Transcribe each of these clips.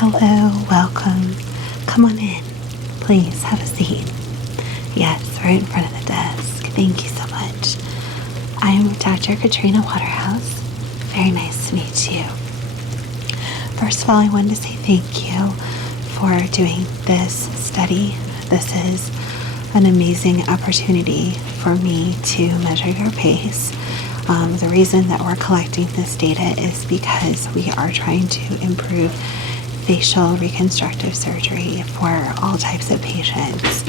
Hello, welcome. Come on in. Please have a seat. Yes, right in front of the desk. Thank you so much. I'm Dr. Katrina Waterhouse. Very nice to meet you. First of all, I wanted to say thank you for doing this study. This is an amazing opportunity for me to measure your pace. The reason that we're collecting this data is because we are trying to improve facial reconstructive surgery for all types of patients.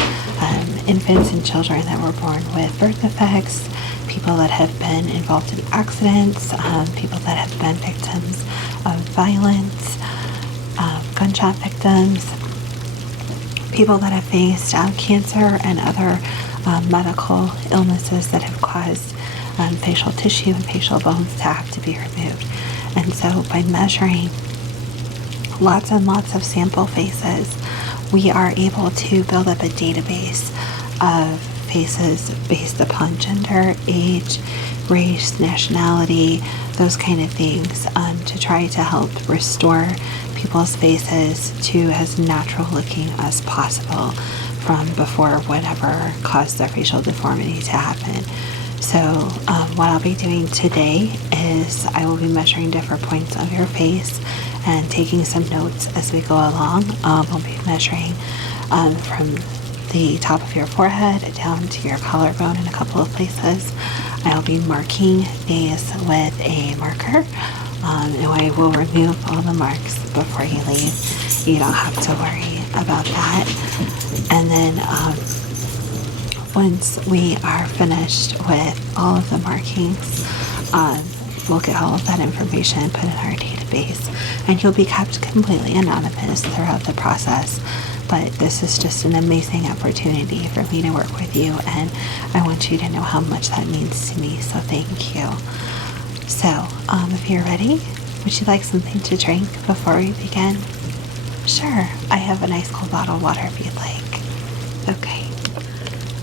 Infants and children that were born with birth defects, people that have been involved in accidents, people that have been victims of violence, gunshot victims, people that have faced cancer and other medical illnesses that have caused facial tissue and facial bones to have to be removed. And so by measuring lots and lots of sample faces, we are able to build up a database of faces based upon gender, age, race, nationality, those kind of things, to try to help restore people's faces to as natural looking as possible from before whatever caused their facial deformity to happen. So what I'll be doing today is I will be measuring different points of your face and taking some notes as we go along. We'll be measuring from the top of your forehead down to your collarbone in a couple of places. I'll be marking these with a marker, and I will remove all the marks before you leave. You don't have to worry about that. And then once we are finished with all of the markings, we'll get all of that information put in our database, and you'll be kept completely anonymous throughout the process. But this is just an amazing opportunity for me to work with you, and I want you to know how much that means to me, so thank you. So, if you're ready, would you like something to drink before we begin? Sure, I have a nice cold bottle of water if you'd like. Okay.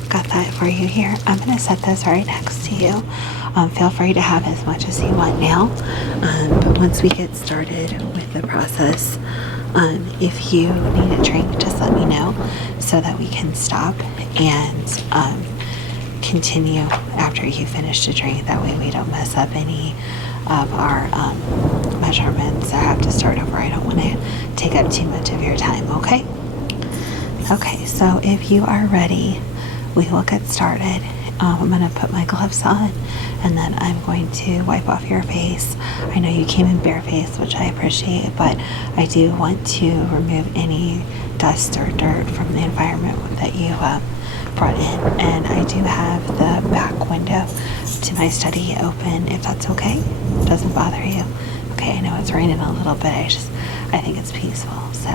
Got that for you here. I'm going to set this right next to you. Feel free to have as much as you want now. But once we get started with the process, if you need a drink, just let me know so that we can stop and continue after you finish the drink. That way we don't mess up any of our measurements or have to start over. I don't want to take up too much of your time, okay? Okay, so if you are ready, we will get started. I'm going to put my gloves on, and then I'm going to wipe off your face. I know you came in bare face, which I appreciate, but I do want to remove any dust or dirt from the environment that you brought in. And I do have the back window to my study open, if that's okay. Doesn't bother you? Okay, I know it's raining a little bit. I think it's peaceful. So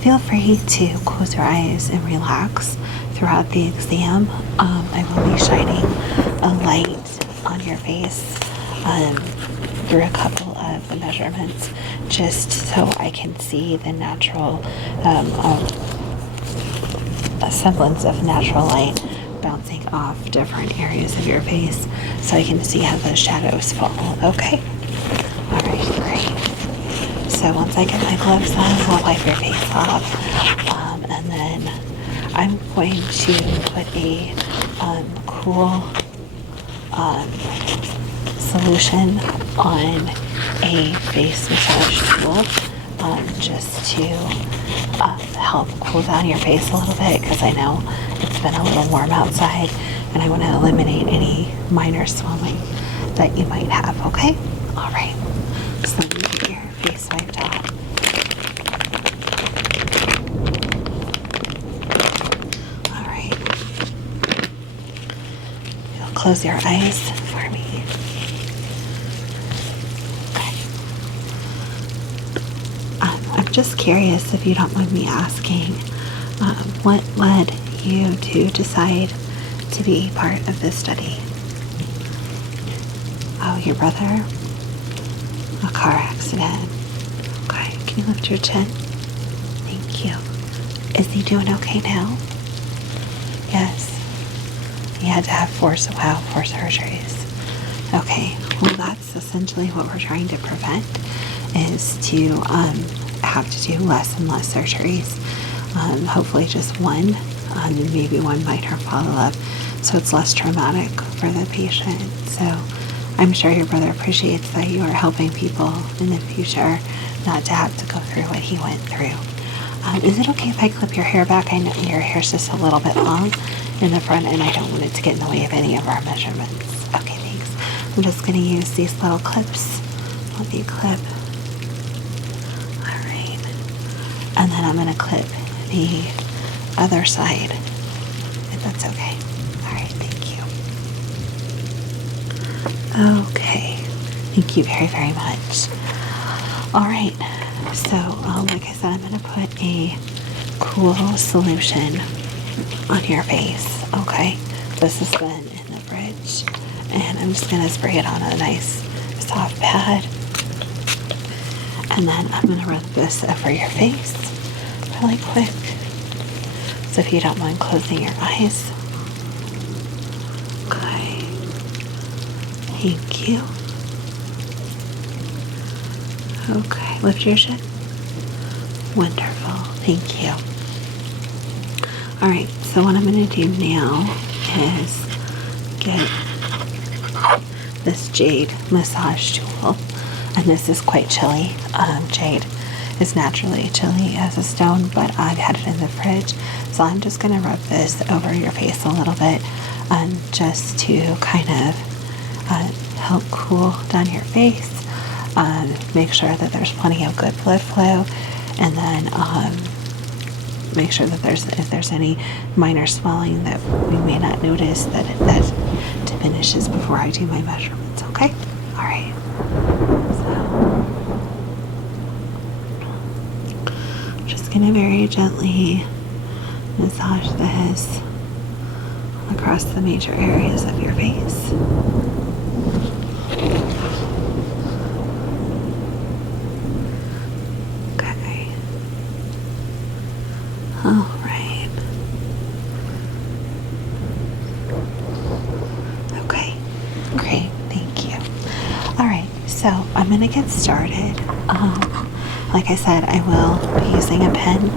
feel free to close your eyes and relax throughout the exam. I will be shining a light on your face through a couple of the measurements, just so I can see the natural a semblance of natural light bouncing off different areas of your face, so I can see how those shadows fall. Okay? All right, great. So once I get my gloves on, I'll wipe your face off, and then I'm going to put a cool solution on a face massage tool, just to help cool down your face a little bit, because I know it's been a little warm outside and I want to eliminate any minor swelling that you might have, okay? All right, so let me get your face wiped off. All right, you'll close your eyes for me. I'm just curious, if you don't mind me asking, what led you to decide to be part of this study? Oh, your brother? A car accident. Okay, can you lift your chin? Thank you. Is he doing okay now? Yes. He had to have four surgeries. Okay, well that's essentially what we're trying to prevent, is to have to do less and less surgeries. Hopefully just one, and maybe one minor follow-up, so it's less traumatic for the patient. So I'm sure your brother appreciates that you are helping people in the future not to have to go through what he went through. Is it okay if I clip your hair back? I know your hair's just a little bit long in the front, and I don't want it to get in the way of any of our measurements. Okay, thanks. I'm just going to use these little clips. Let me clip. All right. And then I'm going to clip the other side, if that's okay. All right, thank you. Okay, thank you very, very much. All right, so like I said, I'm going to put a cool solution on your face, okay? This has been in the fridge, and I'm just going to spray it on a nice soft pad, and then I'm going to rub this over your face really quick. So if you don't mind closing your eyes. Okay. Thank you. Okay, lift your chin. Wonderful. Thank you. All right, so what I'm going to do now is get this jade massage tool, and this is quite chilly. Jade is naturally chilly as a stone, but I've had it in the fridge, so I'm just going to rub this over your face a little bit, just to kind of help cool down your face, make sure that there's plenty of good blood flow, and then make sure that if there's any minor swelling that we may not notice, that diminishes before I do my measurements. Okay? All right. So just gonna very gently massage this across the major areas of your face. Okay. All right. Okay. Great. Thank you. All right. So I'm gonna get started. Like I said, I will be using a pen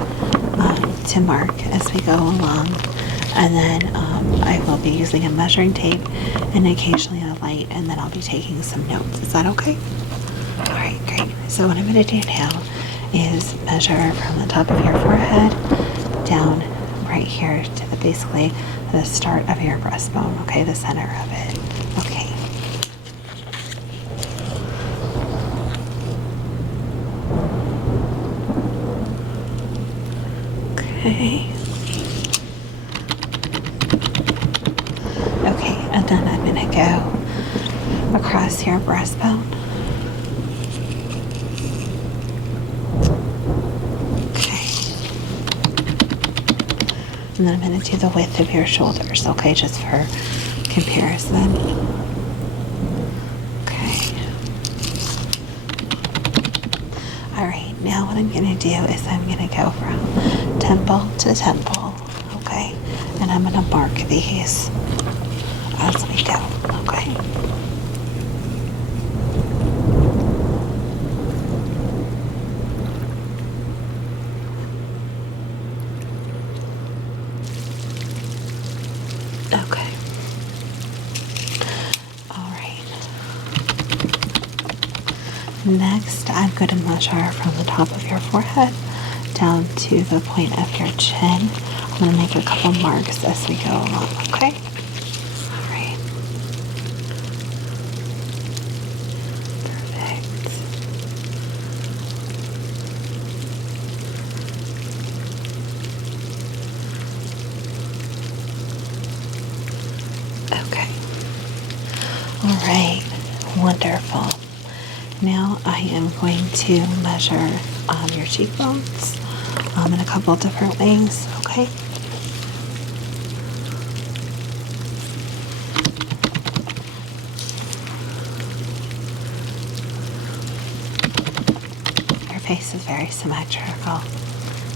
to mark as we go along, and then I will be using a measuring tape and occasionally a light, and then I'll be taking some notes. Is that okay? All right, great. So what I'm going to do now is measure from the top of your forehead down right here to basically the start of your breastbone, okay, the center of it. Okay. Okay. Okay, and then I'm going to go across your breastbone. Okay. And then I'm going to do the width of your shoulders, okay, just for comparison. Okay. All right, now what I'm going to do is I'm going to go from temple to temple, okay? And I'm going to mark these as we go, okay? Okay. All right. Next, I'm going to measure from the top of your forehead down to the point of your chin. I'm going to make a couple marks as we go along, okay? All right. Perfect. Okay. All right. Wonderful. Now I am going to measure your cheekbones in a couple different ways, okay? Your face is very symmetrical.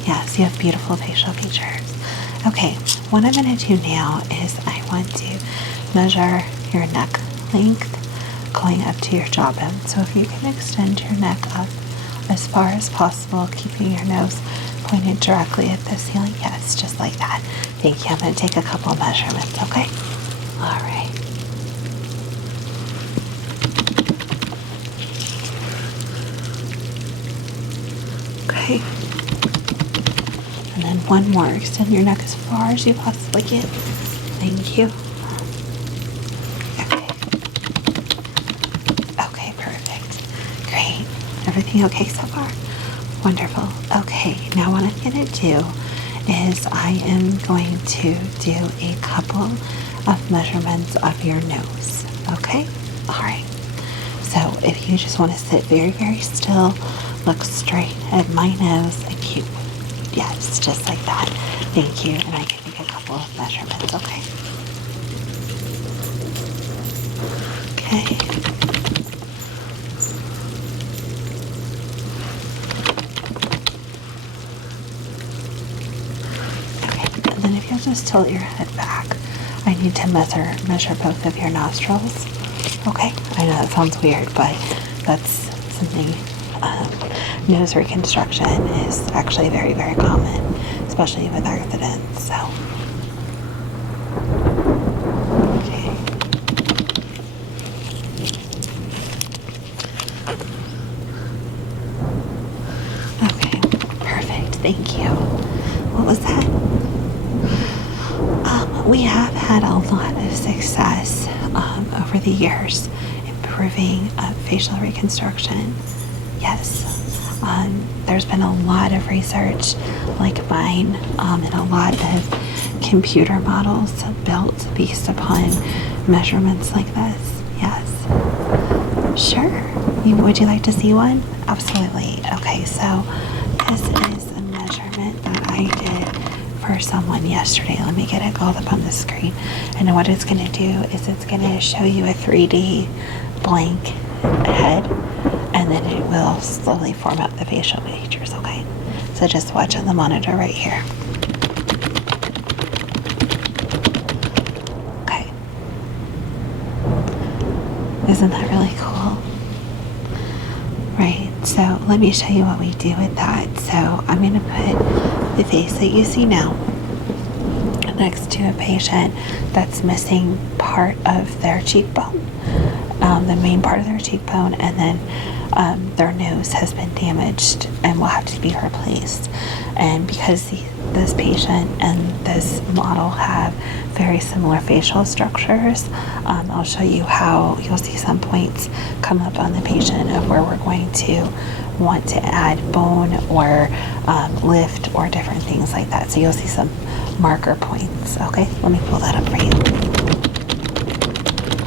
Yes, you have beautiful facial features. Okay, what I'm going to do now is I want to measure your neck length going up to your jawbone. So if you can extend your neck up as far as possible, keeping your nose pointed directly at the ceiling. Yes, just like that. Thank you. I'm going to take a couple of measurements, okay? All right. Okay. And then one more. Extend your neck as far as you possibly can. Thank you. Okay. Okay, perfect. Great. Everything okay so far? Wonderful. Okay, now what I'm going to do is I am going to do a couple of measurements of your nose. Okay? All right. So if you just want to sit very, very still, look straight at my nose and keep, yes, just like that. Thank you. And I can take a couple of measurements, okay? Okay. Okay, and then if you'll just tilt your head back, I need to measure both of your nostrils. Okay, I know that sounds weird, but that's something, nose reconstruction is actually very, very common, especially with accidents, so. Okay. Okay, perfect, thank you. What was that? We have had a lot of success over the years improving facial reconstruction. Yes. There's been a lot of research like mine and a lot of computer models built based upon measurements like this. Yes. Sure. Would you like to see one? Absolutely. Okay, so this is a measurement that I did for someone yesterday. Let me get it all up on the screen. And what it's going to do is it's going to show you a 3D blank head, and then it will slowly form out the facial features, okay? So just watch on the monitor right here. Okay. Isn't that really cool? Right, so let me show you what we do with that. So I'm going to put the face that you see now next to a patient that's missing part of their cheekbone, the main part of their cheekbone, and then their nose has been damaged and will have to be replaced. And because this patient and this model have very similar facial structures, I'll show you how you'll see some points come up on the patient of where we're going to want to add bone or lift or different things like that. So you'll see some marker points. Okay, let me pull that up for you.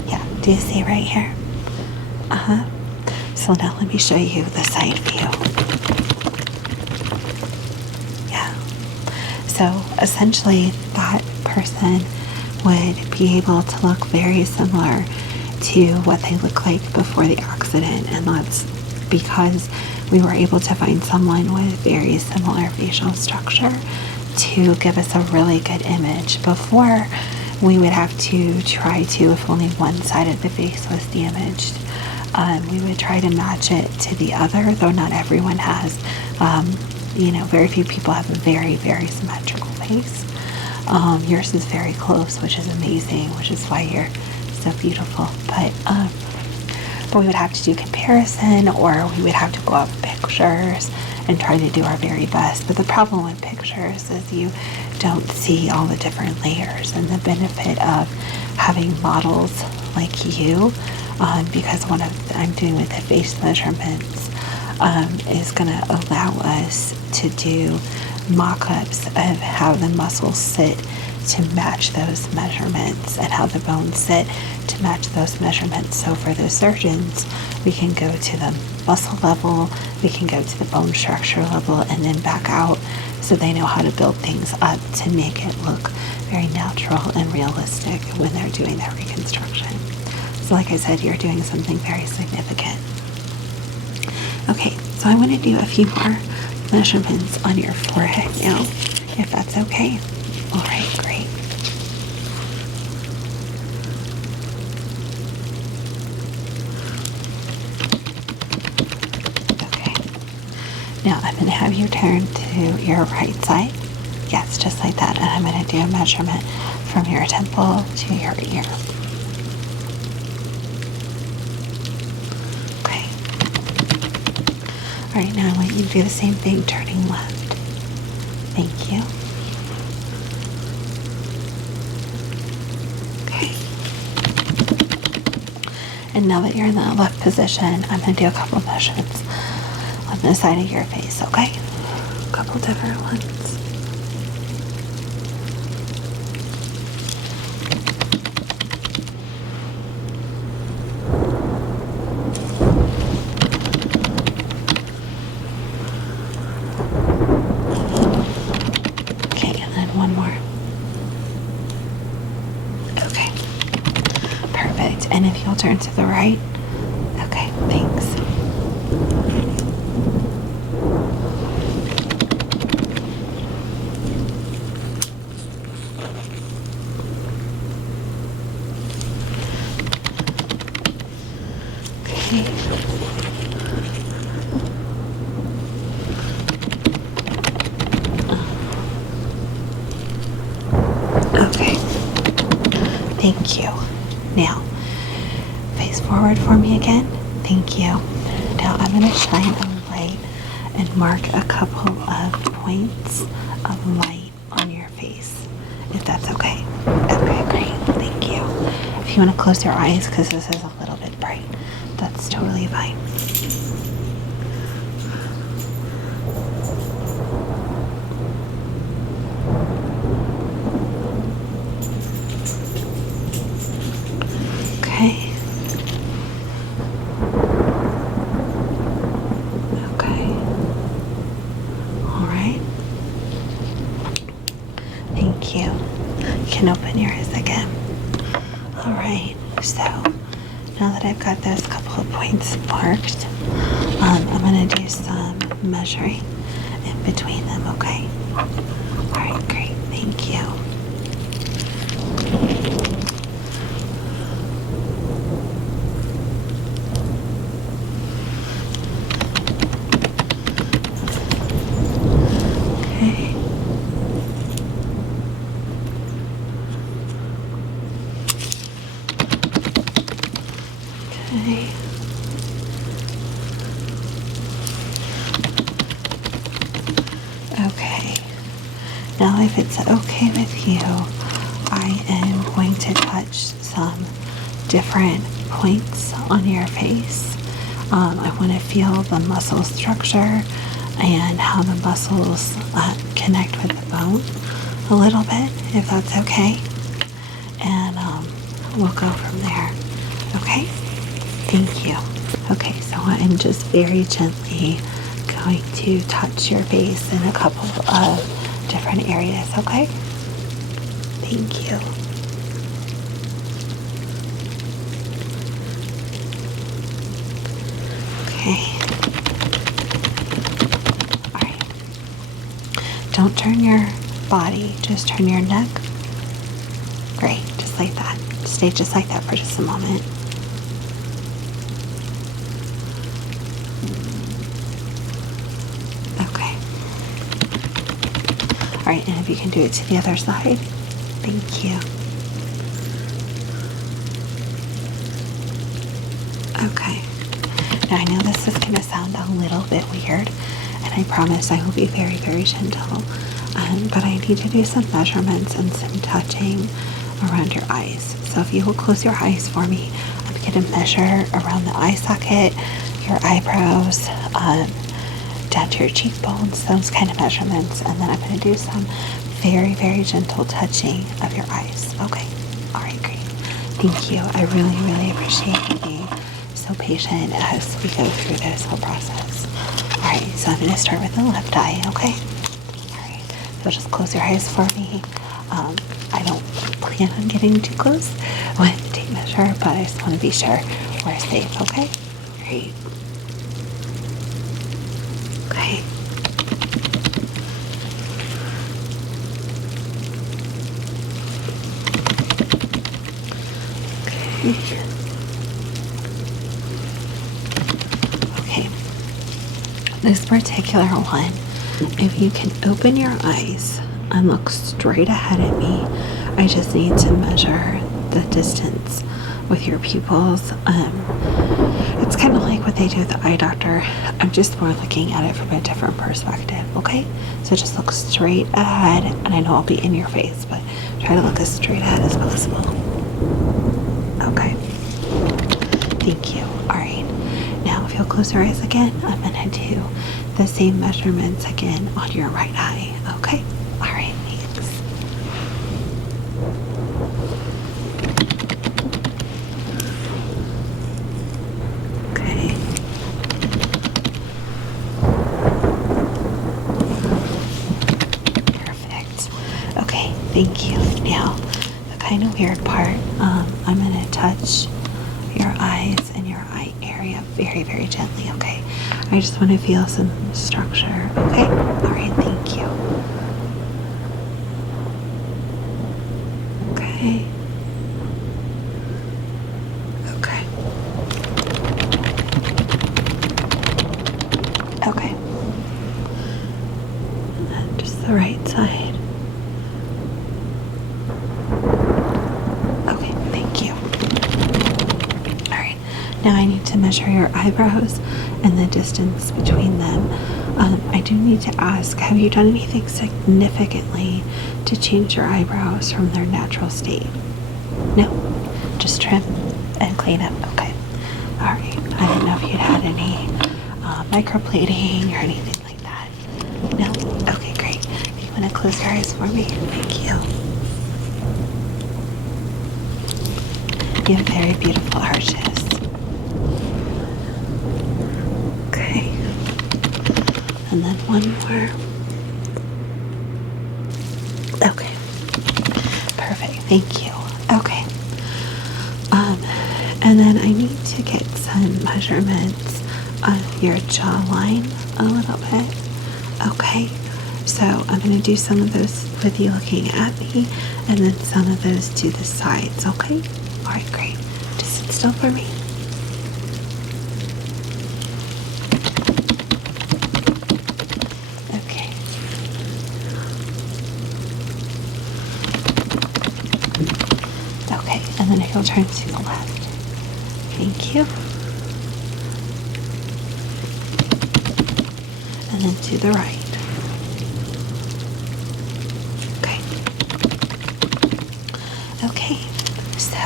Yeah, do you see right here? So now let me show you the side view. Yeah. So essentially that person would be able to look very similar to what they look like before the accident, and that's because we were able to find someone with very similar facial structure to give us a really good image. Before, we would have to try to, if only one side of the face was damaged, we would try to match it to the other, though not everyone has. Very few people have a very, very symmetrical face. Yours is very close, which is amazing, which is why you're so beautiful. But we would have to do comparison, or we would have to go up pictures and try to do our very best. But the problem with pictures is you don't see all the different layers, and the benefit of having models like you, because what I'm doing with the face measurements is going to allow us to do mock-ups of how the muscles sit to match those measurements and how the bones sit to match those measurements. So for the surgeons, we can go to the muscle level, we can go to the bone structure level, and then back out, so they know how to build things up to make it look very natural and realistic when they're doing their reconstruction. So like I said, you're doing something very significant. Okay, so I'm going to do a few more measurements on your forehead now, if that's okay. All right, great. Okay, Now I'm going to have you turn to your right side. Yes, just like that. And I'm going to do a measurement from your temple to your ear. Okay. All right, now I want you to do the same thing, turning left. Thank you. Okay. And now that you're in that left position, I'm going to do a couple of measurements on the side of your face, okay? A couple different ones. Okay, and then one more. Okay. Perfect. And if you'll turn to the right. Okay, thanks. Okay. Thank you. Now, face forward for me again. Thank you. Now I'm going to shine a light and mark a couple of points of light on your face, if that's okay. Okay, great. Thank you. If you want to close your eyes, because this is a little bit bright, that's totally fine. Okay. Okay. All right. Thank you. You can open your eyes again. All right. So now that I've got those couple of points marked, I'm going to do some measuring in between them, okay? All right, great. Thank you. Okay. Okay. Okay. Now, if it's okay with you, I am going to touch some different points on your face. I want to feel the muscle structure and how the muscles connect with the bone a little bit, if that's okay. And we'll go from there. Okay? Thank you. Okay, so I'm just very gently going to touch your face in a couple of different areas, okay? Thank you. Okay. All right. Don't turn your body, just turn your neck. Great, just like that. Stay just like that for just a moment. Okay. All right, and if you can do it to the other side, thank you. Okay. Now I know this is going to sound a little bit weird, and I promise I will be very, very gentle, but I need to do some measurements and some touching around your eyes. So if you will close your eyes for me, I'm going to measure around the eye socket, your eyebrows, down to your cheekbones, those kind of measurements, and then I'm going to do some very, very gentle touching of your eyes. Okay. All right, great. Thank you. I really, really appreciate you being so patient as we go through this whole process. All right, so I'm going to start with the left eye, okay? All right, so just close your eyes for me. I don't plan on getting too close when I take measure, but I just want to be sure we're safe, okay? Great. Okay. Okay. This particular one, if you can open your eyes and look straight ahead at me, I just need to measure the distance with your pupils. It's kind of like what they do with the eye doctor. I'm just more looking at it from a different perspective, okay? So just look straight ahead, and I know I'll be in your face, but try to look as straight ahead as possible. Okay. Thank you. All right. Now, if you'll close your eyes again, I'm going to do the same measurements again on your right eye, okay? All right, thanks. Okay. Perfect. Okay, thank you. Now, the kind of weird part, I'm going to touch your eyes and your eye area very, very gently, okay? I just want to feel some structure, okay? All right, thank you. Okay. Okay. Okay. And then just the right side. Okay, thank you. All right, now I need to measure your eyebrows and the distance between them. I do need to ask, have you done anything significantly to change your eyebrows from their natural state? No? Just trim and clean up? Okay. All right. I don't know if you'd had any microplating or anything like that. No? Okay, great. If you want to close your eyes for me? Thank you. You have very beautiful arches. Okay. And then one more. Okay. Perfect. Thank you. Okay. And then I need to get some measurements of your jawline a little bit. Okay. So I'm going to do some of those with you looking at me, and then some of those to the sides. Okay. All right. Great. Just sit still for me. Okay, and then he'll turn to the left. Thank you. And then to the right. Okay. Okay, so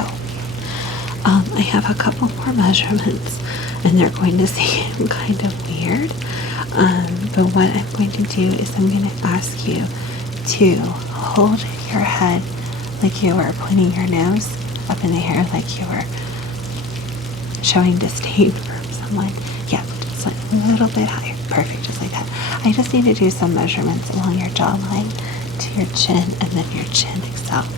I have a couple more measurements, and they're going to seem kind of weird. But what I'm going to do is I'm going to ask you to hold your head like you were pointing your nose up in the air, like you were showing disdain from someone. Yeah, just like a little bit higher. Perfect, just like that. I just need to do some measurements along your jawline to your chin and then your chin itself.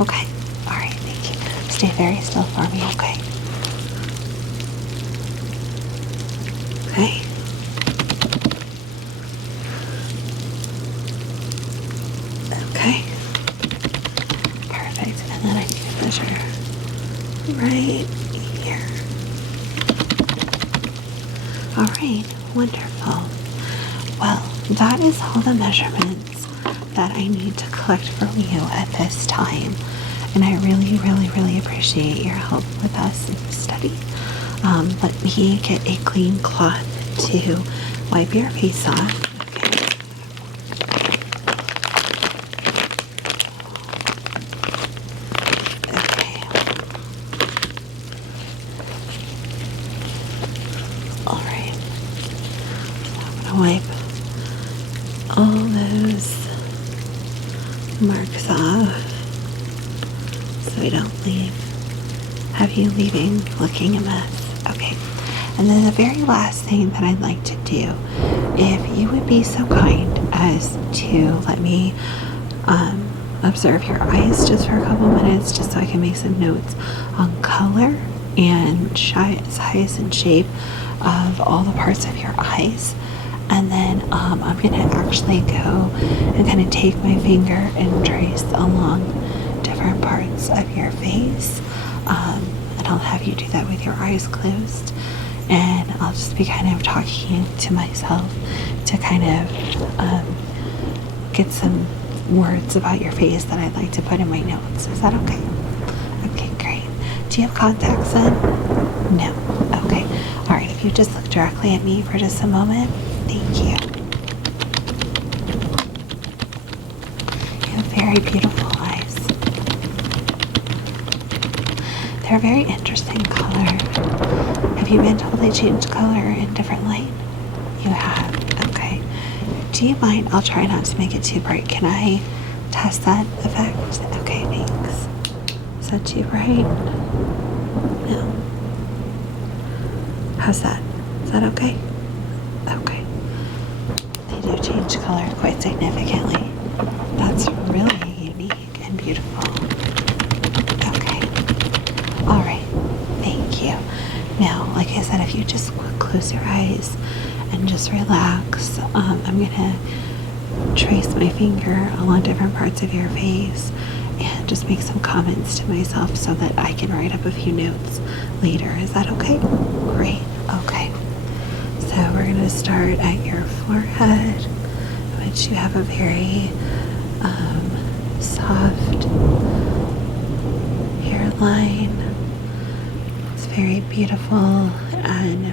Okay? All right, thank you. Stay very still for me, okay? Okay. Okay. Perfect. And then I need to measure right here. All right. Wonderful. Well, that is all the measurements that I need to collect from you at this time. And I really, really, really appreciate your help with us in the study. Let me get a clean cloth to wipe your face off. Wipe all those marks off so we don't have you leaving looking a mess. Okay, and then the very last thing that I'd like to do, if you would be so kind as to let me observe your eyes just for a couple minutes, just so I can make some notes on color and size and shape of all the parts of your eyes. And then I'm going to actually go and kind of take my finger and trace along different parts of your face. And I'll have you do that with your eyes closed. and I'll just be kind of talking to myself to kind of get some words about your face that I'd like to put in my notes. Is that okay? Okay, great. Do you have contacts in? No. Okay. All right, if you just look directly at me for just a moment. Thank you. You have very beautiful eyes. They're a very interesting color. Have you been told they change color in different light? You have. Okay. Do you mind? I'll try not to make it too bright. Can I test that effect? Okay, thanks. Is that too bright? No. How's that? Is that okay? Okay. They do change color quite significantly. That's really unique and beautiful. Okay. All right. Thank you. Now, like I said, if you just close your eyes and just relax, I'm going to trace my finger along different parts of your face and just make some comments to myself so that I can write up a few notes later. Is that okay? Great. Okay. So we're going to start at your forehead, which you have a very soft hairline. It's very beautiful and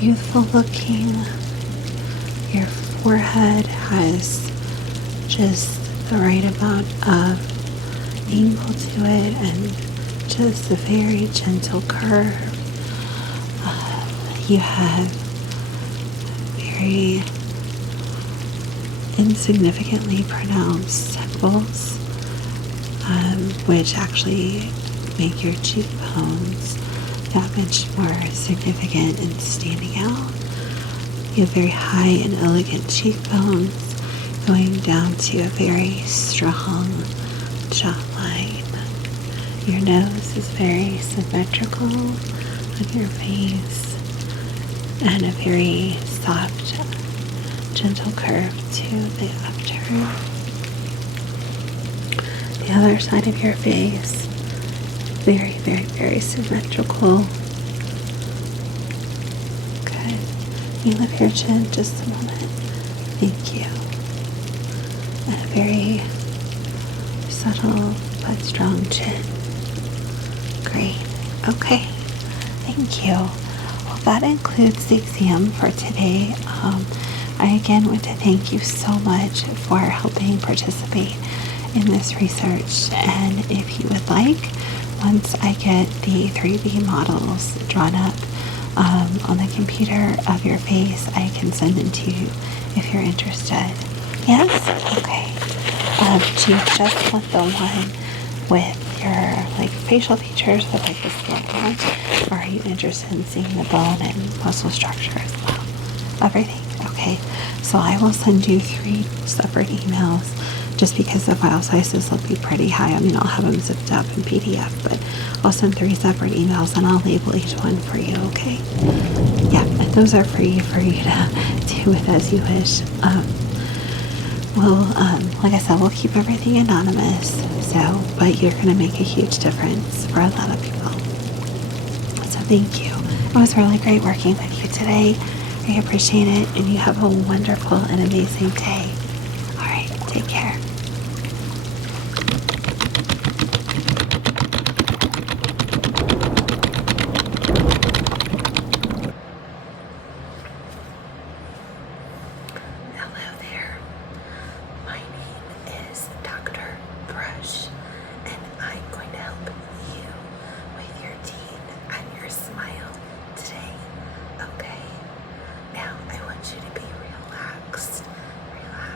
youthful looking. Your forehead has just the right amount of angle to it and just a very gentle curve. You have very insignificantly pronounced temples, which actually make your cheekbones that much more significant and standing out. You have very high and elegant cheekbones going down to a very strong jawline. Your nose is very symmetrical on your face and a very soft, gentle curve to the upturn. The other side of your face, very, very, very symmetrical. Good. You lift your chin just a moment. Thank you. And a very subtle but strong chin. Great. Okay. Thank you. Well, that includes the exam for today. I again want to thank you so much for helping participate in this research. And if you would like, once I get the 3D models drawn up on the computer of your face, I can send them to you if you're interested. Yes? Okay. Do you just want the one with your facial features with the skin on, or are you interested in seeing the bone and muscle structure as well? Everything? Okay. So I will send you 3 separate emails just because the file sizes will be pretty high. I mean, I'll have them zipped up in PDF, but I'll send 3 separate emails and I'll label each one for you, okay? Yeah, and those are free for you to do with as you wish. Like I said, we'll keep everything anonymous, but you're going to make a huge difference for a lot of people. So thank you. It was really great working with you today. I appreciate it, and you have a wonderful and amazing day. All right, take care. Hello there. My name is Dr. Brush, and I'm going to help you with your teeth and your smile today. Okay? Now, I want you to be relaxed. Relax.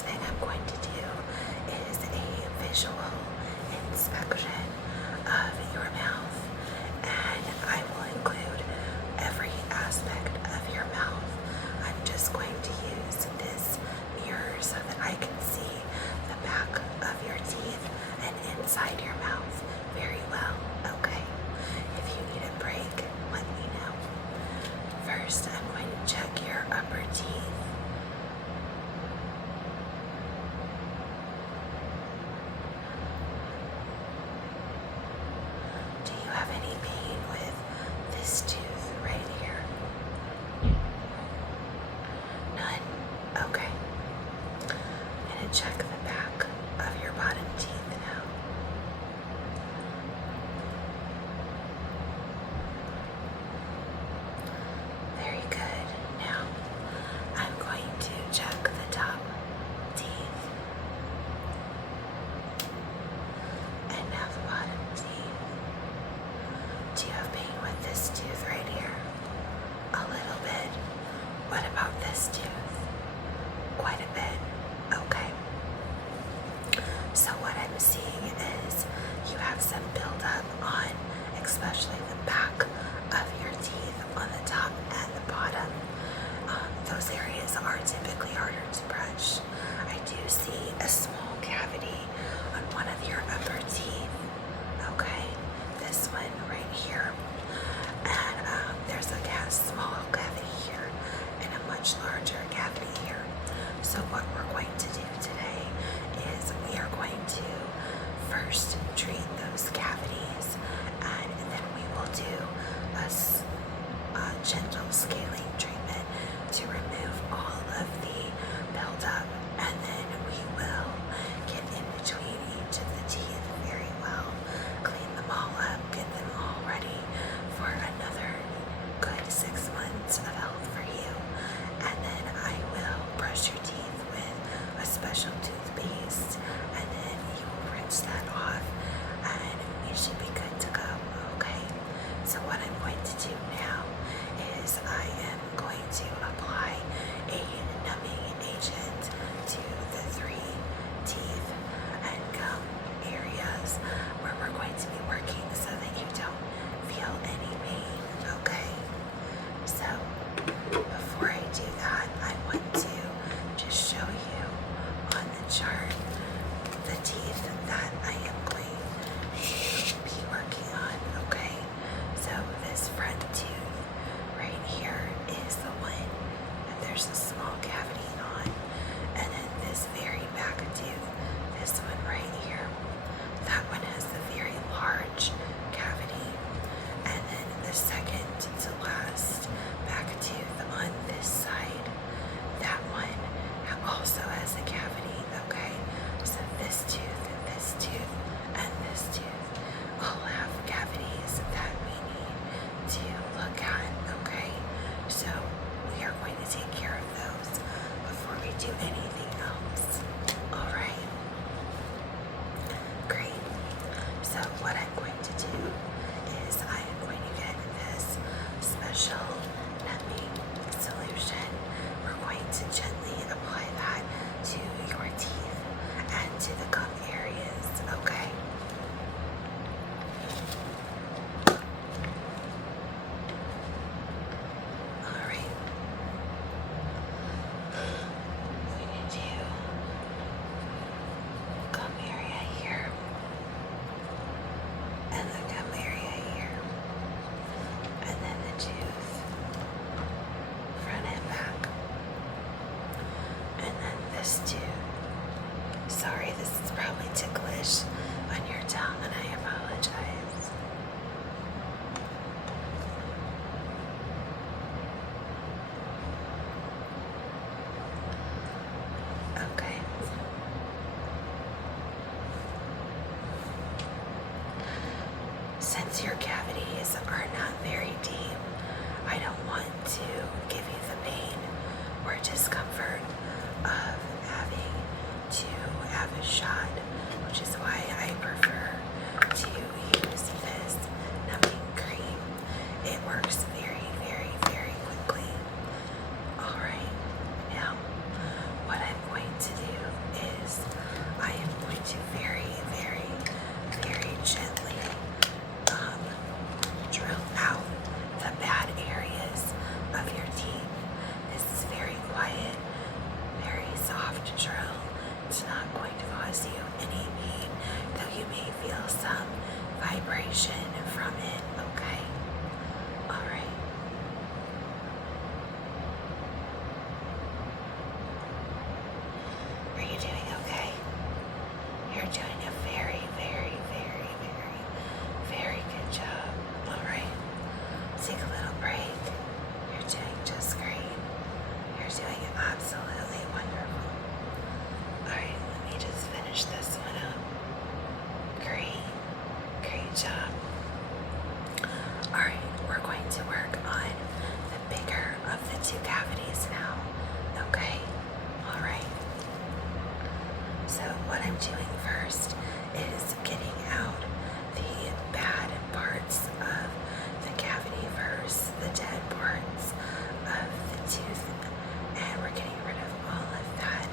first thing I'm going to do is a visual inspection of your mouth, and I will include every aspect of your mouth. I'm just going to use this mirror so that I can see the back of your teeth and inside your mouth very well, okay? If you need a break, let me know. First, I'm going to check your upper teeth. Do you have any pain with this tooth right here? None? Okay. I'm going to check the back of your bottom teeth now. Very good. Now, I'm going to check the top teeth. And now the bottom teeth. Do you have pain with this tooth right here? A little bit. What about this tooth? Quite a bit. Okay. So what I'm seeing is you have some buildup on especially the back of your teeth on the top and the bottom. Those areas are typically harder to brush. I do see a small cavity on one of your upper teeth. Okay, this one right here. And there's a small cavity here and a much larger cavity here. So what we're going to do today is we are going to first treat those cavities, and then we will do a gentle scaling treatment to remove all of the buildup, and then we will get in between each of the teeth very well, clean them all up, get them all ready for another good 6 months of health for you. And then I will brush your teeth with a special toothpaste, and then you will rinse that off, and you should be good to go, okay? So what I'm going to do now is I am going to apply a numbing agent to the 3 teeth and gum areas where we're going to be working so that you don't feel any pain, okay? So before I do that, I want to just show you on the chart the teeth that I am going to be working on, okay? So this front tooth right here is the one that there's a small cavity on, and then this very back tooth, this one right here, that one has the very large cavity, and then the second to last back tooth on this side, that one also has a cavity, okay? So this tooth, and this tooth all have cavities that we need to look at, okay? So we are going to take care of those before we do anything else. Alright? Great. So what I'm going to do is I am going to get this special numbing solution. We're going to gently apply that to your teeth and to the gum areas, okay? Alright. We need to gum area here and the gum area here, and then the tooth front and back, and then this tooth. Sorry, this is probably ticklish on your tongue, and I apologize. Okay. Since your cavities are not very deep, I don't want to give you the pain or discomfort of having to have a shot, which is why I prefer to use this numbing cream. It works very, very, very quickly. Alright, now what I'm going to do So what I'm doing first is getting out the bad parts of the cavity first, the dead parts of the tooth, and we're getting rid of all of that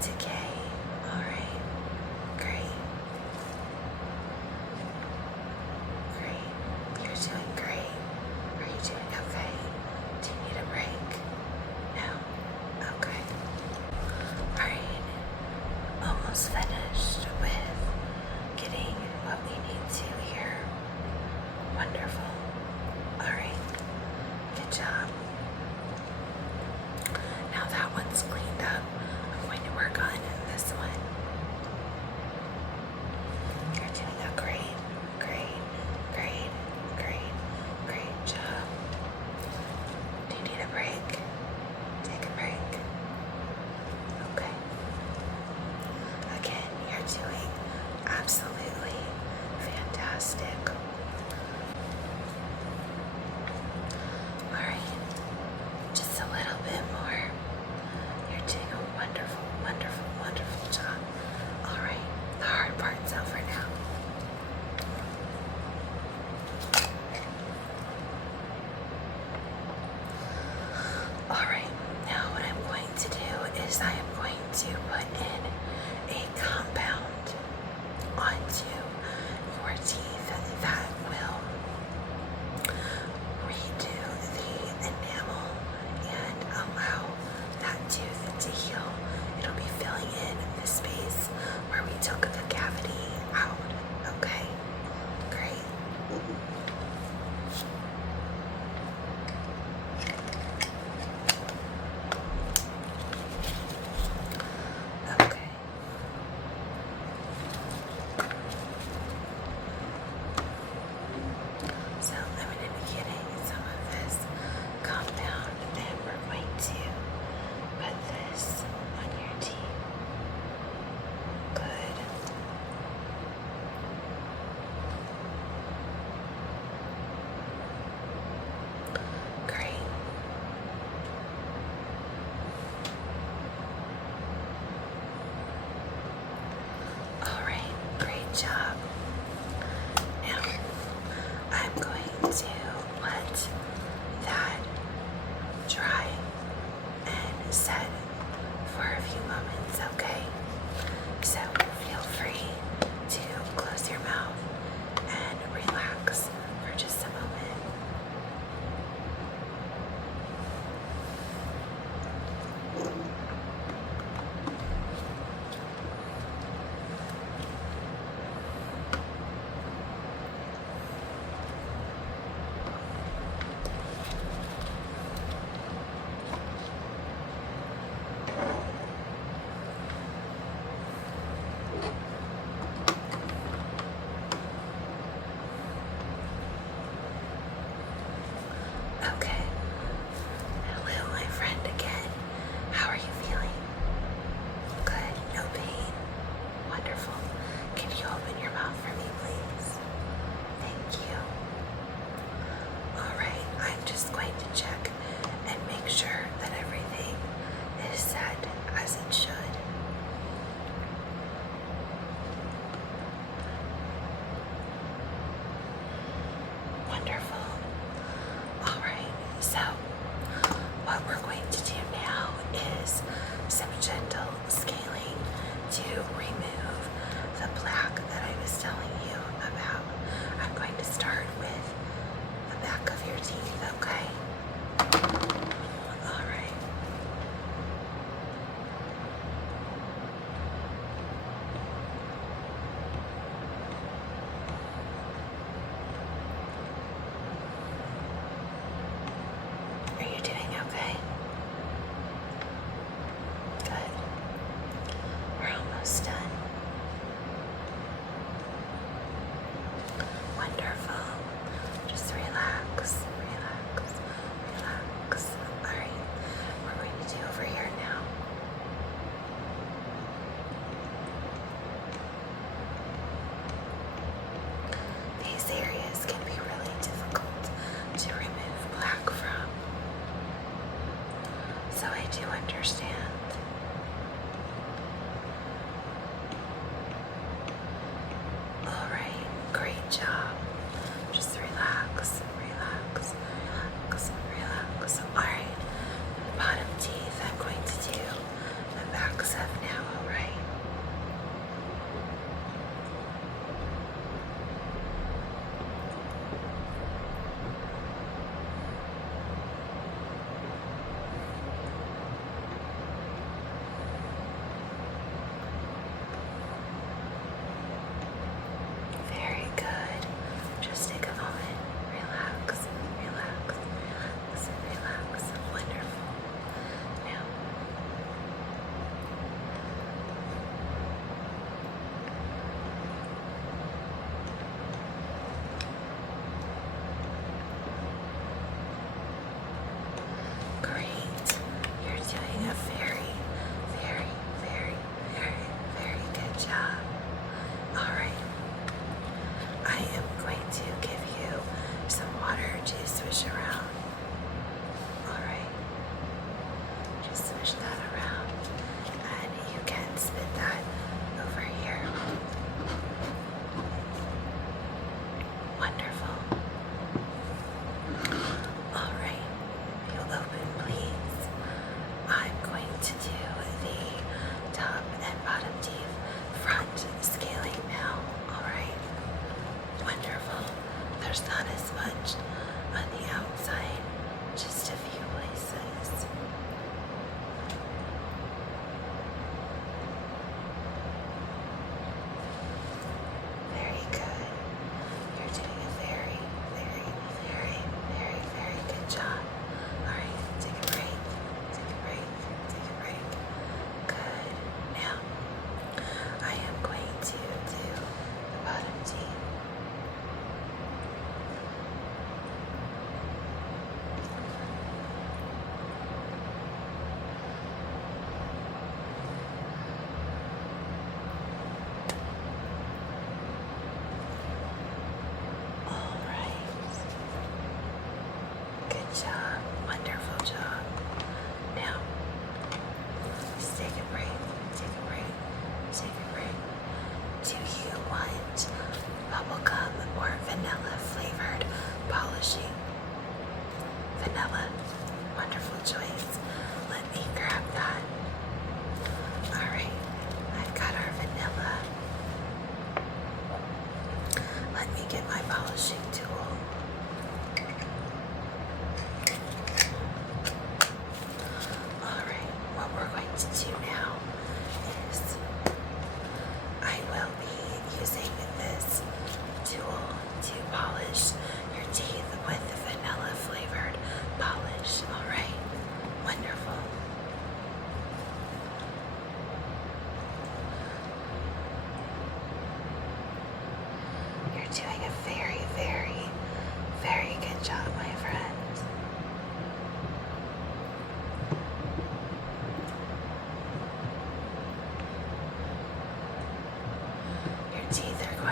decay. Alright, great. Great. You're doing great. Are you doing okay? Do you need a break? No? Okay. Alright. Almost finished with getting what we need to here. Wonderful. Alright. Good job. Now that one's cleaned up, I'm going to work on this one. You're doing a great, great, great, great, great job. Do you need a break? Take a break. Okay. Again, you're doing absolutely fantastic. Alright, just a little bit more. You're doing a wonderful, wonderful, wonderful job. Alright, the hard part's over now. Alright, now what I'm going to do is I am going to put in a compound onto your teeth that will redo the enamel and allow that tooth to heal. It'll be filling in the space where we took the cavity out. Okay, great.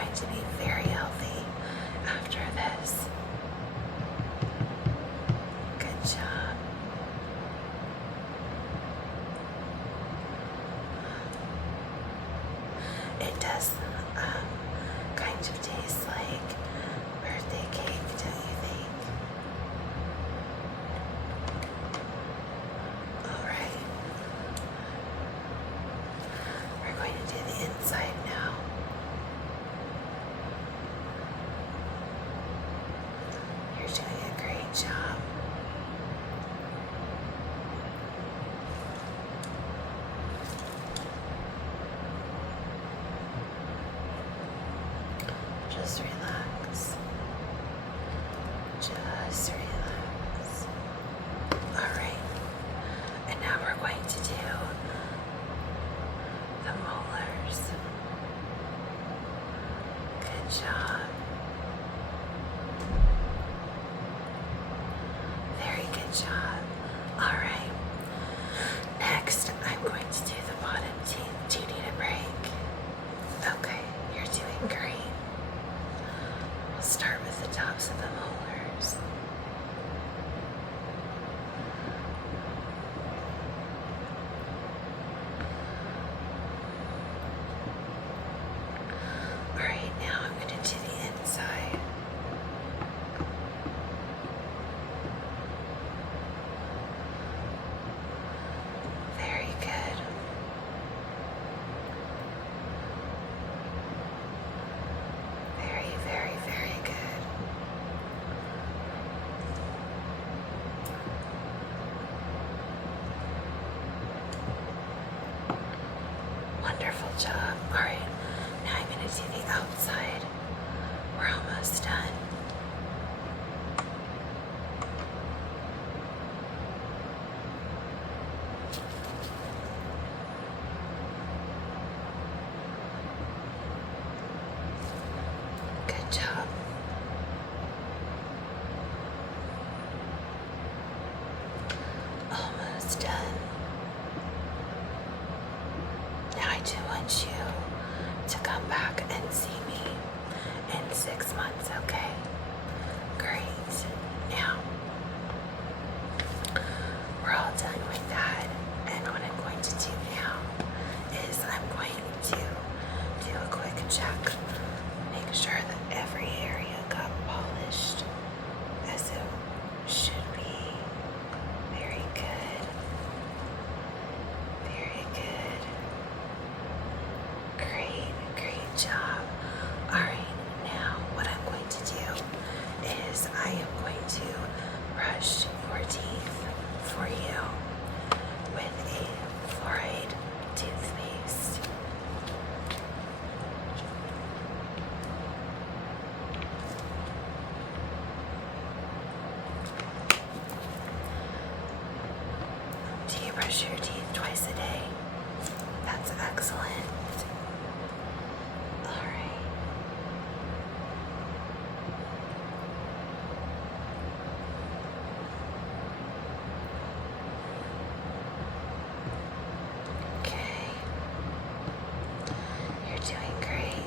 going to be very healthy after this. Good job. It does kind of taste like birthday cake, don't you think? Alright. We're going to do the inside now. You're doing a great job. Just relax. Just relax. Alright. And now we're going to do the molars. Good job. Very good job. Alright. Next, I'm going to do the bottom teeth. Do you need a break? Okay, you're doing great. We'll start with the tops of the molars. Alright, now I'm going to do the inside. Very good. Very, very, very good. Wonderful job. Alright, now I'm going to do the outside. We're almost done. Good job. Almost done. Now I do want you to come back and see me in 6 months, okay? Great. Now, we're all done with that. And what I'm going to do now is I'm going to do a quick check. Make sure that every area got polished as it should be. Very good. Very good. Great, great job. Alright, now what I'm going to do is I am going to brush your teeth for you with a fluoride toothpaste. Do you brush your teeth twice a day? That's excellent. Alright. Okay. You're doing great.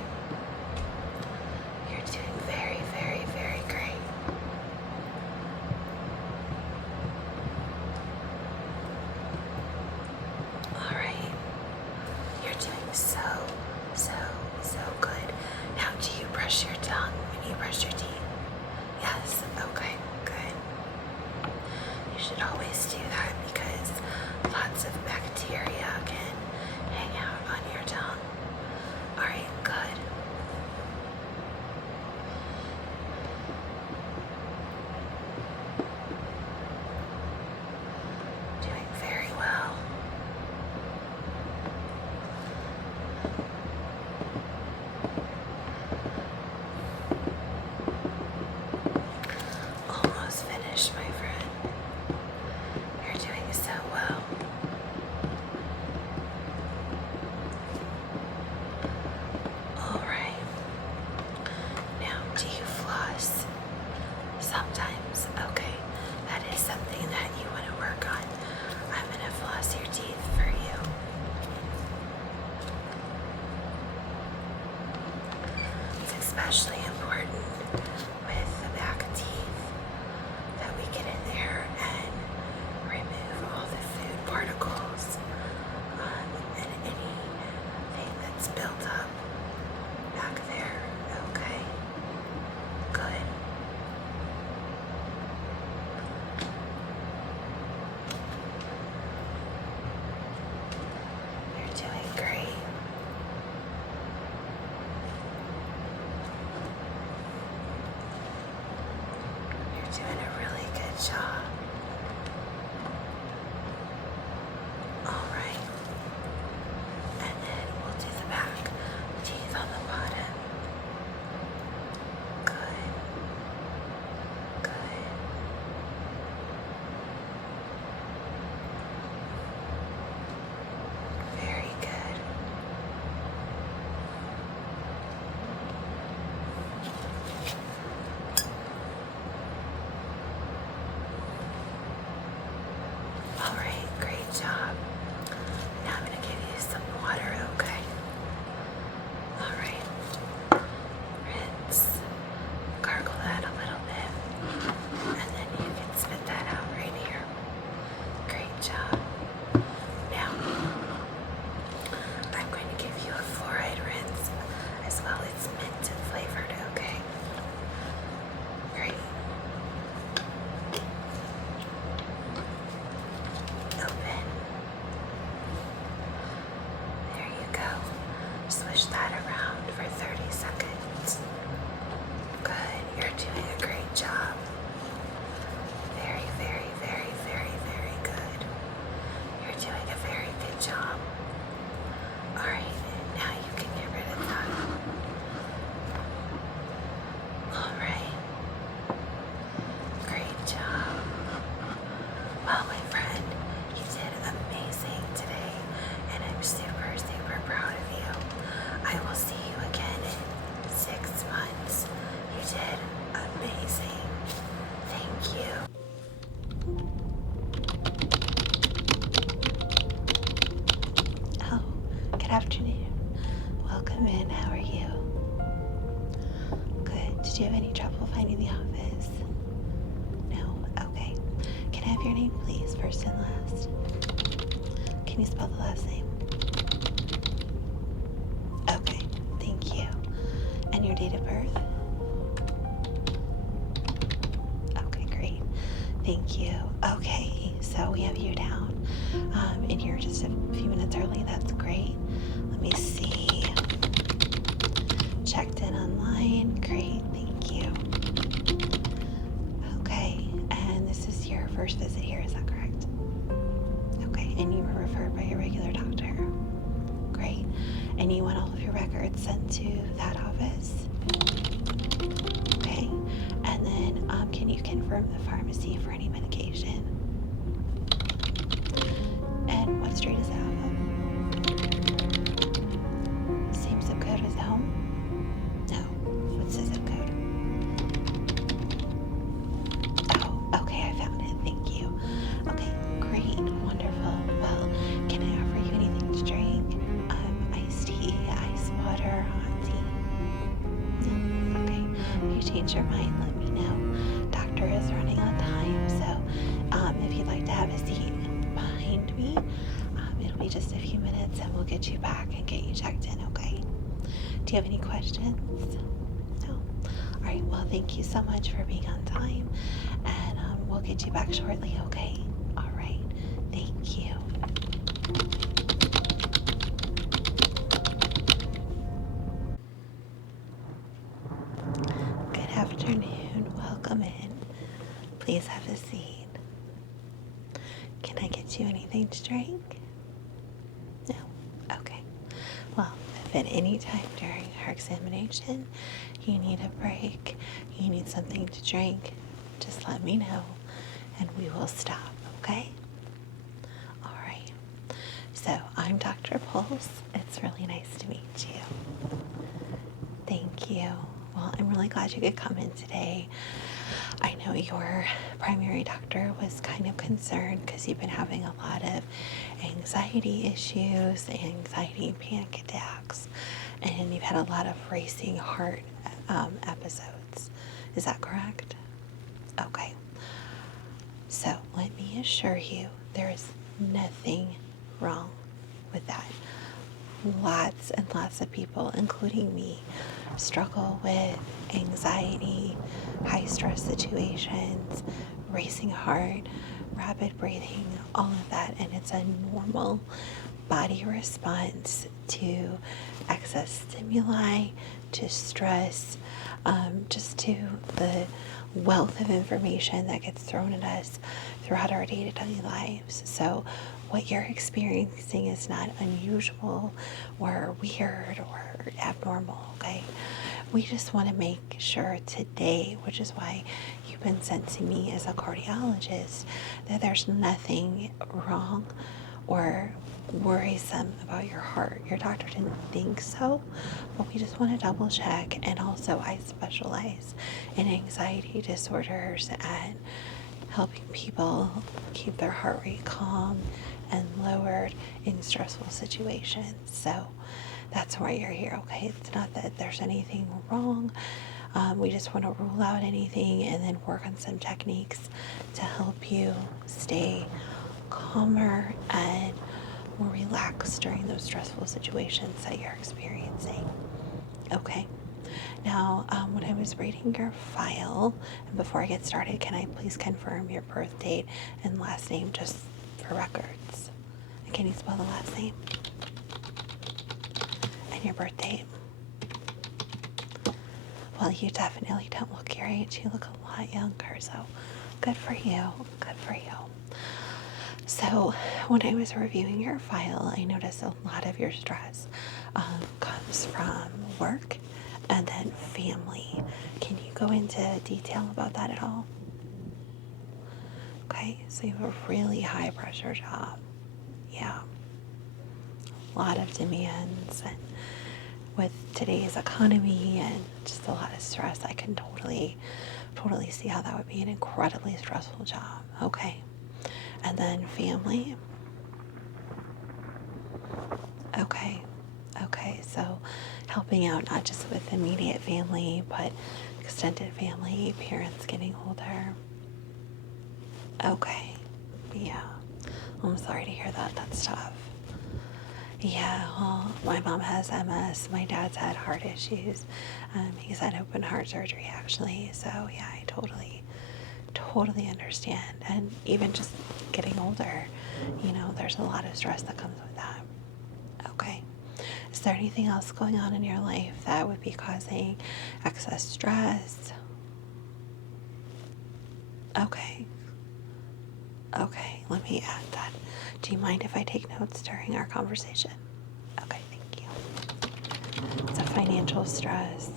You're doing very, very, very great. Alright. You're doing so, so, so good. Now, do you brush your tongue when you brush your teeth? Yes? Okay, good. You should always do that because lots of bacteria can hang out on your tongue. Alright, good. Doing very well. Almost finished, my friend. You're doing so well. especially important with the back teeth that we get in there and remove all the food particles and anything that's built up back there. Okay, good. You're doing great. You're doing a really good job. All right. And then we'll do the back teeth on the bottom. Good. Good. Very good. All right, great job. Now I'm going to give you some water, okay? All right. Rinse. Gargle that a little bit. And then you can spit that out right here. Great job. Now, I'm going to give you a fluoride rinse as well. It's mint and flavored, okay? Great. Open. There you go. Swish that around for 30 seconds. Good. You're doing a great job. Very, very, very, very, very good. You're doing a very good job. Alright, now you can get rid of that. Alright. Great job. Well, my friend, you did amazing today, and I'm super, super proud of you. I will see you again in 6 months. You did amazing. Thank you. Oh, good afternoon. Welcome in. How are you? Good. Did you have any trouble finding the office? No? Okay. Can I have your name, please, first and last? Can you spell the last name? Okay. Thank you. And your date of birth? Okay, great. Thank you. Okay, so we have you down. And you're just a few minutes early. That's great. Let me see. Checked in online. Great. Thank you. Okay, and this is your first visit here, is that correct? Okay, and you were referred by your regular doctor. Great. And you want all of your records sent to that office? Okay. And then can you confirm the pharmacy for any medication? And what street is it off of? Same zip code as the home? No. What's the zip code? Oh, okay, I found it. Thank you. Okay, great. Wonderful. Well, can I offer you anything to drink? Iced tea, ice water, hot tea? No? Okay. If you change your mind, let me know. Doctor is running on time, so if you'd like to have a seat behind me, it'll be just a few minutes and we'll get you back and get you checked in, okay? Do you have any questions? No? All right, well, thank you so much for being on time, and we'll get you back shortly, okay? All right, thank you. Good afternoon. Welcome in. Please have a seat. Can I get you anything to drink? No? Okay. Well, if at any time during our examination you need a break, you need something to drink, just let me know and we will stop, okay? All right. So I'm Dr. Pulse. It's really nice to meet you. Thank you. Well, I'm really glad you could come in today. I know your primary doctor was kind of concerned because you've been having a lot of anxiety issues, anxiety and panic attacks, and you've had a lot of racing heart episodes. Is that correct? Okay. So let me assure you, there is nothing wrong with that. Lots and lots of people, including me, struggle with anxiety, high stress situations, racing heart, rapid breathing, all of that. And it's a normal body response to excess stimuli, to stress, just to the wealth of information that gets thrown at us throughout our day-to-day lives. So what you're experiencing is not unusual or weird or abnormal, okay? We just want to make sure today, which is why you've been sent to me as a cardiologist, that there's nothing wrong or worrisome about your heart. Your doctor didn't think so, but we just want to double check. And also, I specialize in anxiety disorders and helping people keep their heart rate calm and lowered in stressful situations. So that's why you're here, okay? It's not that there's anything wrong. We just want to rule out anything and then work on some techniques to help you stay calmer and more relaxed during those stressful situations that you're experiencing. Okay. Now, when I was reading your file, and before I get started, can I please confirm your birth date and last name just for records? And can you spell the last name? And your birth date? Well, you definitely don't look your age. You look a lot younger, so good for you. Good for you. So when I was reviewing your file, I noticed a lot of your stress comes from work and then family. Can you go into detail about that at all? Okay, so you have a really high pressure job. Yeah. A lot of demands, and with today's economy and just a lot of stress, I can totally see how that would be an incredibly stressful job. Okay. And then family. Okay. Okay, so helping out not just with immediate family, but extended family, parents getting older. Okay, yeah. I'm sorry to hear that. That's tough. Yeah, well, my mom has MS. My dad's had heart issues. He's had open heart surgery, actually. So, yeah, I totally understand. And even just getting older, there's a lot of stress that comes with that. Okay. Is there anything else going on in your life that would be causing excess stress? Okay. Okay, let me add that. Do you mind if I take notes during our conversation? Okay, thank you. It's a financial stress.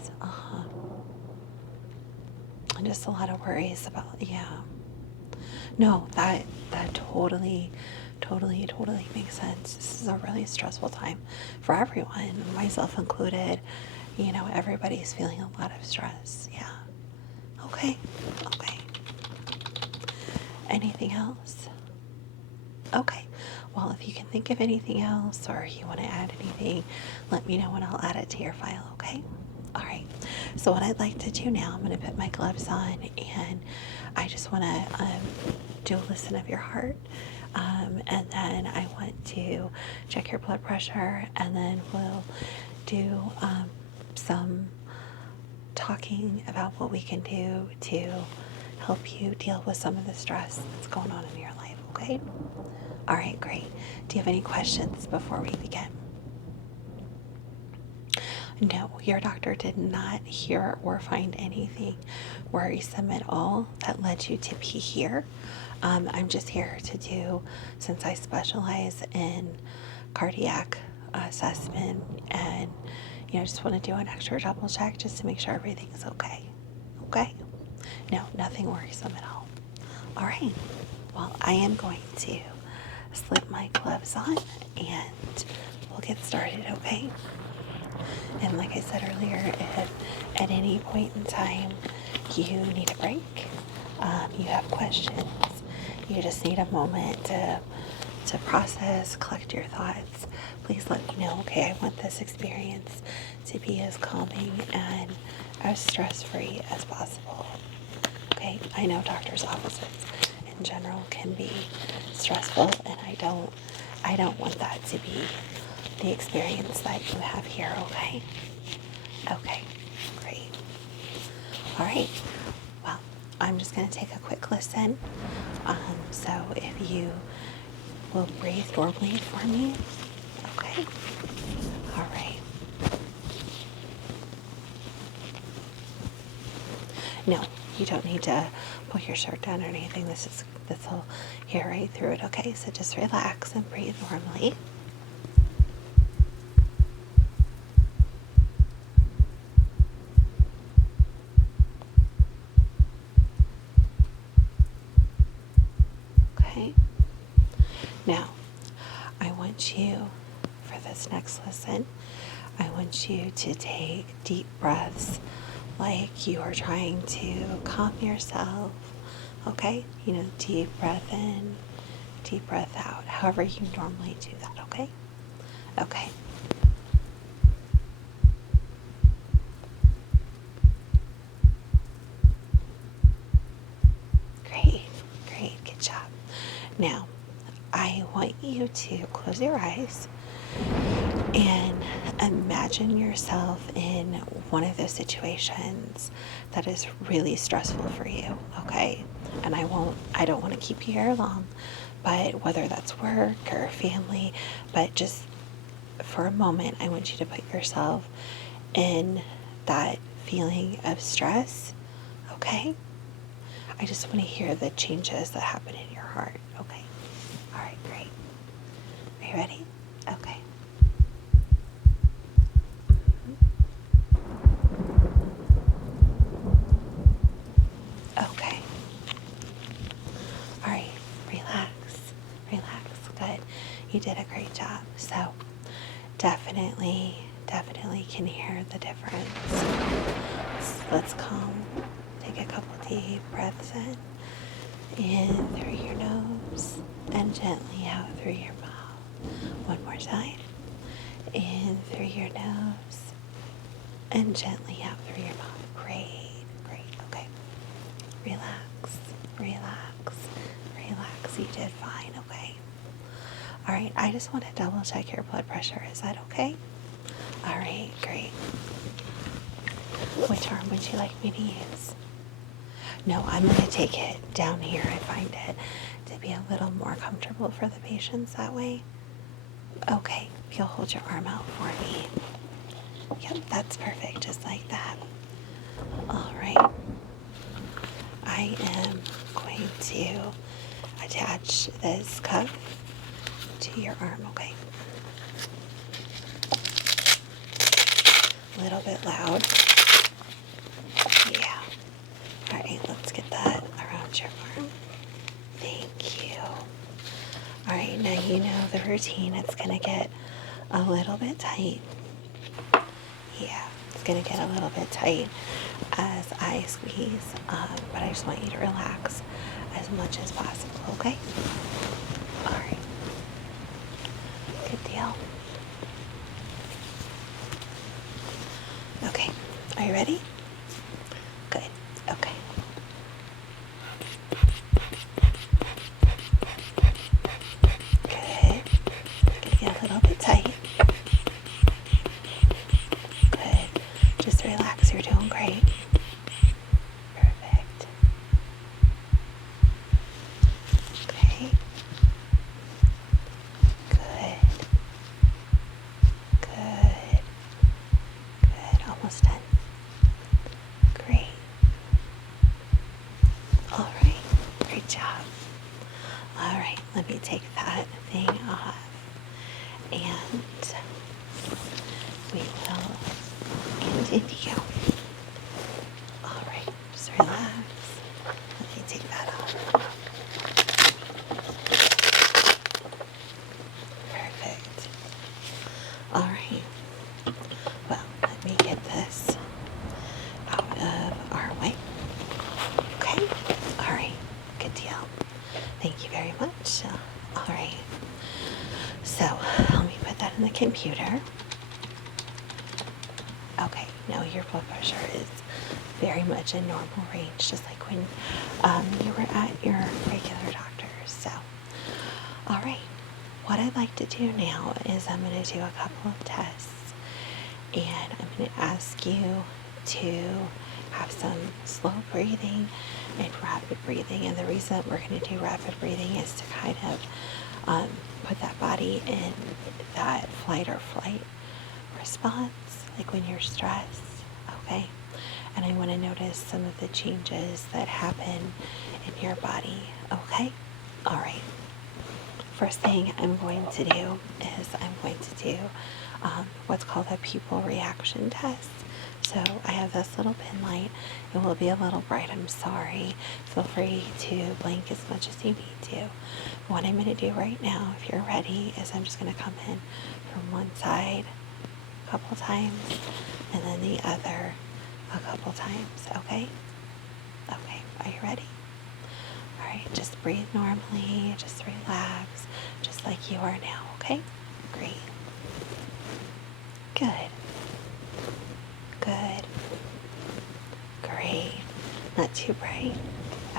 And just a lot of worries about, yeah. No, that totally makes sense. This is a really stressful time for everyone, myself included. Everybody's feeling a lot of stress. Yeah. Okay. Anything else? Okay. Well, if you can think of anything else or you want to add anything, let me know and I'll add it to your file, okay? All right. So what I'd like to do now, I'm going to put my gloves on and I just want to do a listen of your heart. And then I want to check your blood pressure and then we'll do some talking about what we can do to help you deal with some of the stress that's going on in your life, okay? All right, great. Do you have any questions before we begin? No, your doctor did not hear or find anything worrisome at all that led you to be here. I'm just here to do, since I specialize in cardiac assessment and, just want to do an extra double check just to make sure everything's okay. Okay? No, nothing worrisome at all. All right. Well, I am going to slip my gloves on and we'll get started, okay? And like I said earlier, if at any point in time you need a break, you have questions, you just need a moment to process, collect your thoughts, please let me know, okay? I want this experience to be as calming and as stress-free as possible, okay? I know doctor's offices in general can be stressful, and I don't want that to be the experience that you have here, okay? Okay, great. All right, well, I'm just going to take a quick listen. So if you will breathe normally for me, okay? All right. No, you don't need to pull your shirt down or anything. This will hear right through it, okay? So just relax and breathe normally. Okay. Now, I want you, for this next lesson, I want you to take deep breaths like you are trying to calm yourself, okay? You know, deep breath in, deep breath out, however you normally do that, okay? Okay. Great, great, good job. Now, I want you to close your eyes and imagine yourself in one of those situations that is really stressful for you, okay? And I don't want to keep you here long, but whether that's work or family, but just for a moment, I want you to put yourself in that feeling of stress, okay? I just want to hear the changes that happen in your heart, okay? All right, great. Are you ready? Okay. Okay. All right, relax, good. You did a great job. So definitely can hear the difference. Let's calm. Take a couple deep breaths in through your nose and gently out through your mouth. One more time. In through your nose and gently out through your mouth. Great. Okay. Relax. You did fine, okay? All right, I just want to double check your blood pressure. Is that okay? All right, great. Which arm would you like me to use? No, I'm going to take it down here. I find it to be a little more comfortable for the patients that way. Okay, if you'll hold your arm out for me. Yep, that's perfect, just like that. All right. I am going to attach this cuff to your arm, okay? A little bit loud. Yeah. All right, let's get that around your arm. Thank you. All right, now you know the routine. It's going to get a little bit tight. Yeah, it's going to get a little bit tight as I squeeze, but I just want you to relax as much as possible, okay? All right. Good deal. Okay, are you ready? Good, okay. Good. Gonna get a little bit tight. Good. Just relax, you're doing great. Perfect. Okay. Good. Almost done. Great. All right. Great job. All right. Let me take that thing off. And we will continue. All right. Just relax. Let me take that off. Perfect. All right. Well, let me get this out of our way. Okay? All right. Good deal. Thank you very much. All right. So, let me put that in the kitchen. no, your blood pressure is very much in normal range, just like when you were at your regular doctor's. So, all right, what I'd like to do now is I'm going to do a couple of tests, and I'm going to ask you to have some slow breathing and rapid breathing. And the reason that we're going to do rapid breathing is to kind of put that body in that fight or flight response, like when you're stressed, okay? And I want to notice some of the changes that happen in your body, okay? All right. First thing I'm going to do is I'm going to do what's called a pupil reaction test. So I have this little pin light. It will be a little bright. I'm sorry. Feel free to blink as much as you need to. What I'm going to do right now, if you're ready, is I'm just going to come in from one side a couple times and then the other a couple times, okay? Okay, are you ready? All right, just breathe normally, just relax, just like you are now, okay? Great. Good. Good. Great. Not too bright.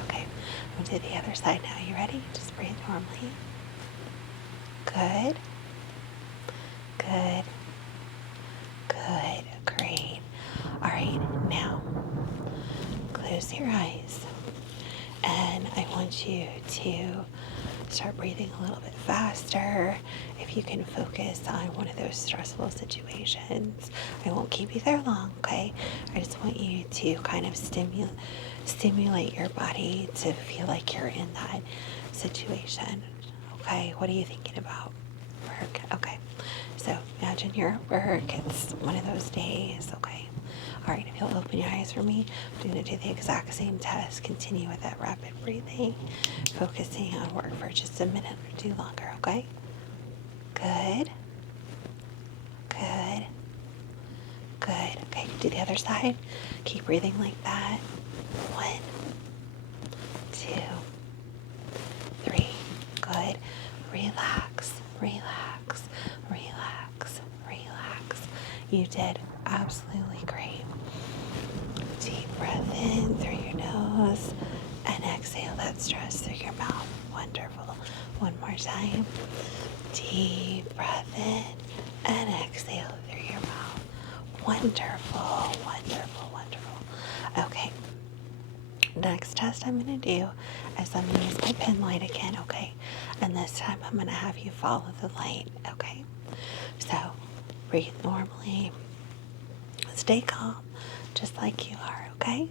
Okay, I'm going to do the other side now. You ready? Just breathe normally. Good. Good. Good. Great. All right, now close your eyes, and I want you to start breathing a little bit faster. If you can focus on one of those stressful situations, I won't keep you there long, okay? I just want you to kind of stimulate your body to feel like you're in that situation, okay? What are you thinking about? Work, okay. So imagine you're at work, it's one of those days, okay? All right, if you'll open your eyes for me, I'm going to do the exact same test. Continue with that rapid breathing, focusing on work for just a minute or two longer, okay? Good. Good. Good. Okay, do the other side. Keep breathing like that. 1, 2, 3. Good. Relax. Relax. Relax. Relax. You did absolutely great. Deep breath in through your nose and exhale that stress through your mouth. Wonderful. One more time. Deep breath in and exhale through your mouth. Wonderful. Wonderful. Wonderful. Okay. Next test I'm going to do is I'm going to use my pen light again, okay? And this time I'm going to have you follow the light, okay? So breathe normally. Stay calm, just like you are, okay?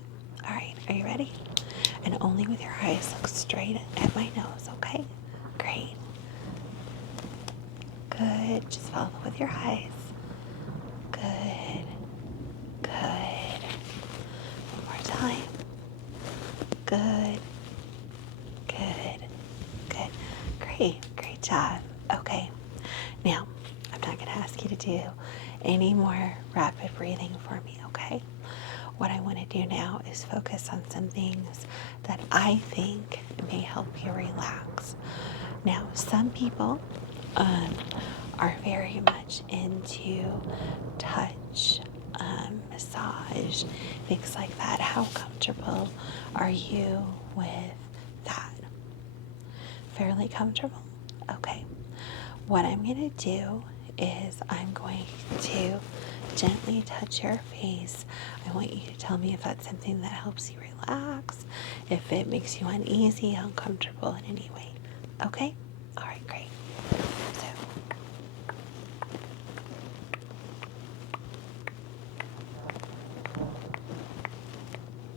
All right, are you ready? And only with your eyes look straight at my nose, okay? Great. Good. Just follow with your eyes. Good. Good. One more time. Good. Good. Good. Great. Great job. Okay. Now, I'm not going to ask you to do any more rapid breathing for me, okay? What I want to do now is focus on some things that I think may help you relax. Now, some people are very much into touch, massage, things like that. How comfortable are you with that? Fairly comfortable? Okay. What I'm going to do is I'm going to gently touch your face. I want you to tell me if that's something that helps you relax, if it makes you uneasy, uncomfortable in any way. Okay? All right, great. So,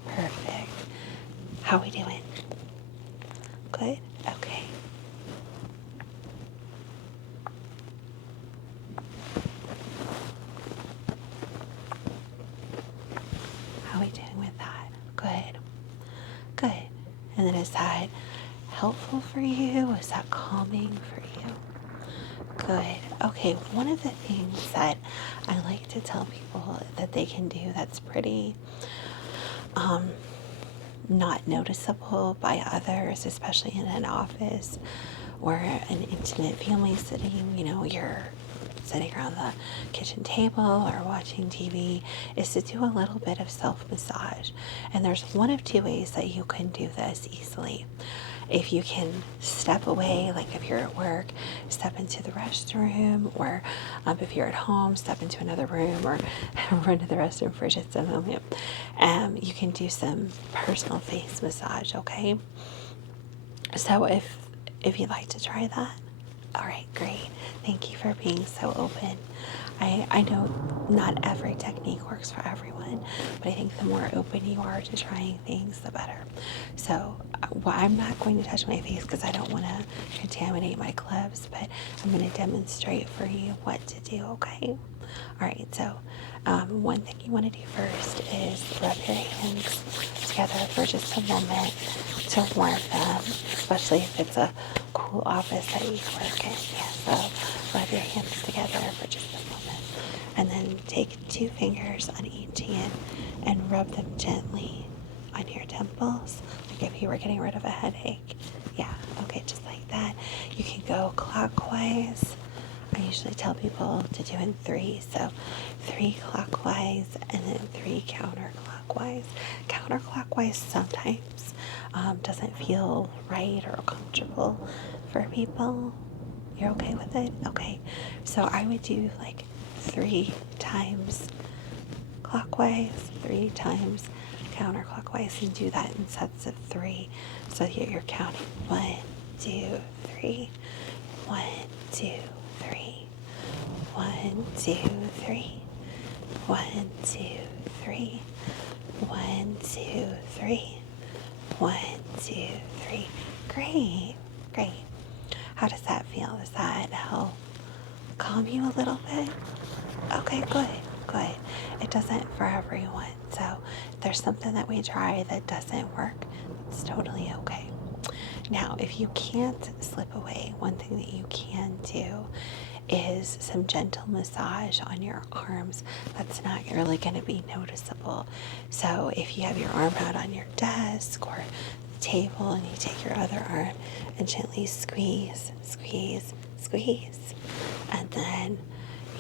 perfect. How are we doing? Good? Okay. How are we doing with that? Good. Good. And then is that helpful for you? Is that calming for you? Good. Okay, one of the things that I like to tell people that they can do that's pretty not noticeable by others, especially in an office or an intimate family setting, you're sitting around the kitchen table or watching TV is to do a little bit of self-massage. And there's one of two ways that you can do this easily. If you can step away, like if you're at work, step into the restroom, or if you're at home, step into another room or run to the restroom for just a moment. You can do some personal face massage, okay? So if you'd like to try that, all right, great. Thank you for being so open. I know not every technique works for everyone, but I think the more open you are to trying things, the better. So well, I'm not going to touch my face because I don't want to contaminate my gloves, but I'm going to demonstrate for you what to do, okay? All right, so one thing you want to do first is rub your hands together for just a moment to warm them, especially if it's a cool office that you work in. Yeah, so rub your hands together for just a moment. And then take 2 fingers on each hand and rub them gently on your temples, like if you were getting rid of a headache. Yeah, okay, just like that. You can go clockwise. I usually tell people to do in 3, so 3 clockwise and then 3 counterclockwise. Counterclockwise sometimes doesn't feel right or comfortable for people. You're okay with it? Okay. So I would do like 3 times clockwise, 3 times counterclockwise, and do that in sets of 3 so that you're counting 1, 2, 3, 1, 2, 3, 1, 2, 3, 1, 2, 3, 1, 2, 3, 1, 2, 3. Great, great. How does that feel? Does that help calm you a little bit? Okay, good, good. It doesn't for everyone. So if there's something that we try that doesn't work, it's totally okay. Now, if you can't slip away, one thing that you can do is some gentle massage on your arms. That's not really going to be noticeable. So if you have your arm out on your desk or the table and you take your other arm and gently squeeze, squeeze, squeeze, and then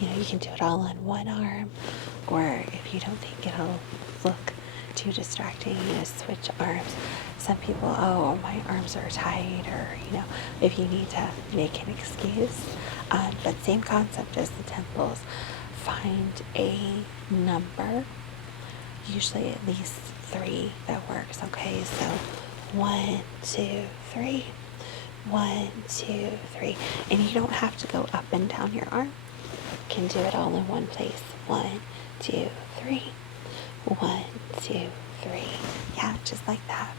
you can do it all on one arm, or if you don't think it'll look too distracting, switch arms. Some people, oh, my arms are tight, or if you need to make an excuse. But same concept as the temples. Find a number, usually at least 3 that works. Okay, so 1, 2, 3, 1, 2, 3, and you don't have to go up and down your arm. You can do it all in one place. 1, 2, 3. 1, 2, 3. Yeah, just like that.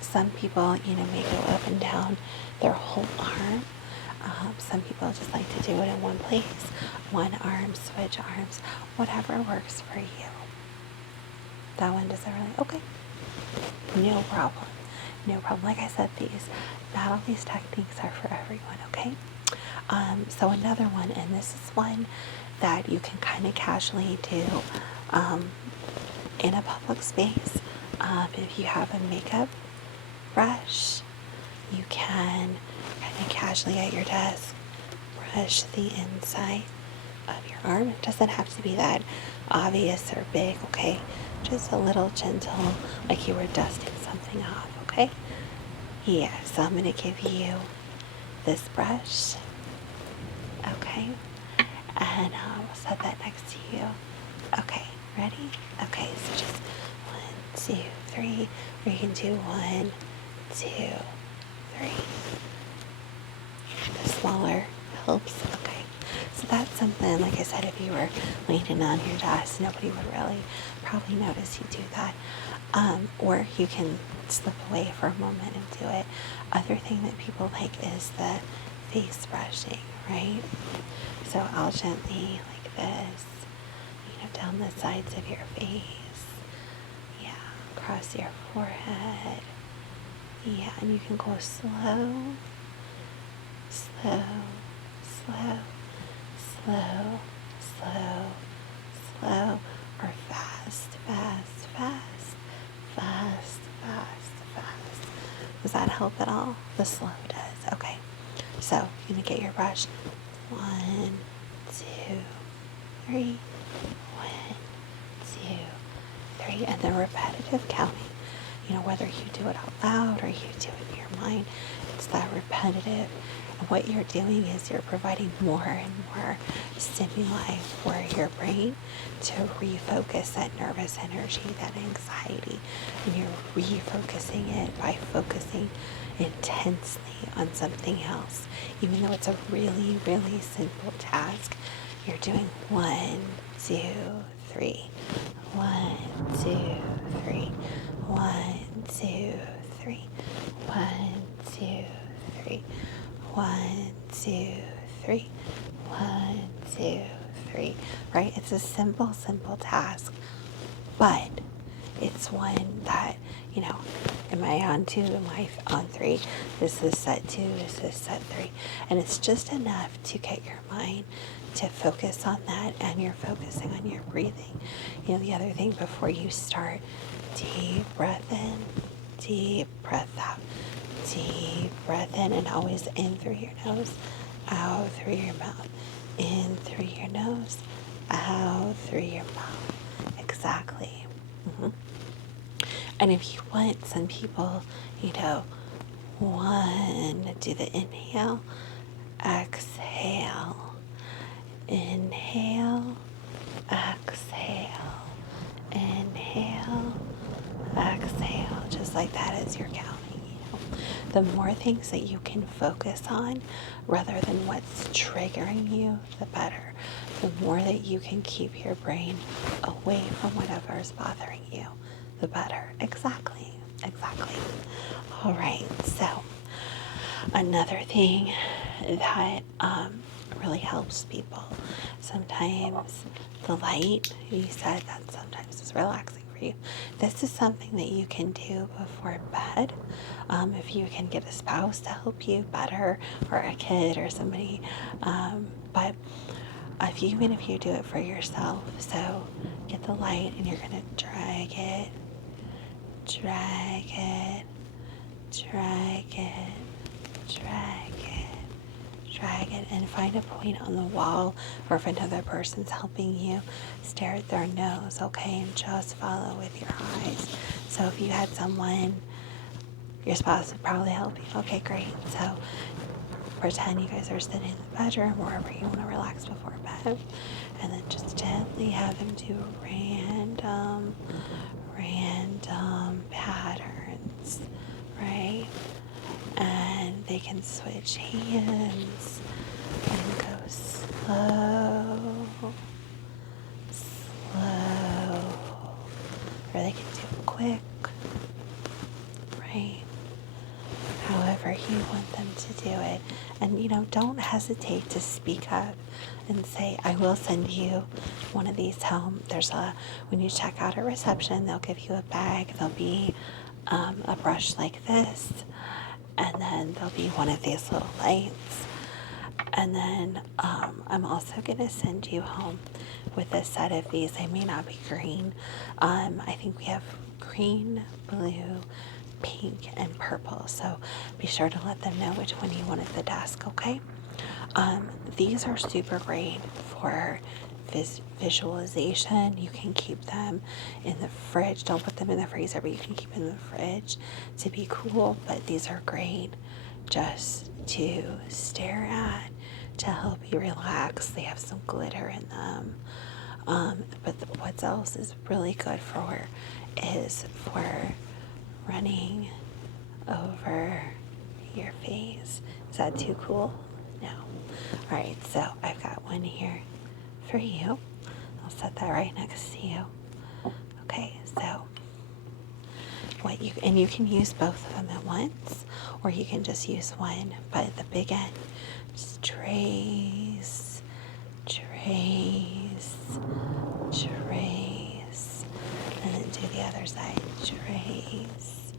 Some people, may go up and down their whole arm. Some people just like to do it in one place. One arm, switch arms, whatever works for you. That one doesn't really, okay. No problem. No problem. Like I said, not all these techniques are for everyone, okay? So another one, and this is one that you can kind of casually do in a public space. If you have a makeup brush, you can kind of casually at your desk brush the inside of your arm. It doesn't have to be that obvious or big, okay? Just a little gentle, like you were dusting something off, okay? Yeah, so I'm going to give you this brush, okay? And I'll set that next to you. Okay, ready? Okay, so just 1, 2, 3, or you can do 1, 2, 3. The smaller helps. Okay, so that's something, like I said, if you were leaning on your desk, nobody would really probably notice you do that. Or you can slip away for a moment and do it. Other thing that people like is the face brushing, right? So I'll gently, like this, down the sides of your face. Yeah, across your forehead. Yeah, and you can go slow, slow, slow, slow, slow, slow, or fast, fast, fast, fast, fast, fast. Does that help at all? The slow does. Okay. So you're going to get your brush. 1, two, three. 1, 2, 3. And then repetitive counting. You know, whether you do it out loud or you do it in your mind, it's that repetitive. And what you're doing is you're providing more and more stimuli for your brain to refocus that nervous energy, that anxiety. And you're refocusing it by focusing intensely on something else. Even though it's a really, really simple task, you're doing 1, 2, 3. 1, 2, 3. 1, 2, 3. 1, 2, 3. 1, 2, 3. 1, 2, 3. Right? It's a simple, simple task, but it's one that, you know, am I on 2? Am I on 3? This is set 2. This is set 3. And it's just enough to get your mind to focus on that, and you're focusing on your breathing. You know, the other thing before you start, deep breath in, deep breath out, deep breath in, and always in through your nose, out through your mouth, in through your nose, out through your mouth. Exactly. And if you want, some people, you know, do the inhale, exhale, inhale, exhale, inhale, exhale, just like that as you're counting. You know, the more things that you can focus on rather than what's triggering you, the better. The more that you can keep your brain away from whatever's bothering you, the better. Exactly. All right, so another thing that really helps people, sometimes the light, you said that sometimes is relaxing for you. This is something that you can do before bed. If you can get a spouse to help you, better, or a kid or somebody, but even if you do it for yourself, so get the light and you're gonna drag it, drag it, drag it, drag it, drag it, and find a point on the wall, or if another person's helping you, stare at their nose, okay, and just follow with your eyes. So if you had someone, your spouse would probably help you. Okay, great. So pretend you guys are sitting in the bedroom, wherever you want to relax before bed, and then just gently have them do random patterns, right? And they can switch hands and go slow, or they can do quick, right? However you want them to do it. And, you know, don't hesitate to speak up and say, I will send you one of these home. When you check out at reception, they'll give you a bag. There'll be a brush like this, and then there'll be one of these little lights. And then I'm also going to send you home with a set of these. They may not be green. I think we have green, blue, pink, and purple. So be sure to let them know which one you want at the desk, okay? These are super great for visualization. You can keep them in the fridge. Don't put them in the freezer, but you can keep them in the fridge to be cool. But these are great just to stare at, to help you relax. They have some glitter in them. But what else is really good for is for running over your face. Is that too cool? No. Alright, so I've got one here for you. I'll set that right next to you. Okay, so you can use both of them at once, or you can just use one, but at the big end, just trace, trace, trace, and then do the other side, trace,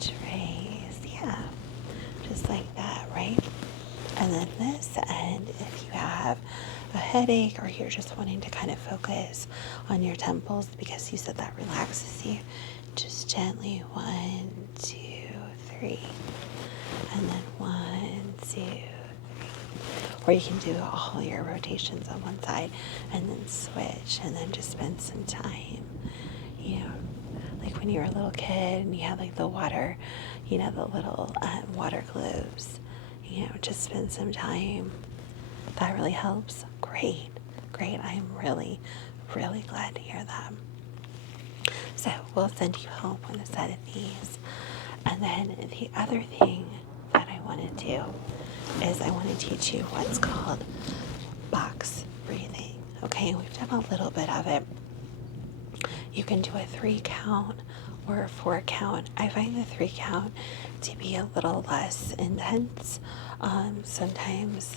trace, yeah, just like that, right? And then this end, if you have a headache or you're just wanting to kind of focus on your temples because you said that relaxes you, just gently 1, 2, 3, and then 1, 2, 3, or you can do all your rotations on one side and then switch and then just spend some time, you know, like when you were a little kid and you had like the water, you know, the little water globes, you know, just spend some time. That really helps. Great. I'm really, really glad to hear that. So we'll send you home with a set of these. And then the other thing that I want to do is I want to teach you what's called box breathing. Okay, we've done a little bit of it. You can do a 3 count or a 4 count. I find the 3 count to be a little less intense. Sometimes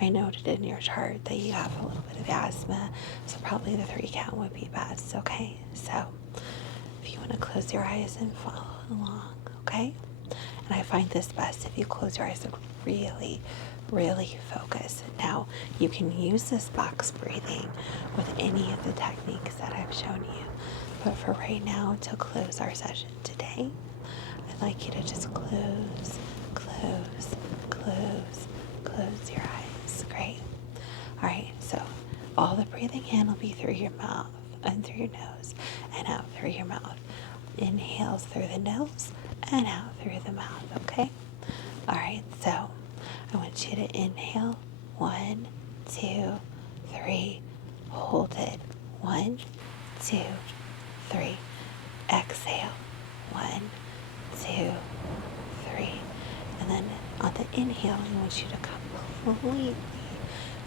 I noted in your chart that you have a little bit of asthma, so probably the 3 count would be best. Okay, so if you want to close your eyes and follow along, okay? And I find this best if you close your eyes and really, really focus. Now, you can use this box breathing with any of the techniques that I've shown you. But for right now, to close our session today, I'd like you to just close your eyes. Great. All right, so all the breathing in will be through your mouth and through your nose and out through your mouth. Inhales through the nose and out through the mouth, okay? All right, so I want you to inhale. 1, 2, 3. Hold it. 1, 2, 3. Exhale. 1, 2, 3. And then on the inhale, I want you to completely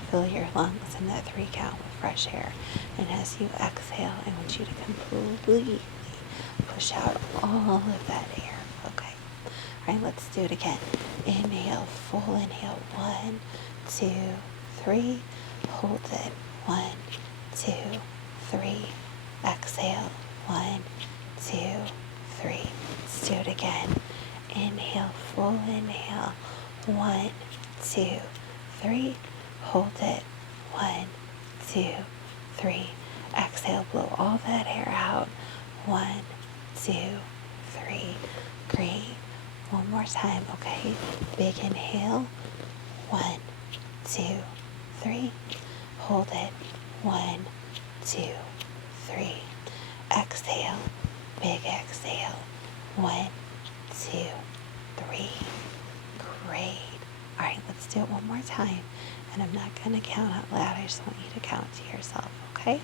fill your lungs in that 3 count with fresh air. And as you exhale, I want you to completely push out all of that air. Okay. All right, let's do it again. Inhale, full inhale. 1, 2, 3. Hold it. 1, 2, 3. Exhale. 1, 2, 3. Let's do it again. Inhale, full inhale. 1, 2, 3. Hold it. 1, 2, 3. Exhale, blow all that air out. 1, 2, 3. Great. One more time, okay? Big inhale. 1, 2, 3. Hold it. 1, 2, 3. Exhale. Big exhale. 1, 2, 3. Great. All right, let's do it one more time. And I'm not going to count out loud. I just want you to count to yourself, okay?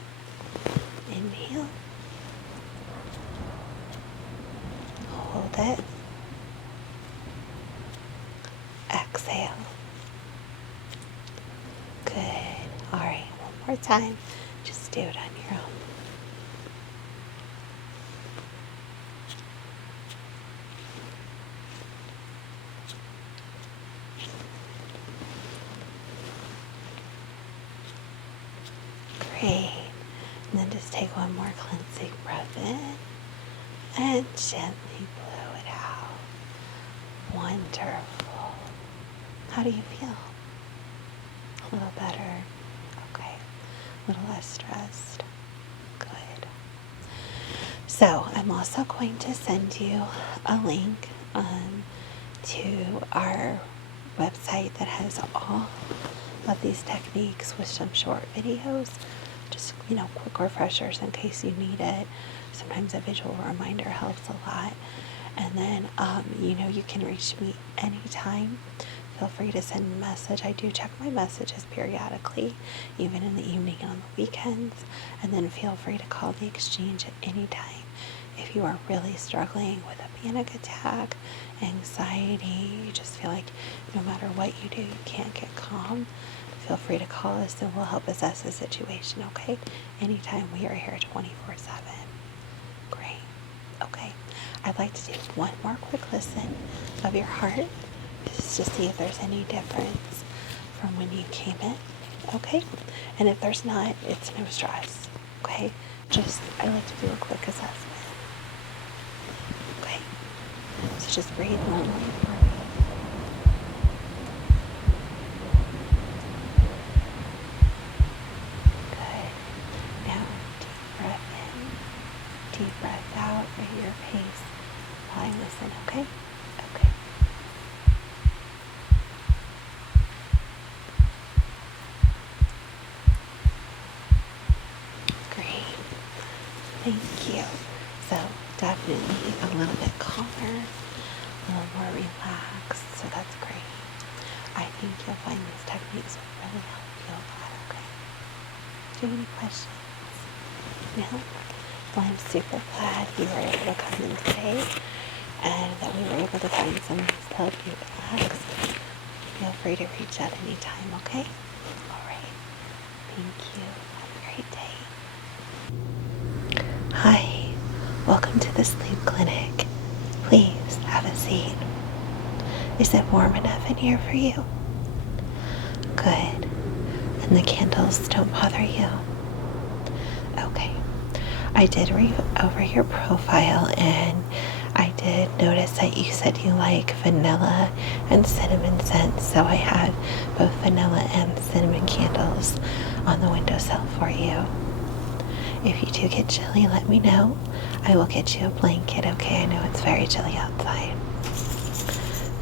Inhale. Hold it. Exhale. Good. All right, one more time. Just do it on your own. Great. And then just take one more cleansing breath in and gently blow it out. Wonderful. How do you feel? A little better? Okay. A little less stressed? Good. So I'm also going to send you a link to our website that has all of these techniques with some short videos. Just, quick refreshers in case you need it. Sometimes a visual reminder helps a lot. And then, you can reach me anytime. Feel free to send a message. I do check my messages periodically, even in the evening and on the weekends. And then feel free to call the exchange at any time. If you are really struggling with a panic attack, anxiety, you just feel like no matter what you do, you can't get calm, feel free to call us and we'll help assess the situation, okay? Anytime. We are here 24/7. Great. Okay. I'd like to do one more quick listen of your heart just to see if there's any difference from when you came in, okay? And if there's not, it's no stress, okay? I like to do a quick assessment. Okay. So just breathe normally for me. Deep breath out at your pace while I listen, okay? Okay. Thank you. So definitely a little bit calmer, a little more relaxed, so that's great. I think you'll find these techniques will really help you a lot, okay? Do you have any questions? No? Well, I'm super glad you were able to come in today and that we were able to find some ways to help you relax. Feel free to reach out anytime, okay? All right. Thank you. Have a great day. Hi. Welcome to the sleep clinic. Please have a seat. Is it warm enough in here for you? Good. And the candles don't bother you? Okay. I did read over your profile and I did notice that you said you like vanilla and cinnamon scents, so I have both vanilla and cinnamon candles on the windowsill for you. If you do get chilly, let me know. I will get you a blanket, okay? I know it's very chilly outside.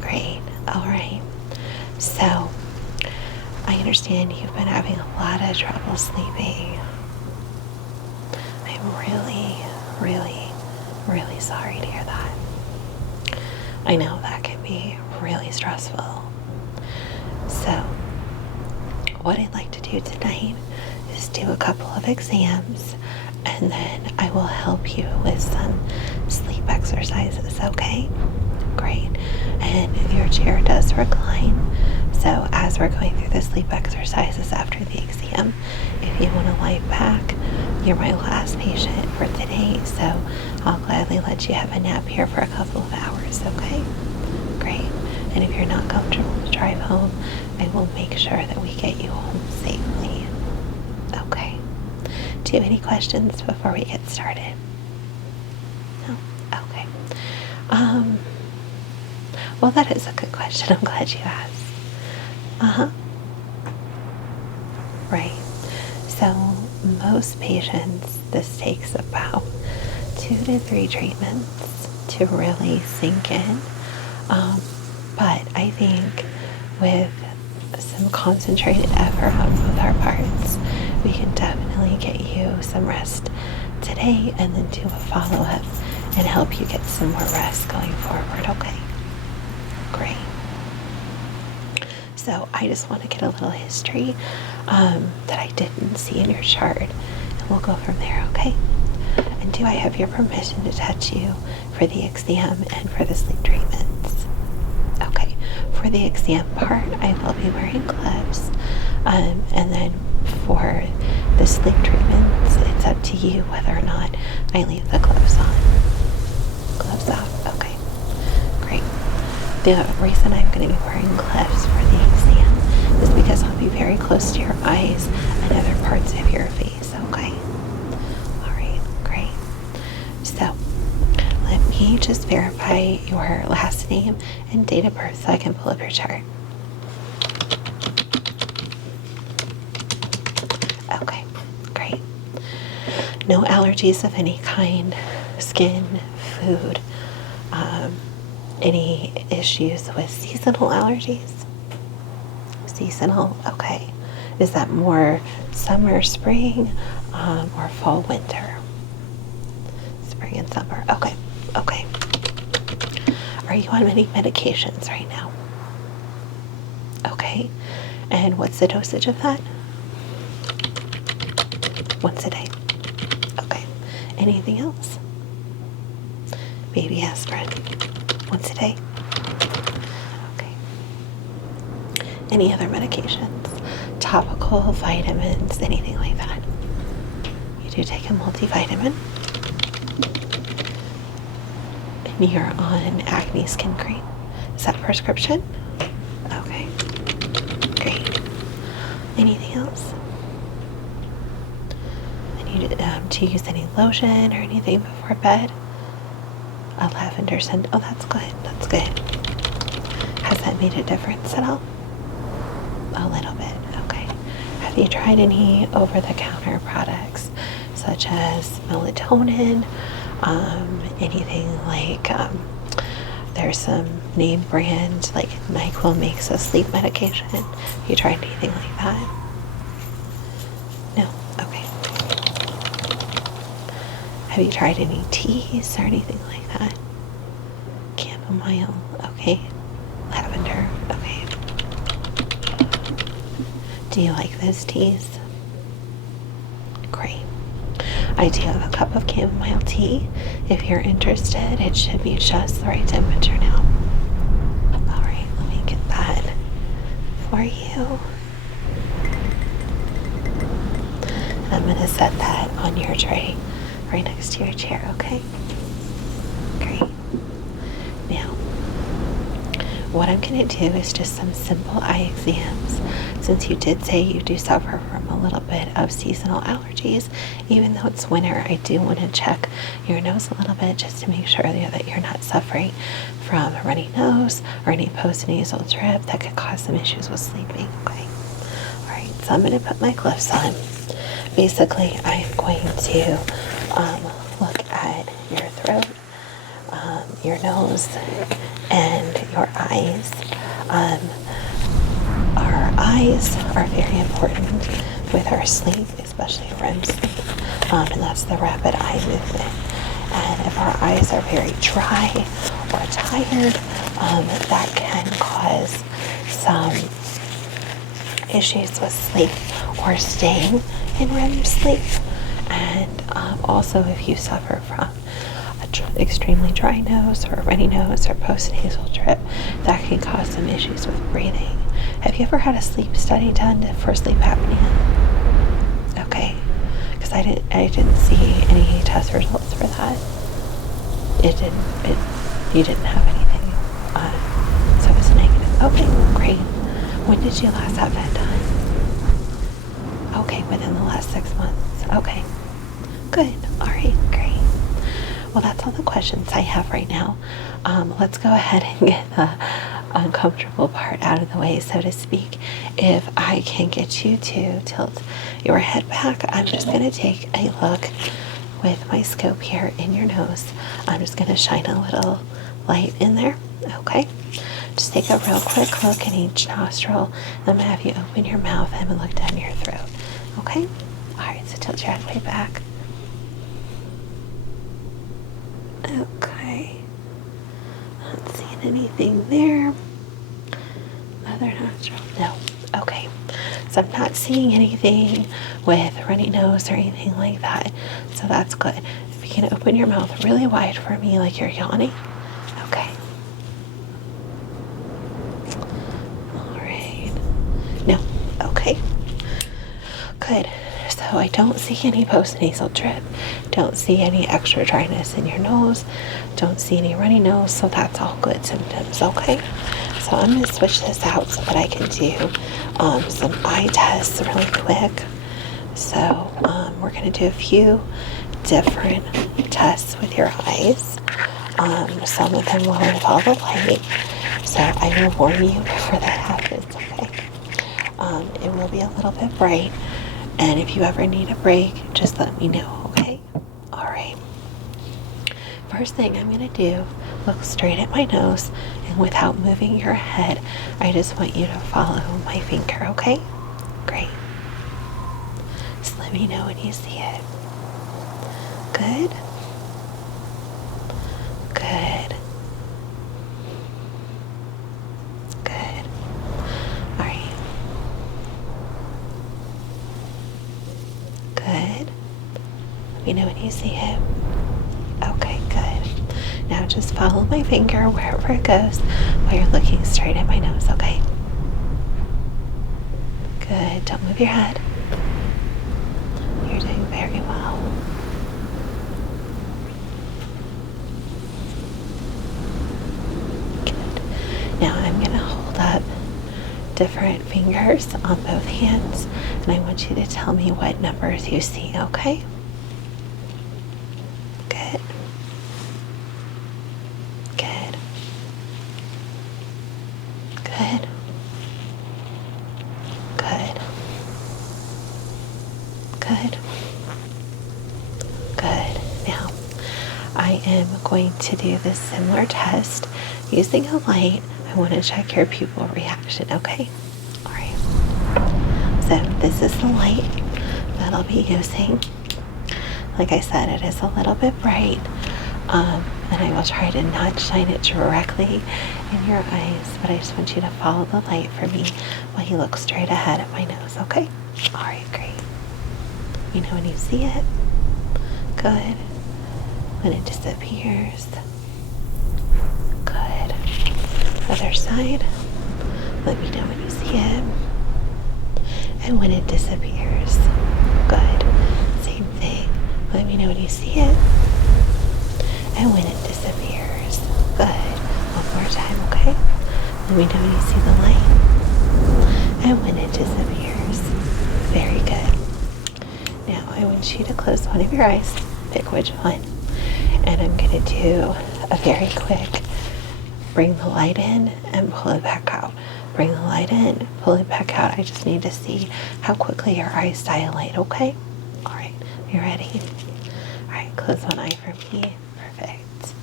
Great. All right. So, I understand you've been having a lot of trouble sleeping. I'm really sorry to hear that. I know that can be really stressful. So, what I'd like to do tonight is do a couple of exams, and then I will help you with some sleep exercises, okay? Great. And your chair does recline, so as we're going through the sleep exercises after the exam, if you want to lie back, you're my last patient for today, so I'll gladly let you have a nap here for a couple of hours, okay? Great. And if you're not comfortable to drive home, I will make sure that we get you home safely. Okay. Do you have any questions before we get started? No? Okay. Well, that is a good question. I'm glad you asked. Right. So most patients, this takes about 2 to 3 treatments to really sink in. But I think with some concentrated effort on both our parts, we can definitely get you some rest today and then do a follow-up and help you get some more rest going forward, okay? Great. So I just want to get a little history that I didn't see in your chart, and we'll go from there, okay? And do I have your permission to touch you for the exam and for the sleep treatments? Okay, for the exam part, I will be wearing gloves, and then for the sleep treatments, it's up to you whether or not I leave the gloves on. Gloves off, okay, great. The reason I'm going to be wearing gloves for the exam is because I'll be very close to your eyes and other parts of your face, okay? Alright, great. So, let me just verify your last name and date of birth so I can pull up your chart. Okay, great. No allergies of any kind, skin, food, any issues with seasonal allergies? Seasonal, okay. Is that more summer, spring, or fall, winter? Spring and summer, okay, okay. Are you on any medications right now? Okay, and what's the dosage of that? Once a day. Okay, anything else? Baby aspirin. Once a day? Okay. Any other medications? Topical, vitamins, anything like that? You do take a multivitamin? And you're on acne skin cream. Is that prescription? Okay. Great. Anything else? And you do you use any lotion or anything before bed? A lavender scent. Oh, that's good. That's good. Has that made a difference at all? A little bit. Okay. Have you tried any over-the-counter products such as melatonin? Anything like there's some name brand like NyQuil makes a sleep medication. Have you tried anything like that? No. Okay. Have you tried any teas or anything like that? Chamomile, okay. Lavender, okay. Do you like those teas? Great. I do have a cup of chamomile tea. If you're interested, it should be just the right temperature now. Alright, let me get that for you. And I'm going to set that on your tray right next to your chair, okay? Great. Now, what I'm going to do is just some simple eye exams. Since you did say you do suffer from a little bit of seasonal allergies, even though it's winter, I do want to check your nose a little bit just to make sure that you're not suffering from a runny nose or any postnasal drip that could cause some issues with sleeping, okay? Alright, so I'm going to put my gloves on. Basically, I'm going to look at your throat, your nose, and your eyes. Our eyes are very important with our sleep, especially REM sleep, and that's the rapid eye movement. And if our eyes are very dry or tired, that can cause some issues with sleep or staying in REM sleep. And also, if you suffer from extremely dry nose or runny nose or postnasal drip, that can cause some issues with breathing. Have you ever had a sleep study done for sleep apnea? Okay, because I didn't see any test results for that. You didn't have anything, so it was negative. Okay, great. When did you last have that done? Okay, within the last 6 months. Okay, good. All right, great. Well, that's all the questions I have right now. Let's go ahead and get the uncomfortable part out of the way, so to speak. If I can get you to tilt your head back, I'm just going to take a look with my scope here in your nose. I'm just going to shine a little light in there, okay? Just take a real quick look in each nostril. I'm going to have you open your mouth and look down your throat, okay? All right, so tilt your head way back. Okay. Not seeing anything there. Other nostril? No. Okay. So I'm not seeing anything with runny nose or anything like that. So that's good. If you can open your mouth really wide for me like you're yawning. Okay. Alright. No. Okay. Good. So I don't see any postnasal drip. Don't see any extra dryness in your nose. Don't see any runny nose. So that's all good symptoms. Okay. So I'm going to switch this out so that I can do some eye tests really quick. So we're going to do a few different tests with your eyes. Some of them will involve a light. So I will warn you before that happens. Okay. It will be a little bit bright. And if you ever need a break, just let me know, okay? All right. First thing I'm going to do, look straight at my nose, and without moving your head, I just want you to follow my finger, okay? Great. Just let me know when you see it. Good. Good. Good. All right. Good. Let me know when you see it. Okay, good. Now just follow my finger wherever it goes while you're looking straight at my nose, okay? Good. Don't move your head. You're doing very well. Good. Now I'm going to hold up different fingers on both hands, and I want you to tell me what numbers you see, okay? Good. Good. Good. Good. Good. Good. Now, I am going to do this similar test using a light. I want to check your pupil reaction, okay? All right. So this is the light that I'll be using. Like I said, it is a little bit bright, and I will try to not shine it directly in your eyes, but I just want you to follow the light for me while you look straight ahead at my nose, okay? All right, great. You know when you see it? Good. When it disappears? Good. Other side? Let me know when you see it. And when it disappears? Good. Same thing. Let me know when you see it. And when it disappears? Good. One more time, okay? Let me know when you see the light. And when it disappears? Very good. Now I want you to close one of your eyes. Pick which one. And I'm going to do a very quick bring the light in and pull it back out. Bring the light in, pull it back out. I just need to see how quickly your eyes dilate, okay? All right, you ready? All right, close one eye for me. Perfect.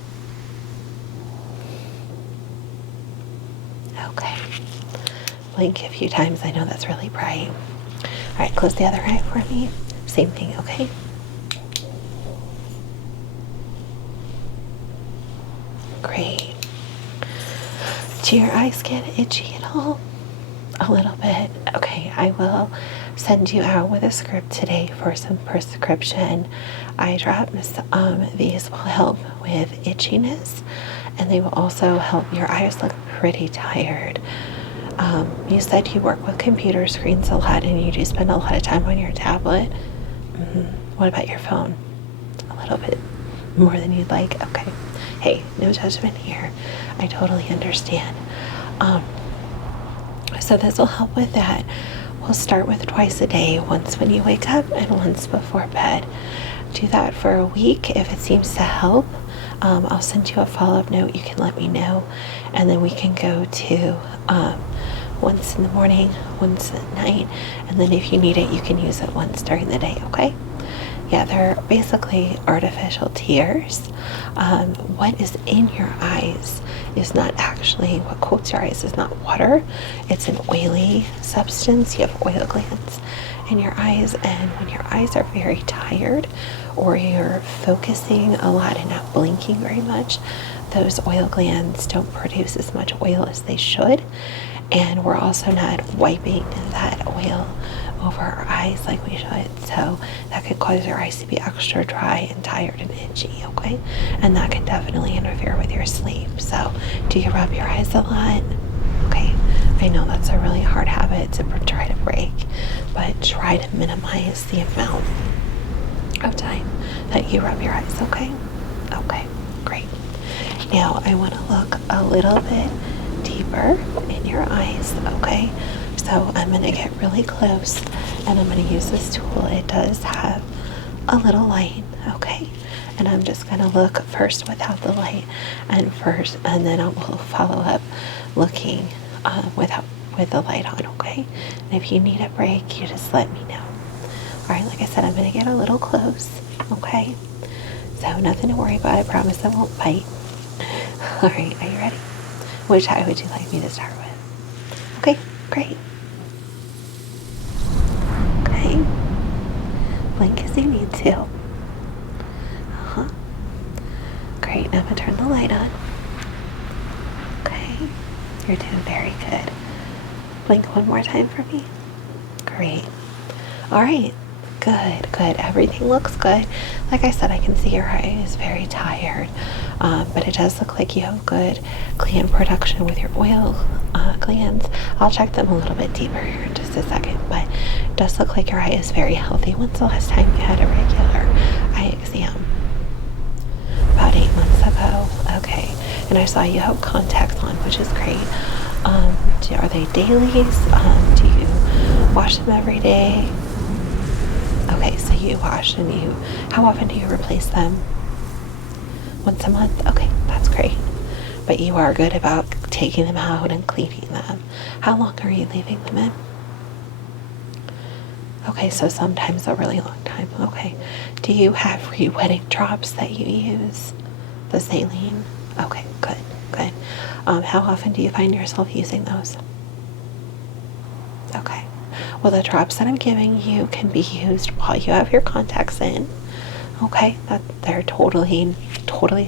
Okay. Blink a few times. I know that's really bright. All right, close the other eye for me. Same thing, okay? Great. Do your eyes get itchy at all? A little bit. Okay, I will send you out with a script today for some prescription eye drops. These will help with itchiness, and they will also help your eyes look pretty tired. You said you work with computer screens a lot and you do spend a lot of time on your tablet. What about your phone? A little bit more than you'd like? Okay. Hey, no judgment here. I totally understand. So this will help with that. We'll start with twice a day, once when you wake up and once before bed. Do that for a week. If it seems to help, I'll send you a follow-up note. You can let me know, and then we can go to once in the morning, once at night, and then if you need it, you can use it once during the day, okay? Yeah, they're basically artificial tears. What is in your eyes is not actually, what coats your eyes is not water. It's an oily substance. You have oil glands in your eyes, and when your eyes are very tired or you're focusing a lot and not blinking very much, those oil glands don't produce as much oil as they should, and we're also not wiping that oil over our eyes like we should, so that could cause your eyes to be extra dry and tired and itchy, okay? And that can definitely interfere with your sleep. So do you rub your eyes a lot? Okay, I know that's a really hard habit to try to break, but try to minimize the amount of time that you rub your eyes, okay? Okay, great. Now I want to look a little bit deeper in your eyes, okay? So I'm going to get really close and I'm going to use this tool. It does have a little light, okay? And I'm just going to look first without the light and then I will follow up looking with the light on, okay? And if you need a break, you just let me know. All right, like I said, I'm going to get a little close, okay? So nothing to worry about. I promise I won't bite. All right, are you ready? Which eye would you like me to start with? Okay, great. Okay. Blink as you need to. Great, now I'm going to turn the light on. Okay, you're doing very good. Blink one more time for me. Great. All right, good, good. Everything looks good. Like I said, I can see your eye is very tired, but it does look like you have good gland production with your oil glands. I'll check them a little bit deeper here in just a second, but it does look like your eye is very healthy. When's the last time you had a regular eye exam? About 8 months ago. Okay, and I saw you have contacts on, which is great. Are they dailies? Do you wash them every day? Okay, so you wash and how often do you replace them? Once a month? Okay, that's great. But you are good about taking them out and cleaning them. How long are you leaving them in? Okay, so sometimes a really long time. Okay. Do you have re-wetting drops that you use? The saline? Okay, good, good. How often do you find yourself using those? Okay. Well, the drops that I'm giving you can be used while you have your contacts in. Okay, that they're totally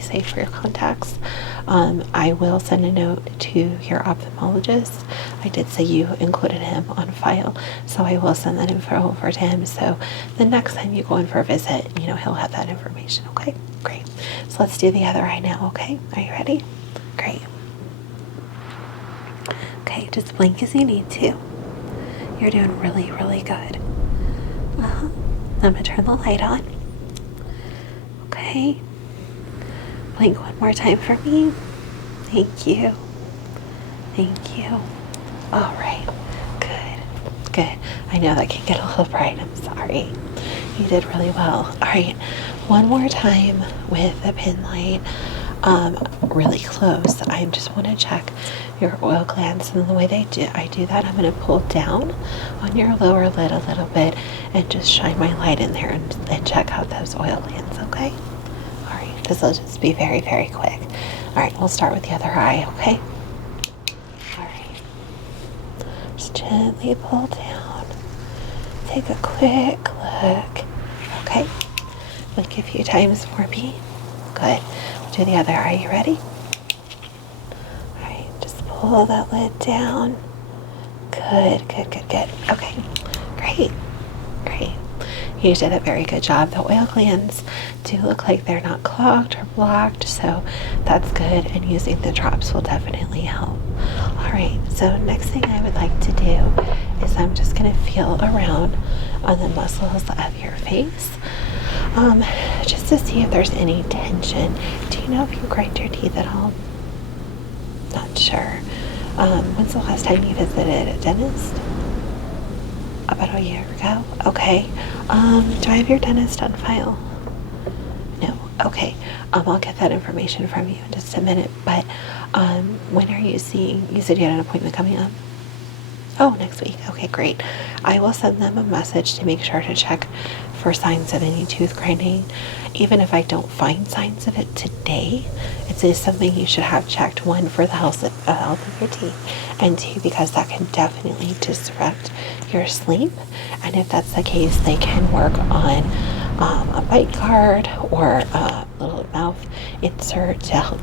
safe for your contacts. I will send a note to your ophthalmologist. I did say you included him on file, so I will send that info over to him. So the next time you go in for a visit, you know, he'll have that information. Okay, great. So let's do the other eye now. Okay, are you ready? Great. Okay, just blink as you need to. You're doing really, really good. I'm gonna turn the light on. Okay. Blink one more time for me. Thank you. Thank you. All right. Good. Good. I know that can get a little bright. I'm sorry. You did really well. All right. One more time with the pin light. Really close. I just want to check your oil glands, and the way I do that, I'm going to pull down on your lower lid a little bit and just shine my light in there and check out those oil glands. Okay. All right. This will just be very, very quick. All right. We'll start with the other eye. Okay. All right. Just gently pull down. Take a quick look. Okay. Blink a few times for me. Good. We'll do the other. Are you ready? All right. Just pull that lid down. Good, good, good, good. Okay. Great. Great. You did a very good job. The oil glands do look like they're not clogged or blocked, so that's good. And using the drops will definitely help. All right. So next thing I would like to do is I'm just going to feel around on the muscles of your face. Just to see if there's any tension. Do you know if you grind your teeth at all? Not sure. When's the last time you visited a dentist? About a year ago? Okay. Do I have your dentist on file? No. Okay. I'll get that information from you in just a minute. But when are you seeing? You said you had an appointment coming up? Oh, next week. Okay, great. I will send them a message to make sure to check for signs of any tooth grinding. Even if I don't find signs of it today, it is something you should have checked. One, for the health of your teeth, and two, because that can definitely disrupt your sleep. And if that's the case, they can work on a bite guard or a little mouth insert to help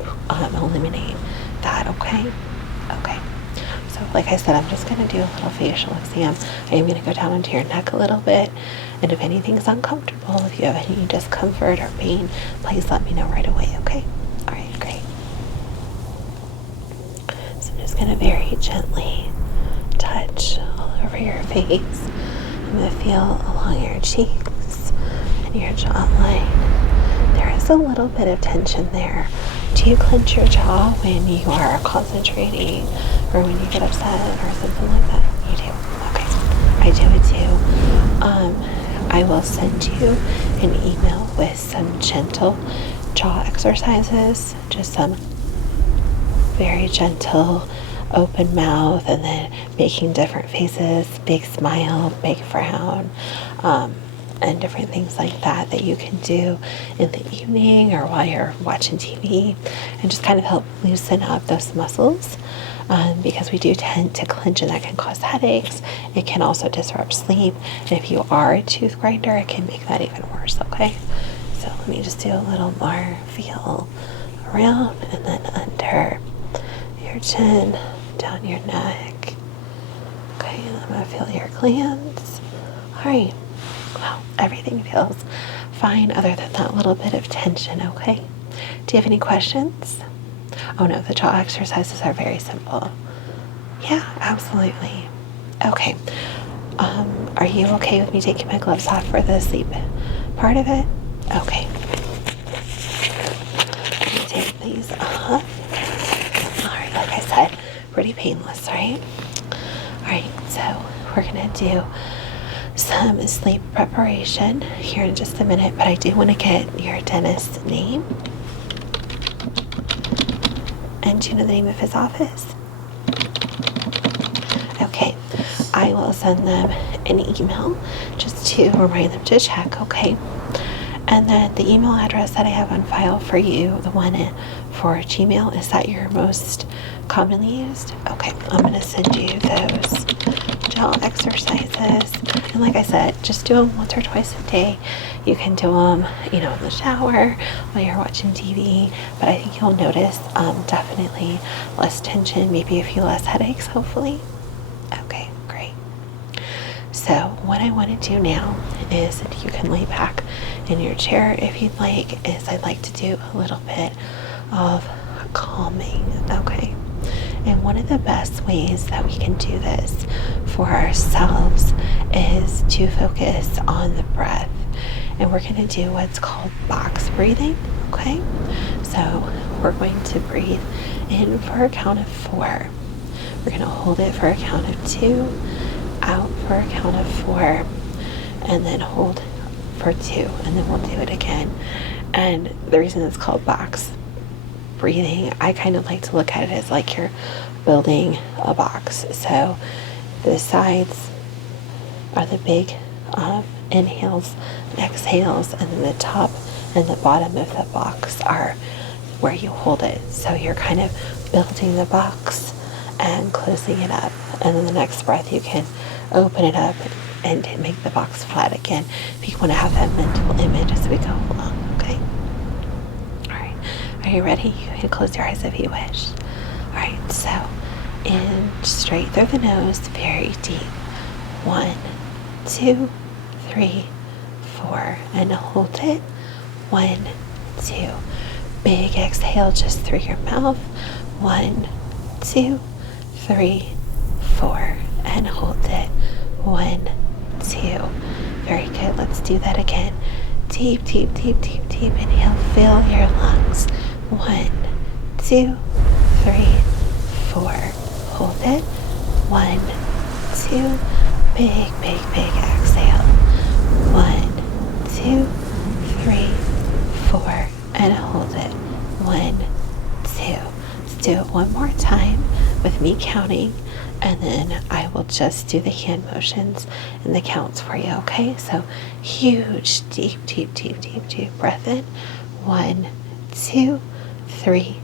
eliminate that. Okay. Okay. So like I said, I'm just going to do a little facial exam. I am going to go down into your neck a little bit. And if anything's uncomfortable, if you have any discomfort or pain, please let me know right away, okay? All right, great. So I'm just going to very gently touch all over your face. I'm going to feel along your cheeks and your jawline. There is a little bit of tension there. Do you clench your jaw when you are concentrating or when you get upset or something like that? You do? Okay. I do it too. I will send you an email with some gentle jaw exercises, just some very gentle open mouth, and then making different faces, big smile, big frown, and different things like that that you can do in the evening or while you're watching TV, and just kind of help loosen up those muscles, because we do tend to clench, and that can cause headaches. It can also disrupt sleep, and if you are a tooth grinder, it can make that even worse. Okay, so let me just do a little more feel around and then under your chin, down your neck. Okay, and I'm gonna feel your glands. All right. Wow, everything feels fine other than that little bit of tension. Okay, do you have any questions? Oh no, the jaw exercises are very simple. Yeah, absolutely. Okay. Are you okay with me taking my gloves off for the sleep part of it? Okay. Let me take these off. All right, like I said, pretty painless, right? All right, so we're gonna do some sleep preparation here in just a minute, but I do want to get your dentist's name. And do you know the name of his office? Okay, I will send them an email just to remind them to check, okay? And then the email address that I have on file for you, the one for Gmail, is that your most commonly used? Okay, I'm going to send you those gentle exercises. And like I said, just do them once or twice a day. You can do them, in the shower while you're watching TV. But I think you'll notice definitely less tension, maybe a few less headaches, hopefully. Okay, great. So what I want to do now is, you can lay back in your chair if you'd like, is I'd like to do a little bit of calming, okay? And one of the best ways that we can do this for ourselves is to focus on the breath. And we're going to do what's called box breathing, okay? So we're going to breathe in for a count of 4. We're going to hold it for a count of 2, out for a count of 4, and then hold for 2, and then we'll do it again. And the reason it's called box breathing, I kind of like to look at it as like you're building a box. So the sides are the big inhales and exhales, and then the top and the bottom of the box are where you hold it. So you're kind of building the box and closing it up, and then the next breath you can open it up and make the box flat again, if you want to have that mental image as we go along. Okay, all right, are you ready? You can close your eyes if you wish. All right, so in straight through the nose, very deep. 1, 2, 3, 4, and hold it. 1, 2. Big exhale just through your mouth. 1, 2, 3, 4, and hold it. 1, 2. Very good. Let's do that again. Deep, deep, deep, deep, deep inhale. Fill your lungs. 1, 2, 3, 4. Hold it. 1, 2. Big, big, big exhale. 1, 2, 3, 4, and hold it. 1, 2. Let's do it one more time with me counting, and then I will just do the hand motions and the counts for you, okay? So huge, deep, deep, deep, deep, deep breath in. 1, 2, 3,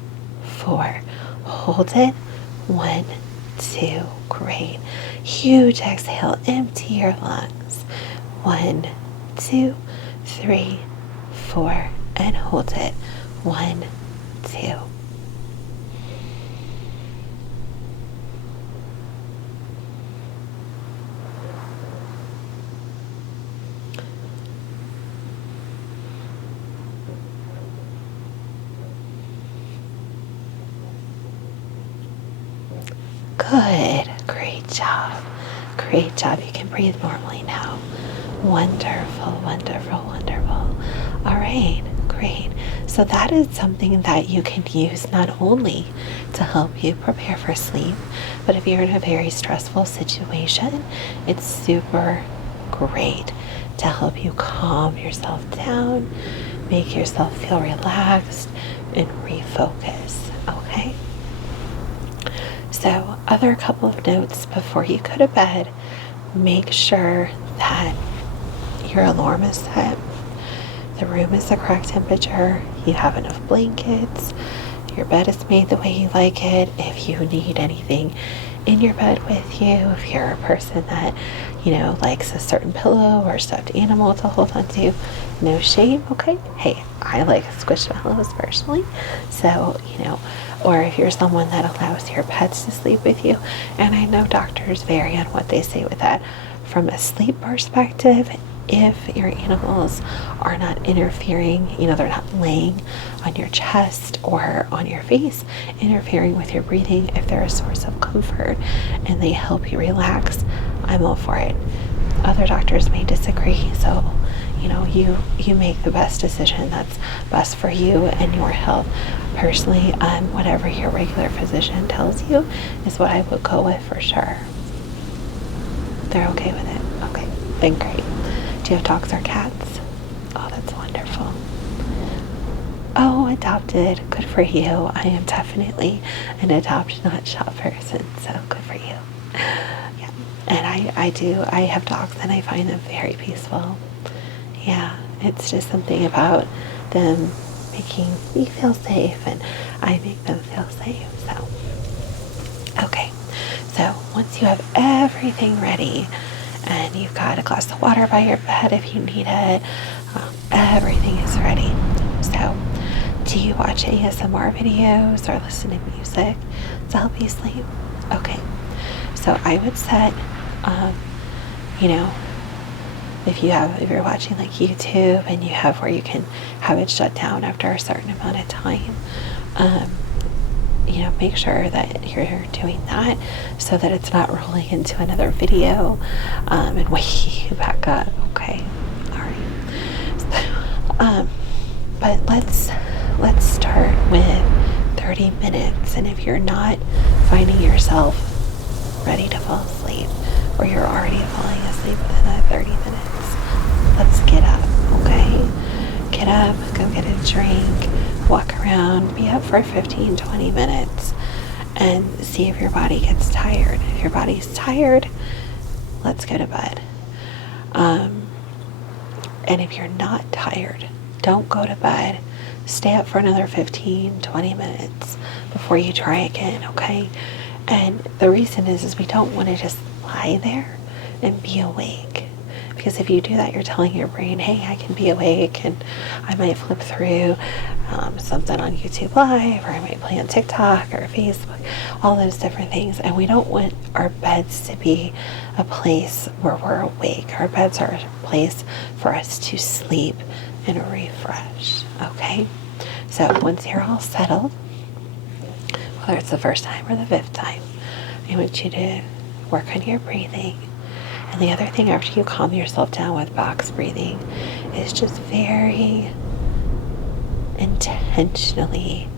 4. Hold it. 1, 2. Great. Huge exhale. Empty your lungs. 1, 2, 3, 4, and hold it. 1, 2. Good. Great job. Great job. You can breathe normally now. Wonderful, wonderful, wonderful. All right. Great. So that is something that you can use not only to help you prepare for sleep, but if you're in a very stressful situation, it's super great to help you calm yourself down, make yourself feel relaxed, and refocus. Okay? So, other couple of notes before you go to bed: make sure that your alarm is set, the room is the correct temperature, you have enough blankets, your bed is made the way you like it. If you need anything in your bed with you, if you're a person that, likes a certain pillow or stuffed animal to hold on to, no shame, okay? Hey, I like squishmallows personally, so, or if you're someone that allows your pets to sleep with you, and I know doctors vary on what they say with that. From a sleep perspective, if your animals are not interfering, they're not laying on your chest or on your face, interfering with your breathing, if they're a source of comfort and they help you relax, I'm all for it. Other doctors may disagree, so you make the best decision that's best for you and your health. Personally, whatever your regular physician tells you is what I would go with for sure. They're okay with it? Okay, then great. Do you have dogs or cats? Oh, that's wonderful. Oh, adopted. Good for you. I am definitely an adopt, not shop person, so good for you. Yeah, and I have dogs and I find them very peaceful. Yeah, it's just something about them making me feel safe, and I make them feel safe. So, okay. So So once you have everything ready and you've got a glass of water by your bed if you need it, everything is ready. So do you watch ASMR videos or listen to music to help you sleep? Okay. So I would set, if you're watching like YouTube and you have where you can have it shut down after a certain amount of time, make sure that you're doing that so that it's not rolling into another video and waking you back up. Okay. All right. So, but let's start with 30 minutes. And if you're not finding yourself ready to fall asleep, or you're already falling asleep within that 30 minutes, let's get up, okay? Get up, go get a drink, walk around, be up for 15-20 minutes, and see if your body gets tired. If your body's tired, let's go to bed. And if you're not tired, don't go to bed. Stay up for another 15-20 minutes before you try again, okay? And the reason is we don't want to just lie there and be awake. Because if you do that, you're telling your brain, hey, I can be awake and I might flip through something on YouTube Live, or I might play on TikTok or Facebook, all those different things. And we don't want our beds to be a place where we're awake. Our beds are a place for us to sleep and refresh, okay? So once you're all settled, whether it's the first time or the 5th time, I want you to work on your breathing. And the other thing after you calm yourself down with box breathing is just very intentionally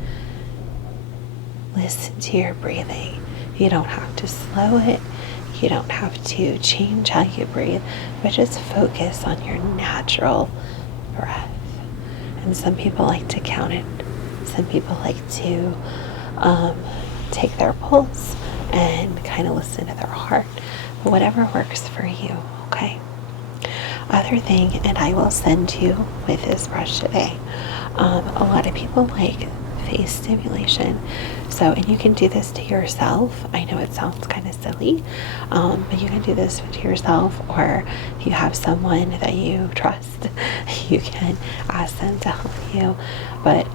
listen to your breathing. You don't have to slow it. You don't have to change how you breathe, but just focus on your natural breath. And some people like to count it. Some people like to take their pulse and kind of listen to their heart. But whatever works for you, okay? Other thing, and I will send you with this brush today, a lot of people like face stimulation. So, and you can do this to yourself. I know it sounds kind of silly, but you can do this to yourself, or if you have someone that you trust, you can ask them to help you. But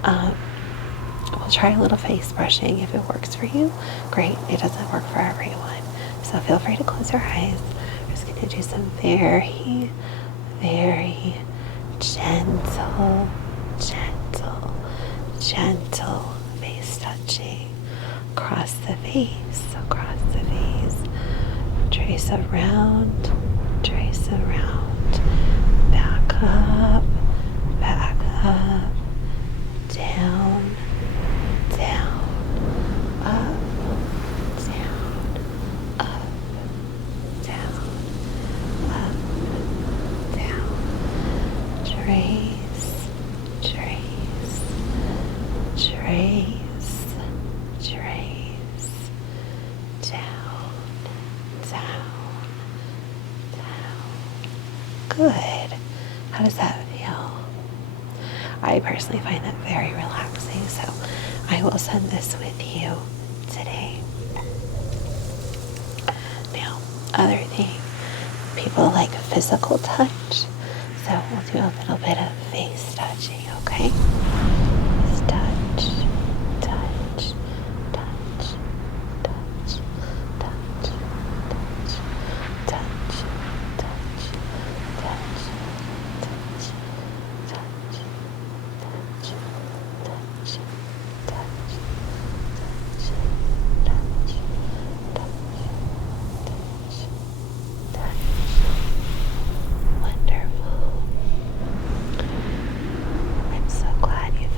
we'll try a little face brushing. If it works for you, great. It doesn't work for everyone. So feel free to close your eyes. I'm just going to do some very, very gentle face touching across the face, trace around, back up, down, up, down, trace, down. Good. How does that feel? I personally find that very relaxing, so I will send this with you today. Now, other thing, people like physical touch, so we'll do a little bit of face touching, okay? Just touch, touch, touch, touch, touch, touch, touch, touch, touch, touch, touch, touch, touch, touch, touch. Wonderful. I'm so glad you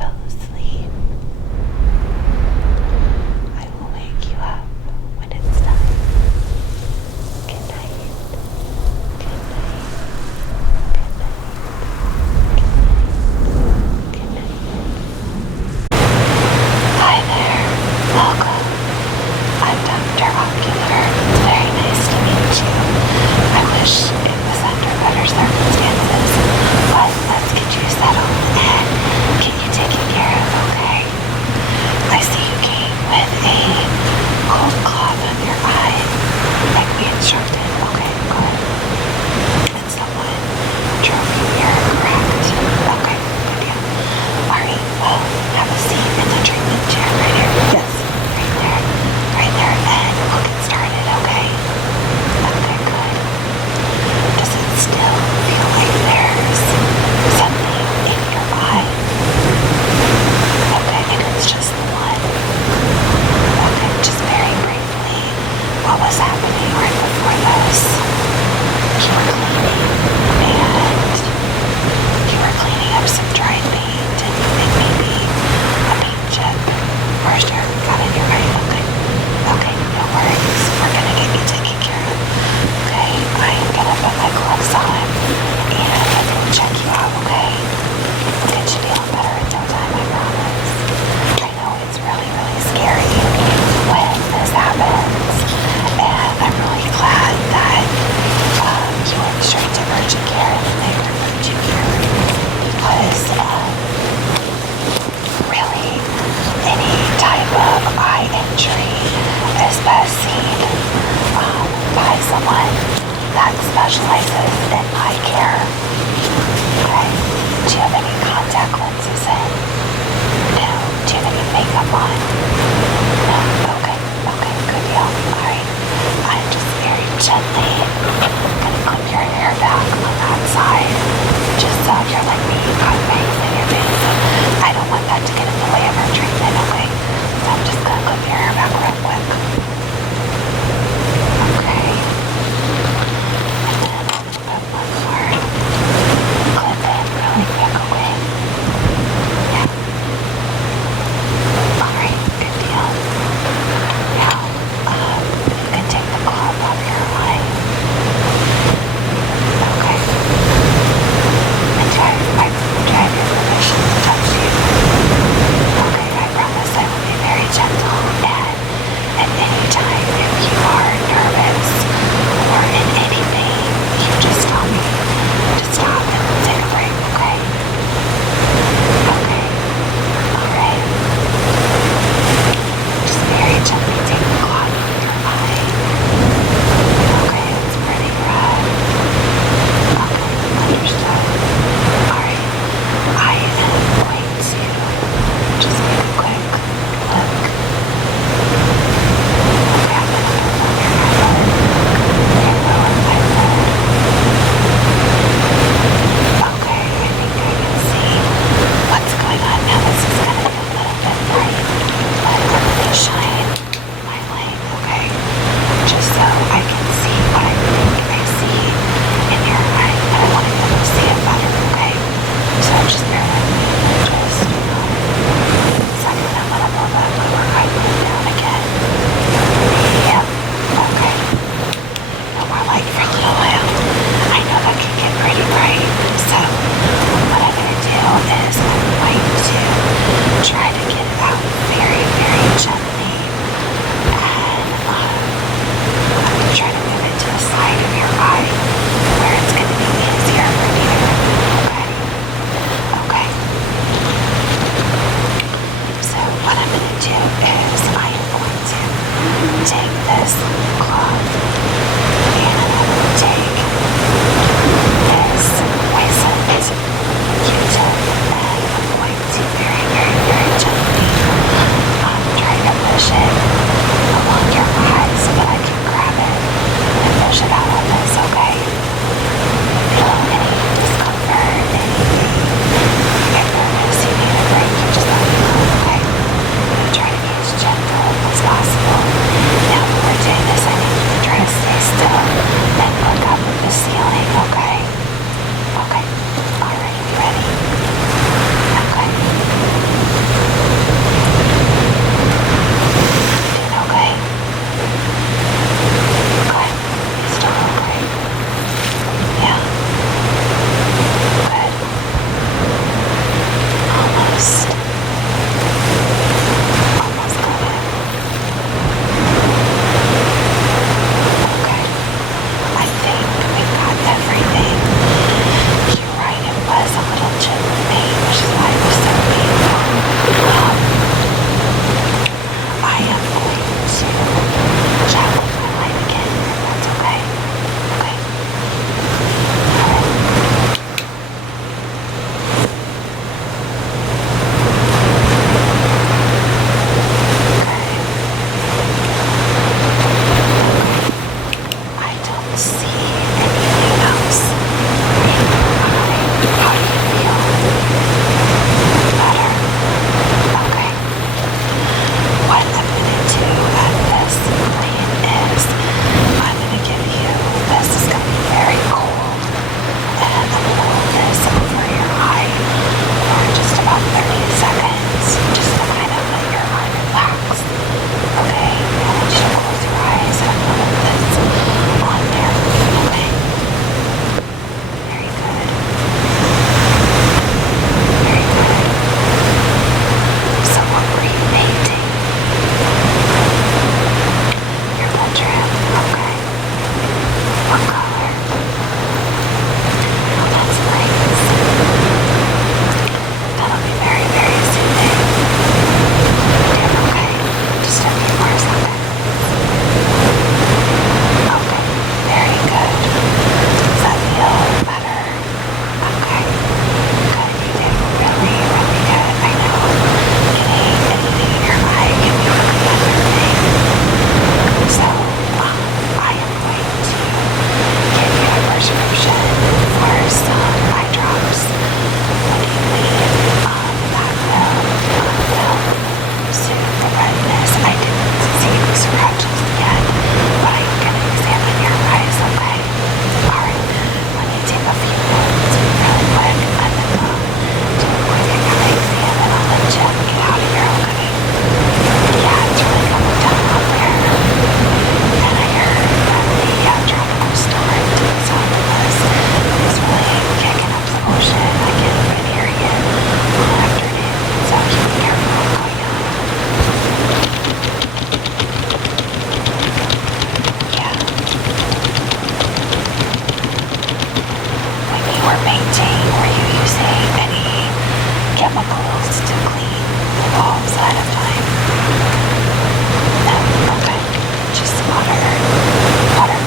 tools to clean the walls ahead of time? No? Okay. Just water. Water.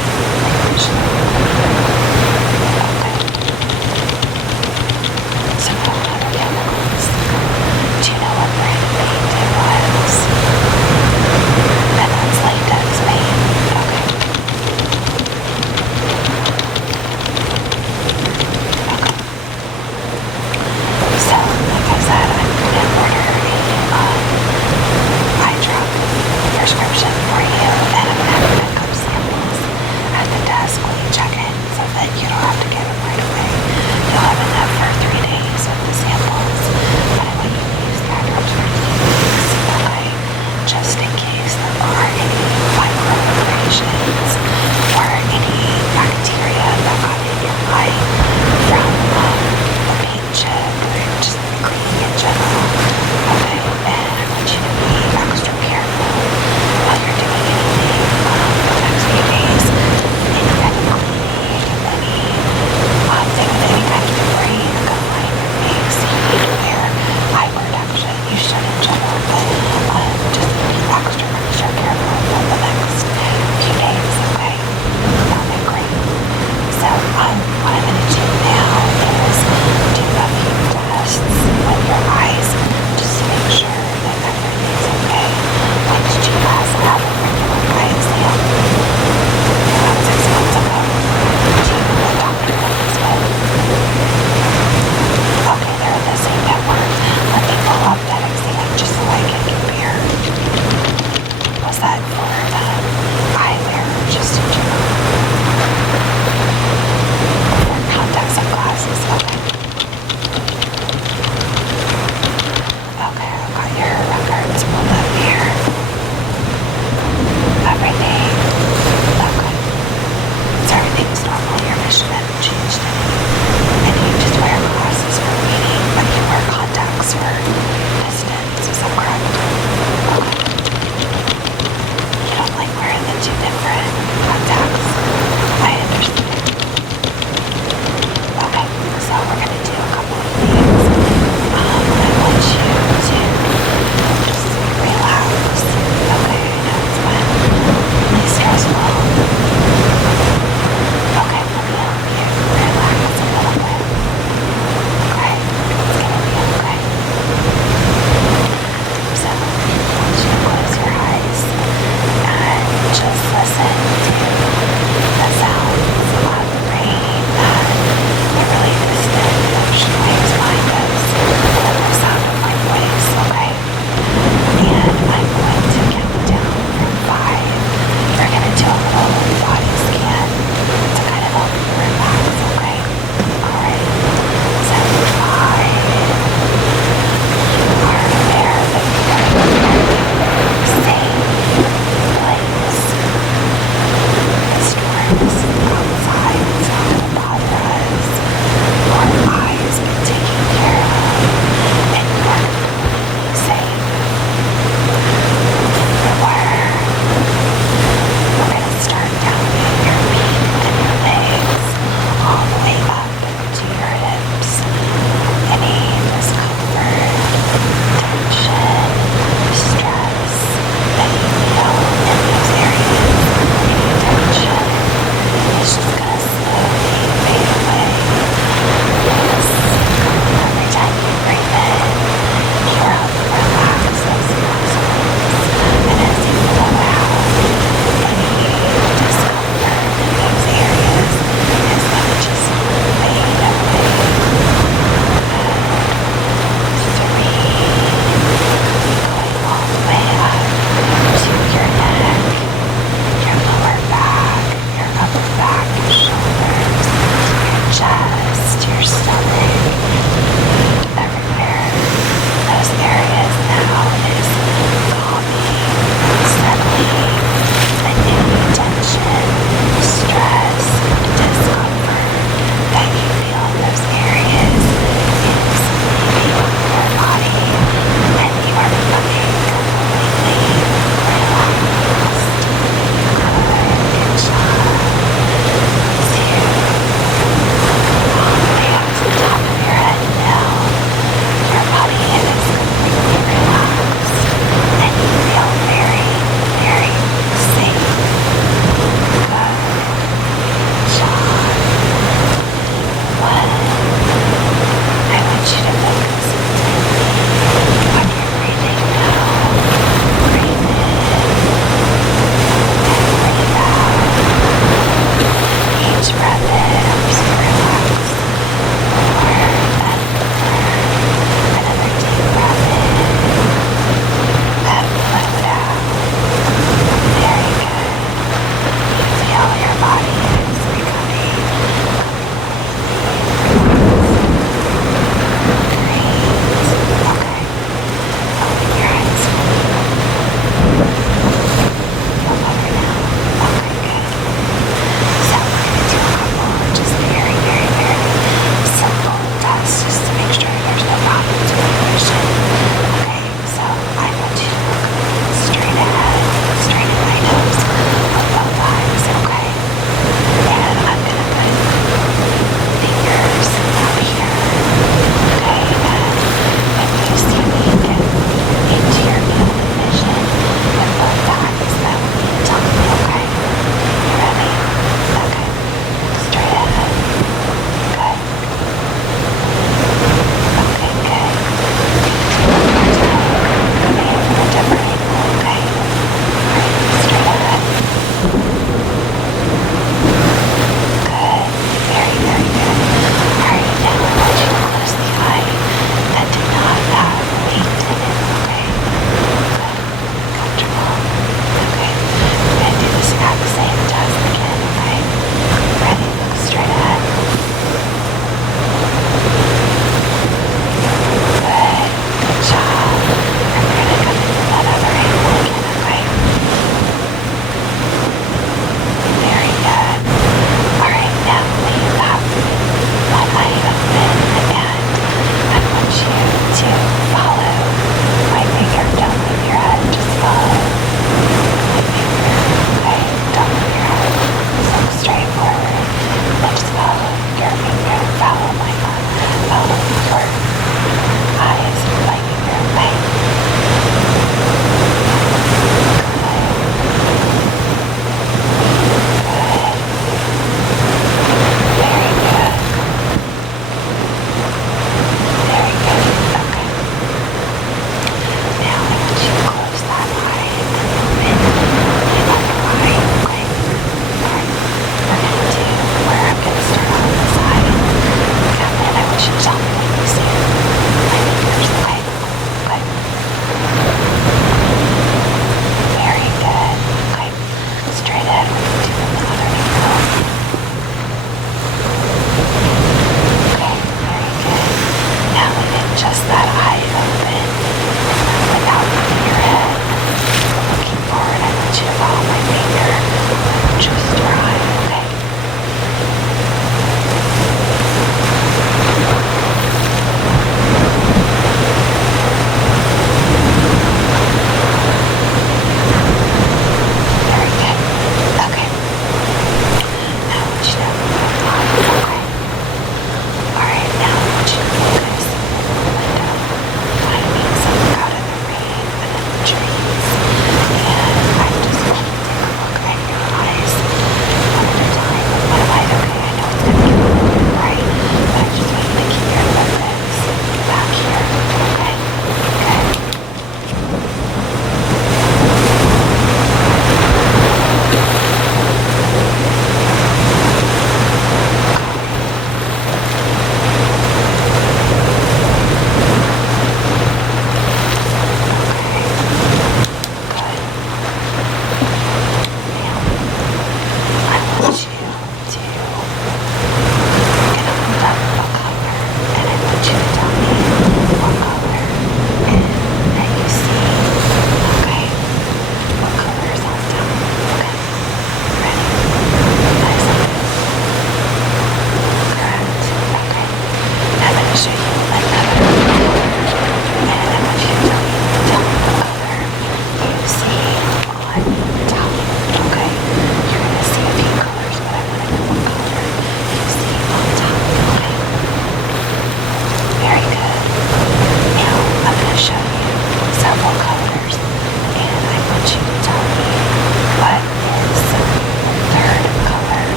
Okay. So no other chemicals. Do you know what brand paint it was? And that's latex paint. Okay. Okay. So, like I said, I'm going to order a eye drop prescription for you, and I'm going to have to pick up some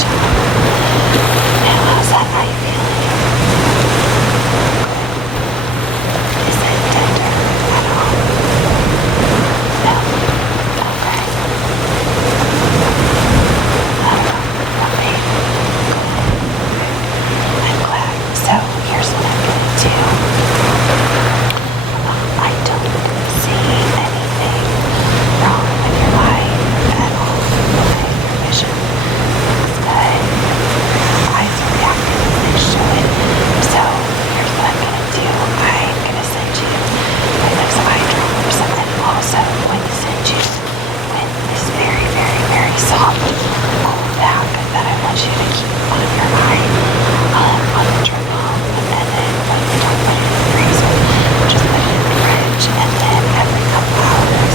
job. Now, how's that? How you feeling? Is it tender at all? No? Okay. Not pain? I'm glad. So, here's what I'm going to do. I don't see anything wrong with your eye at all. Okay, your vision looks good. Eyes are reacting as they should. So here's what I'm gonna do. I'm gonna send you with those eye drops, and then also I'm going to send you with this very, very, very soft cool bag that I want you to keep on your eye on the journal, and then when you don't put it in the freezer, just put it in the fridge, and then every couple hours,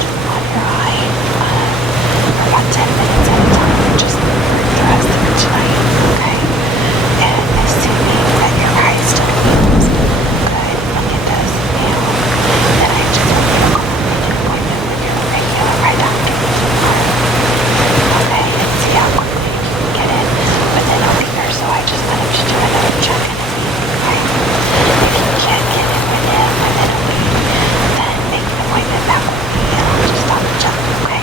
just on your eye for about 10 minutes at a time, just for the rest of each night, okay? And assuming that your eye still feels good when it does now, then I just want you to go and make an appointment with your regular eye doctor tomorrow, okay? And see how quickly you can get in within a week or so. I just wanted you to do another check in and see, right? If you can't get in with him within a week, then make an appointment back with me and I'll just stop and check, okay?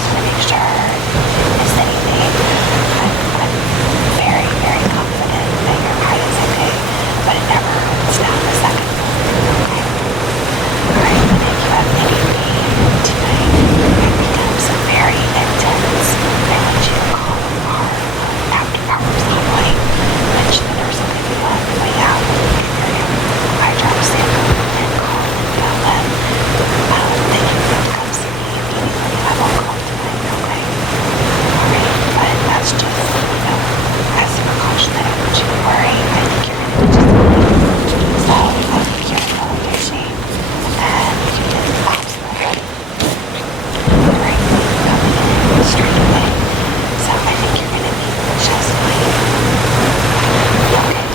Just to make sure if there's anything. I'm very, very confident that your eye is okay, but it never hurts down the second one, okay? Alright, and if you have any pain tonight, it becomes very intense, I want you to call our after hours hotline, which the nurse will give you on the way out, give your eye drops sample, and call and tell them that you have to come see me immediately. I won't call tonight, okay? Alright, but that's just, as a precaution, I don't want you to worry. I think you're going to be just fine. So, I'll be here to fill your shame, and you can get absolutely great coming in straight away. So, I think you're going to be just fine. Okay,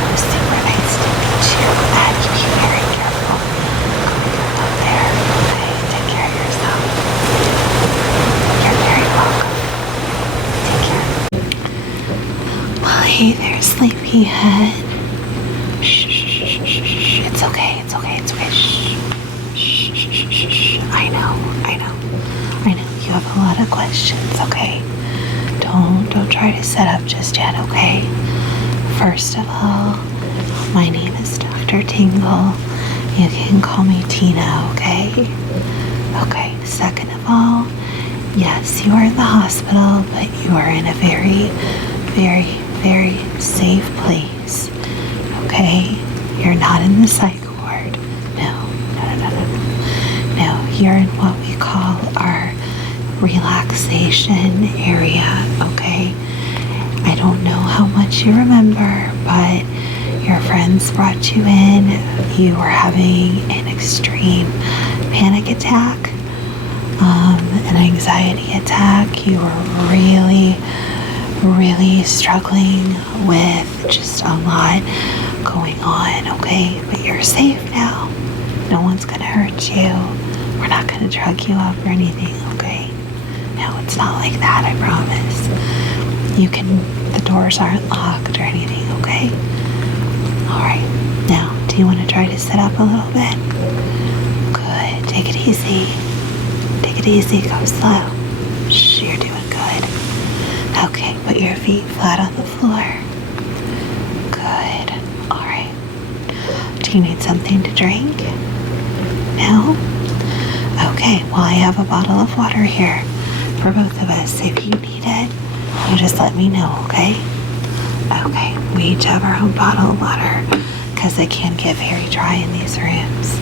it was super nice to meet you, and you be very careful going out there, okay? Take care of yourself. You're very welcome. Take care. Well, hey there, sleepyhead. Shh, shh, shh, shh, shh. It's okay, it's okay, it's okay. Shh, shh, shh, shh, shh. I know. You have a lot of questions, okay? Don't try to set up just yet, okay? First of all, my name is Dr. Tingle. You can call me Tina, okay? Okay, second of all, yes, you are in the hospital, but you are in a very, very, very safe place, okay? You're not in the psych ward. No. No, you're in what we call our relaxation area, okay? I don't know how much you remember, but your friends brought you in. You were having an extreme panic attack, an anxiety attack. You were really, really struggling with just a lot going on, okay? But you're safe now. No one's gonna hurt you. We're not gonna drug you up or anything, okay? No, it's not like that, I promise. The doors aren't locked or anything, okay? Alright, now, do you want to try to sit up a little bit? Good, take it easy. Take it easy, go slow. Shh, you're doing good. Okay, put your feet flat on the floor. Good, alright. Do you need something to drink? No? Okay, well, I have a bottle of water here for both of us. If you need it, you just let me know, okay? Okay, we each have our own bottle of water because it can get very dry in these rooms.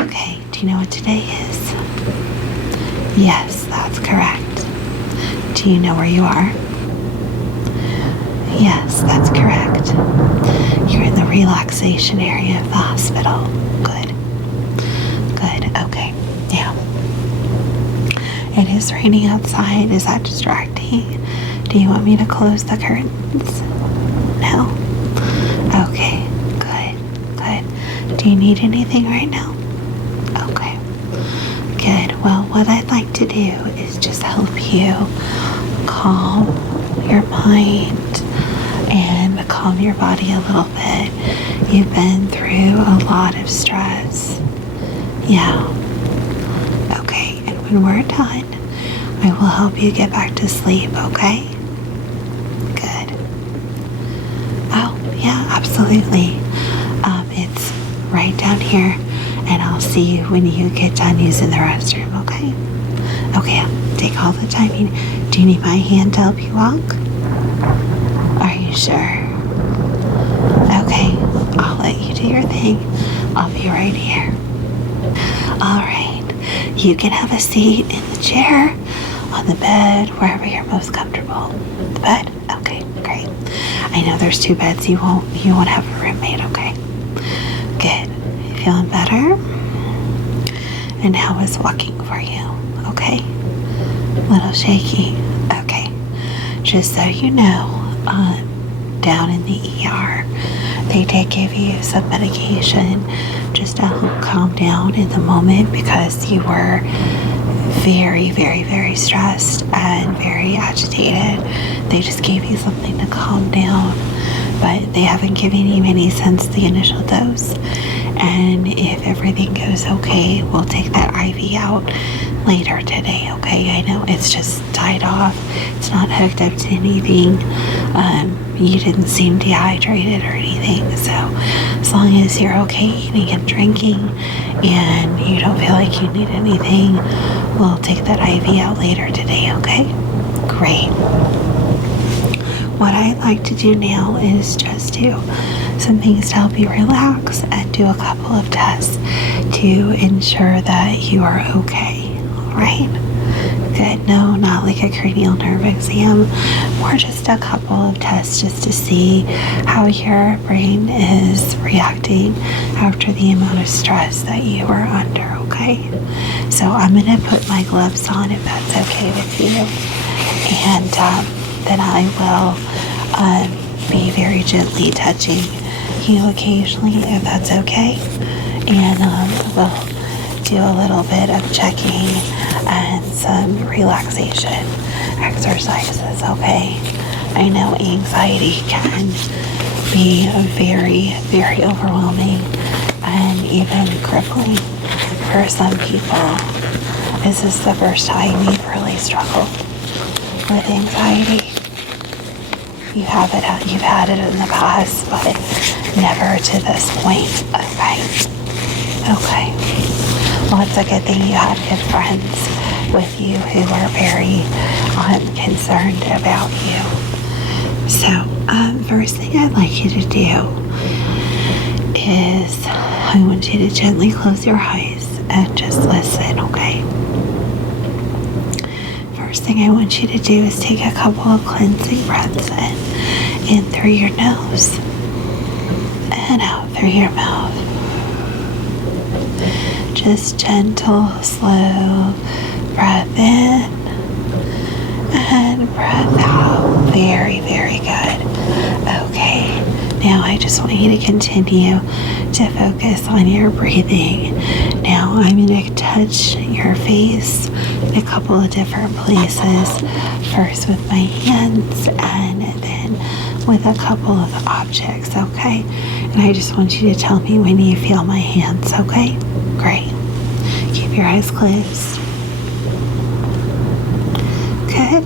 Okay, do you know what today is? Yes, that's correct. Do you know where you are? Yes, that's correct. You're in the relaxation area of the hospital. Good. Good, okay. Now, it is raining outside. Is that distracting? Do you want me to close the curtains? No? Okay, good. Do you need anything right now? Okay, good. Well, what I'd like to do is just help you calm your mind and calm your body a little bit. You've been through a lot of stress. Yeah. Okay, and when we're done, I will help you get back to sleep, okay? Good. Oh, yeah, absolutely. It's right down here, and I'll see you when you get done using the restroom, okay? Okay, take all the time. Do you need my hand to help you walk? Are you sure? Okay, I'll let you do your thing. I'll be right here. All right, you can have a seat in the chair, on the bed, wherever you're most comfortable. The bed? Okay, great. I know there's 2 beds. You won't have a roommate, okay? Good. You feeling better? And how is walking for you? Okay? A little shaky? Okay. Just so you know, down in the ER, they did give you some medication just to help calm down in the moment because you were very, very, very stressed and very agitated. They just gave you something to calm down, but they haven't given you any since the initial dose. And if everything goes okay, we'll take that IV out later today, okay? I know it's just tied off. It's not hooked up to anything. You didn't seem dehydrated or anything. So as long as you're okay eating and drinking and you don't feel like you need anything, we'll take that IV out later today, okay? Great. What I'd like to do now is just do some things to help you relax and do a couple of tests to ensure that you are okay. All right? Good. No, not like a cranial nerve exam. More just a couple of tests just to see how your brain is reacting after the amount of stress that you are under, okay? So I'm going to put my gloves on if that's okay with you. And then I will be very gently touching you occasionally if that's okay. And we'll do a little bit of checking and some relaxation exercises, okay? I know anxiety can be very, very overwhelming and even crippling for some people. Is this the first time you've really struggled with anxiety? You've had it in the past, but never to this point. Okay. Well, it's a good thing you had good friends with you who are very concerned about you. So, first thing I'd like you to do is I want you to gently close your eyes and just listen, okay? First thing I want you to do is take a couple of cleansing breaths in through your nose and out through your mouth. Just gentle, slow breath in and breath out. Very, very good. Okay, now I just want you to continue to focus on your breathing. Now I'm going to touch your face in a couple of different places. First with my hands and then with a couple of objects, okay? And I just want you to tell me when you feel my hands, okay? Great. Keep your eyes closed. Good.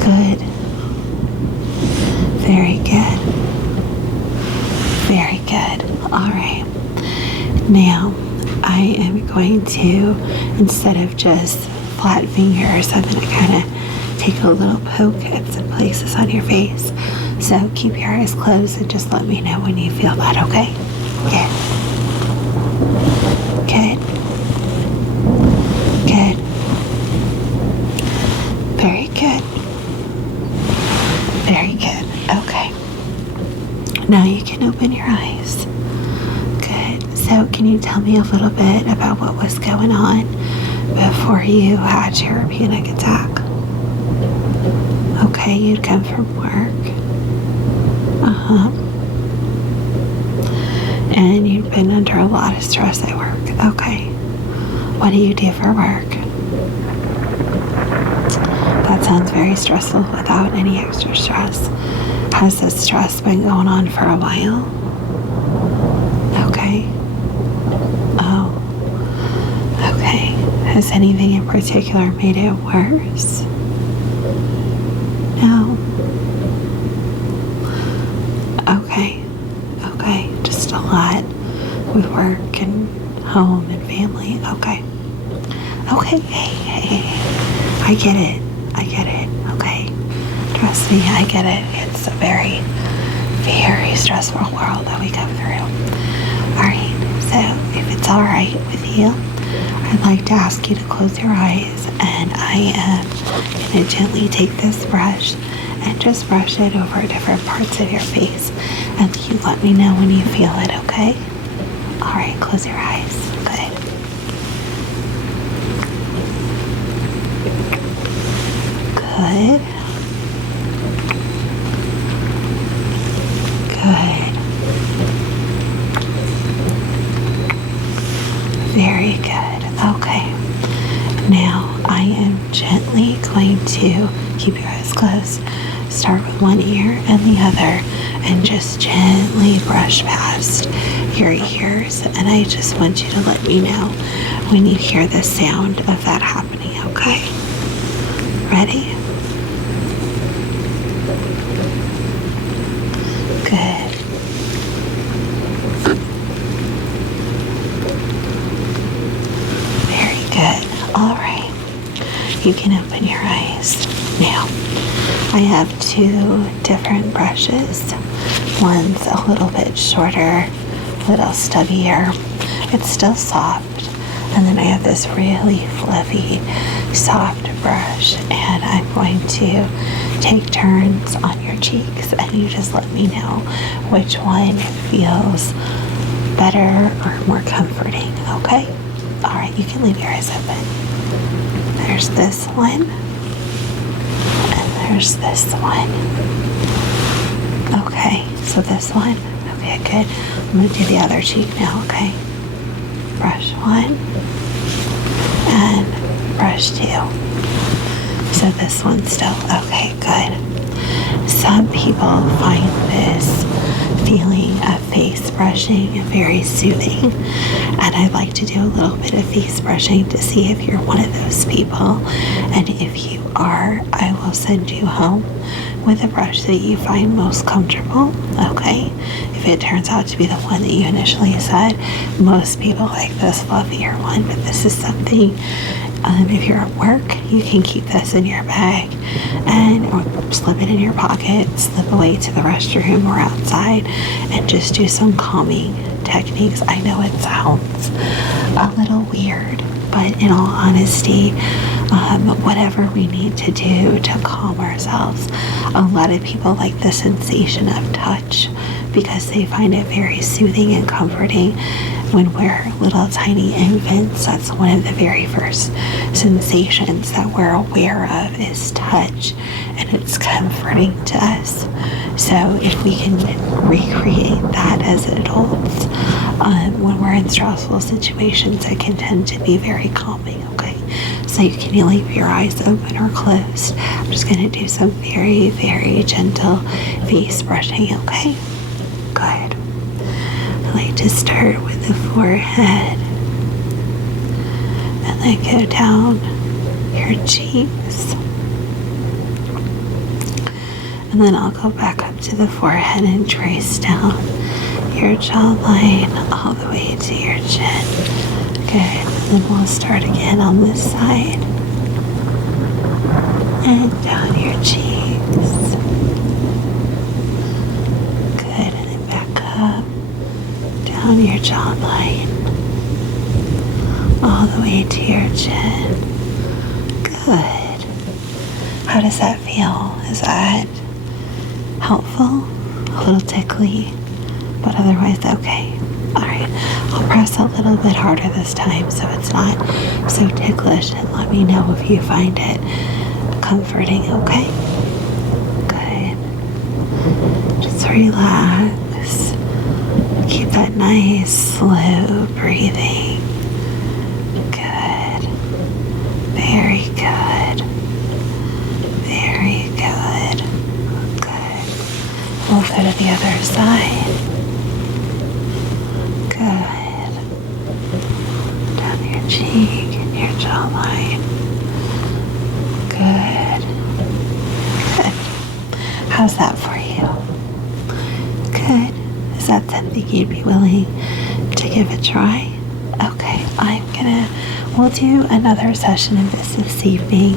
Good. Very good. Very good. All right. Now, I am going to, instead of just flat fingers, I'm going to kind of take a little poke at some places on your face. So keep your eyes closed and just let me know when you feel that, okay? Good. Good. Good. Very good. Very good. Okay. Now you can open your eyes. Good. So can you tell me a little bit about what was going on before you had your panic attack? Okay, you'd come from work. And you've been under a lot of stress at work. Okay. What do you do for work? that sounds very stressful without any extra stress. Has this stress been going on for a while? Okay. Oh, okay. Has anything in particular made it worse? No. Okay. Okay. Just a lot with work and home and family. Okay. Okay. Hey. I get it. Okay. Trust me, I get it. It's a very, very stressful world that we come through. Alright, so if it's alright with you, I'd like to ask you to close your eyes, and I am going to gently take this brush and just brush it over different parts of your face, and you let me know when you feel it, okay? Alright, close your eyes. Good. Good. Very good. Okay. Now I am gently going to keep your eyes closed. Start with one ear and the other, and just gently brush past your ears. And I just want you to let me know when you hear the sound of that happening, okay? Ready? Good. Very good. All right. You can open your eyes. Now, I have two different brushes. One's a little bit shorter, a little stubbier. It's still soft. And then I have this really fluffy, soft brush. And I'm going to take turns on your cheeks, and you just let me know which one feels better or more comforting, okay? All right, you can leave your eyes open. There's this one, and there's this one. Okay, so this one. Okay, good. I'm going to do the other cheek now, okay? Brush one, and brush two. So this one still. Okay, good. Some people find this feeling of face brushing very soothing, and I'd like to do a little bit of face brushing to see if you're one of those people. And if you are, I will send you home with a brush that you find most comfortable, okay? If it turns out to be the one that you initially said, most people like this fluffier one, but this is something, if you're at work, you can keep this in your bag and or slip it in your pocket, slip away to the restroom or outside, and just do some calming techniques. I know it sounds a little weird, but in all honesty, whatever we need to do to calm ourselves. A lot of people like the sensation of touch because they find it very soothing and comforting. When we're little tiny infants, that's one of the very first sensations that we're aware of is touch, and it's comforting to us. So if we can recreate that as adults, when we're in stressful situations, it can tend to be very calming, okay? So you can leave your eyes open or closed. I'm just going to do some very, very gentle face brushing, okay? Good. I like to start with the forehead and then go down your cheeks. And then I'll go back up to the forehead and trace down your jawline all the way to your chin. Good. And then we'll start again on this side. And down your cheeks. Good. And then back up. Down your jawline. All the way to your chin. Good. How does that feel? Is that helpful? A little tickly, but otherwise okay. Alright, I'll press a little bit harder this time so it's not so ticklish, and let me know if you find it comforting, okay? Good. Just relax. Keep that nice, slow breathing. Good. Very good. go to the other side. Good. Down your cheek and your jawline. Good. Good. How's that for you? Good. Is that something you'd be willing to give a try? Okay, we'll do another session of this evening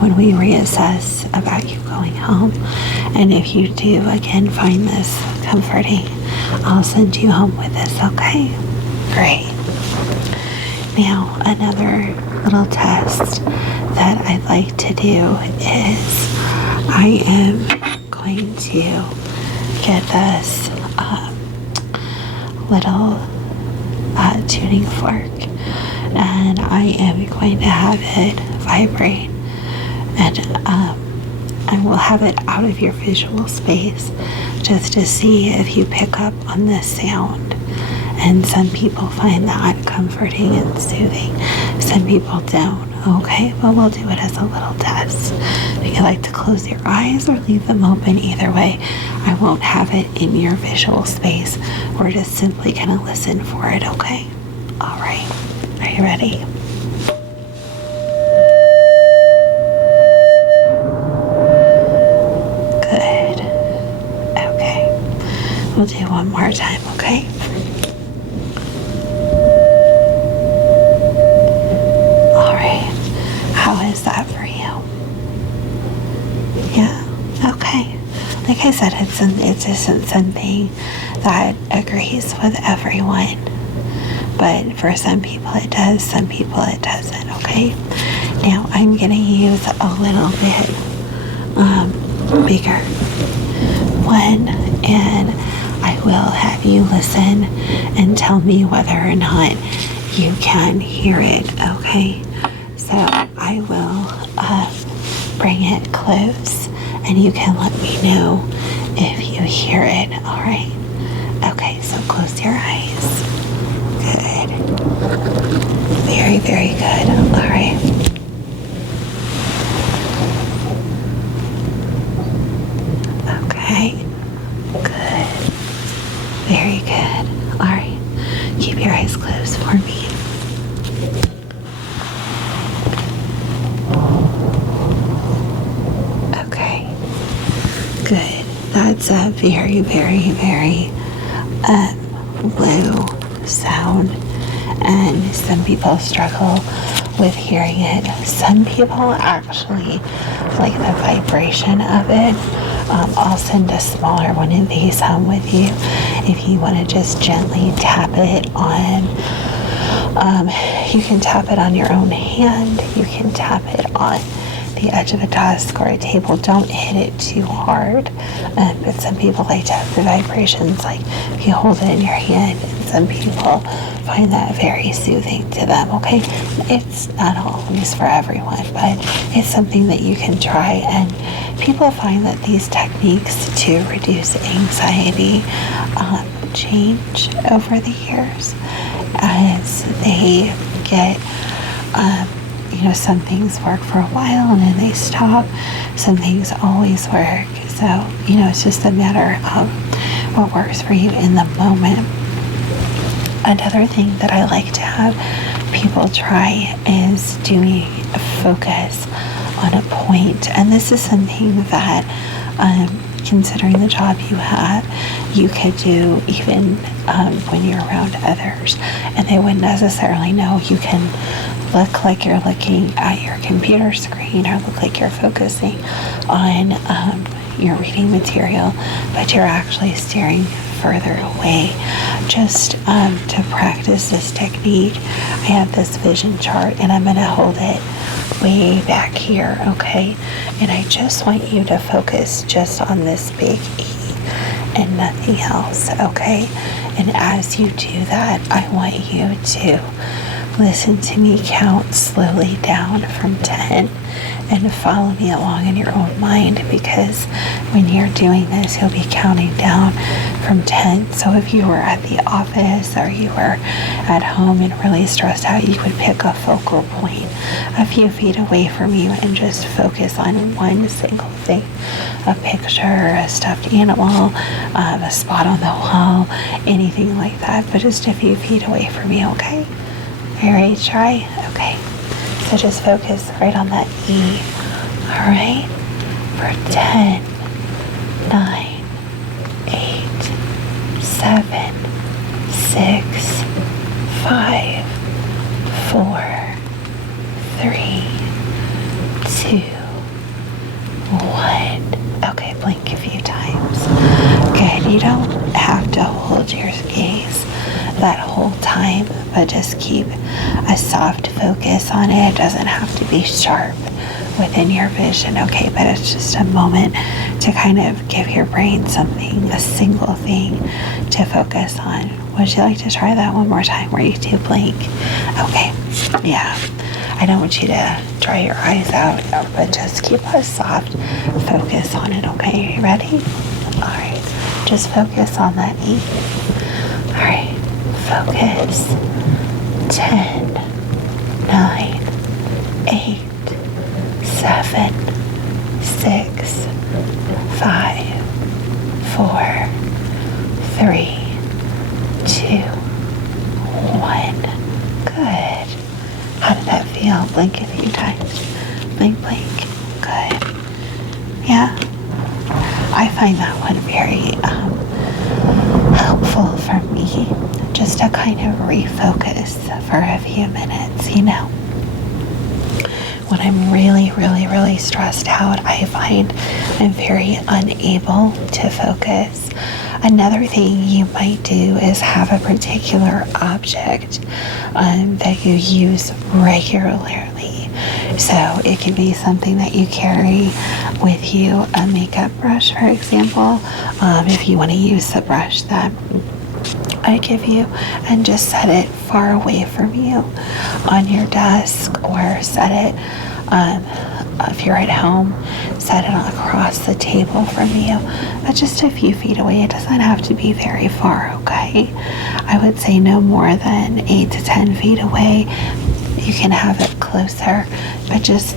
when we reassess about you going home. And if you do, again, find this comforting, I'll send you home with this, okay? Great. Now, another little test that I'd like to do is I am going to get this little tuning fork, and I am going to have it vibrate, and I will have it out of your visual space just to see if you pick up on this sound. And some people find that comforting and soothing, some people don't. Okay, but we'll do it as a little test. If you like to close your eyes or leave them open, either way, I won't have it in your visual space. We're just simply going to listen for it, okay? All right, are you ready? Good. Okay, we'll do one more time, okay? How is that for you? Yeah? Okay. Like I said, it isn't something that agrees with everyone. But for some people it does, some people it doesn't, okay? Now I'm going to use a little bit bigger one, and I will have you listen and tell me whether or not you can hear it, okay? So I will bring it close, and you can let me know if you hear it, all right? Okay, so close your eyes. Good. Very, very good. All right. Okay. Good. Very good. All right. Keep your eyes closed for me. Good. That's a very, very, very low sound, and some people struggle with hearing it. Some people actually like the vibration of it. I'll send a smaller one of these home with you if you want to just gently tap it on. You can tap it on your own hand. You can tap it on the edge of a desk or a table. Don't hit it too hard, but some people like to have the vibrations, like if you hold it in your hand, and some people find that very soothing to them, okay? It's not always for everyone, but it's something that you can try, and people find that these techniques to reduce anxiety change over the years as they get some things work for a while and then they stop. Some things always work. So, it's just a matter of what works for you in the moment. Another thing that I like to have people try is doing a focus on a point. And this is something that, considering the job you have, you could do even when you're around others. And they wouldn't necessarily know. You can look like you're looking at your computer screen or look like you're focusing on your reading material, but you're actually staring further away. Just to practice this technique, I have this vision chart, and I'm going to hold it way back here, okay? And I just want you to focus just on this big E and nothing else, okay? And as you do that, I want you to listen to me count slowly down from 10 and follow me along in your own mind, because when you're doing this, you'll be counting down from 10. So if you were at the office or you were at home and really stressed out, you would pick a focal point a few feet away from you and just focus on one single thing. A picture, a stuffed animal, a spot on the wall, anything like that, but just a few feet away from you, okay? Are you ready to try? Okay. So just focus right on that E. All right? For 10, 9, 8, 7, 6, 5, 4, 3, 2, 1. Okay, blink a few times. Good. You don't have to hold your gaze that whole time, but just keep a soft focus on it. It doesn't have to be sharp within your vision, okay? But it's just a moment to kind of give your brain something, a single thing to focus on. Would you like to try that one more time where you do blink? Okay, yeah. I don't want you to dry your eyes out, but just keep a soft focus on it, okay? Are you ready? All right, just focus on that E. All right, focus. 10, 9, 8, 7, 6, 5, 4, 3, 2, 1. Good. How did that feel? Blink a few times. Blink, blink. Good. Yeah. I find that one very helpful for me, just to kind of refocus for a few minutes, you know. When I'm really, really, really stressed out, I find I'm very unable to focus. Another thing you might do is have a particular object that you use regularly. So it can be something that you carry with you, a makeup brush, for example, if you want to use the brush that I give you, and just set it far away from you on your desk, or set it, if you're at home, set it across the table from you, but just a few feet away. It doesn't have to be very far, okay? I would say no more than 8 to 10 feet away. You can have it closer, but just,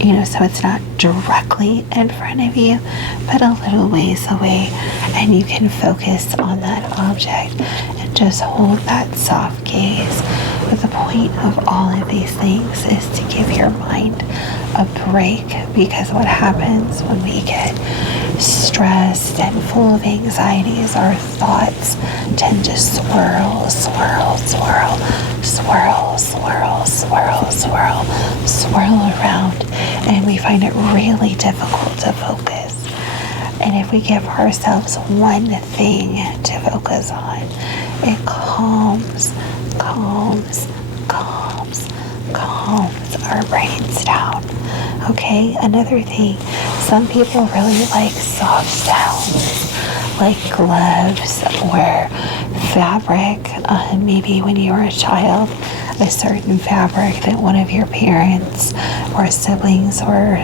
you know, so it's not directly in front of you, but a little ways away, and you can focus on that object and just hold that soft gaze. But the point of all of these things is to give your mind a break, because what happens when we get stressed and full of anxieties, our thoughts tend to swirl, swirl, swirl, swirl, swirl, swirl, swirl, swirl around, and we find it really difficult to focus. And if we give ourselves one thing to focus on, it calms, calms, calms, calms our brains down. Okay, another thing, some people really like soft sounds, like gloves or fabric. Maybe when you were a child, a certain fabric that one of your parents or siblings, or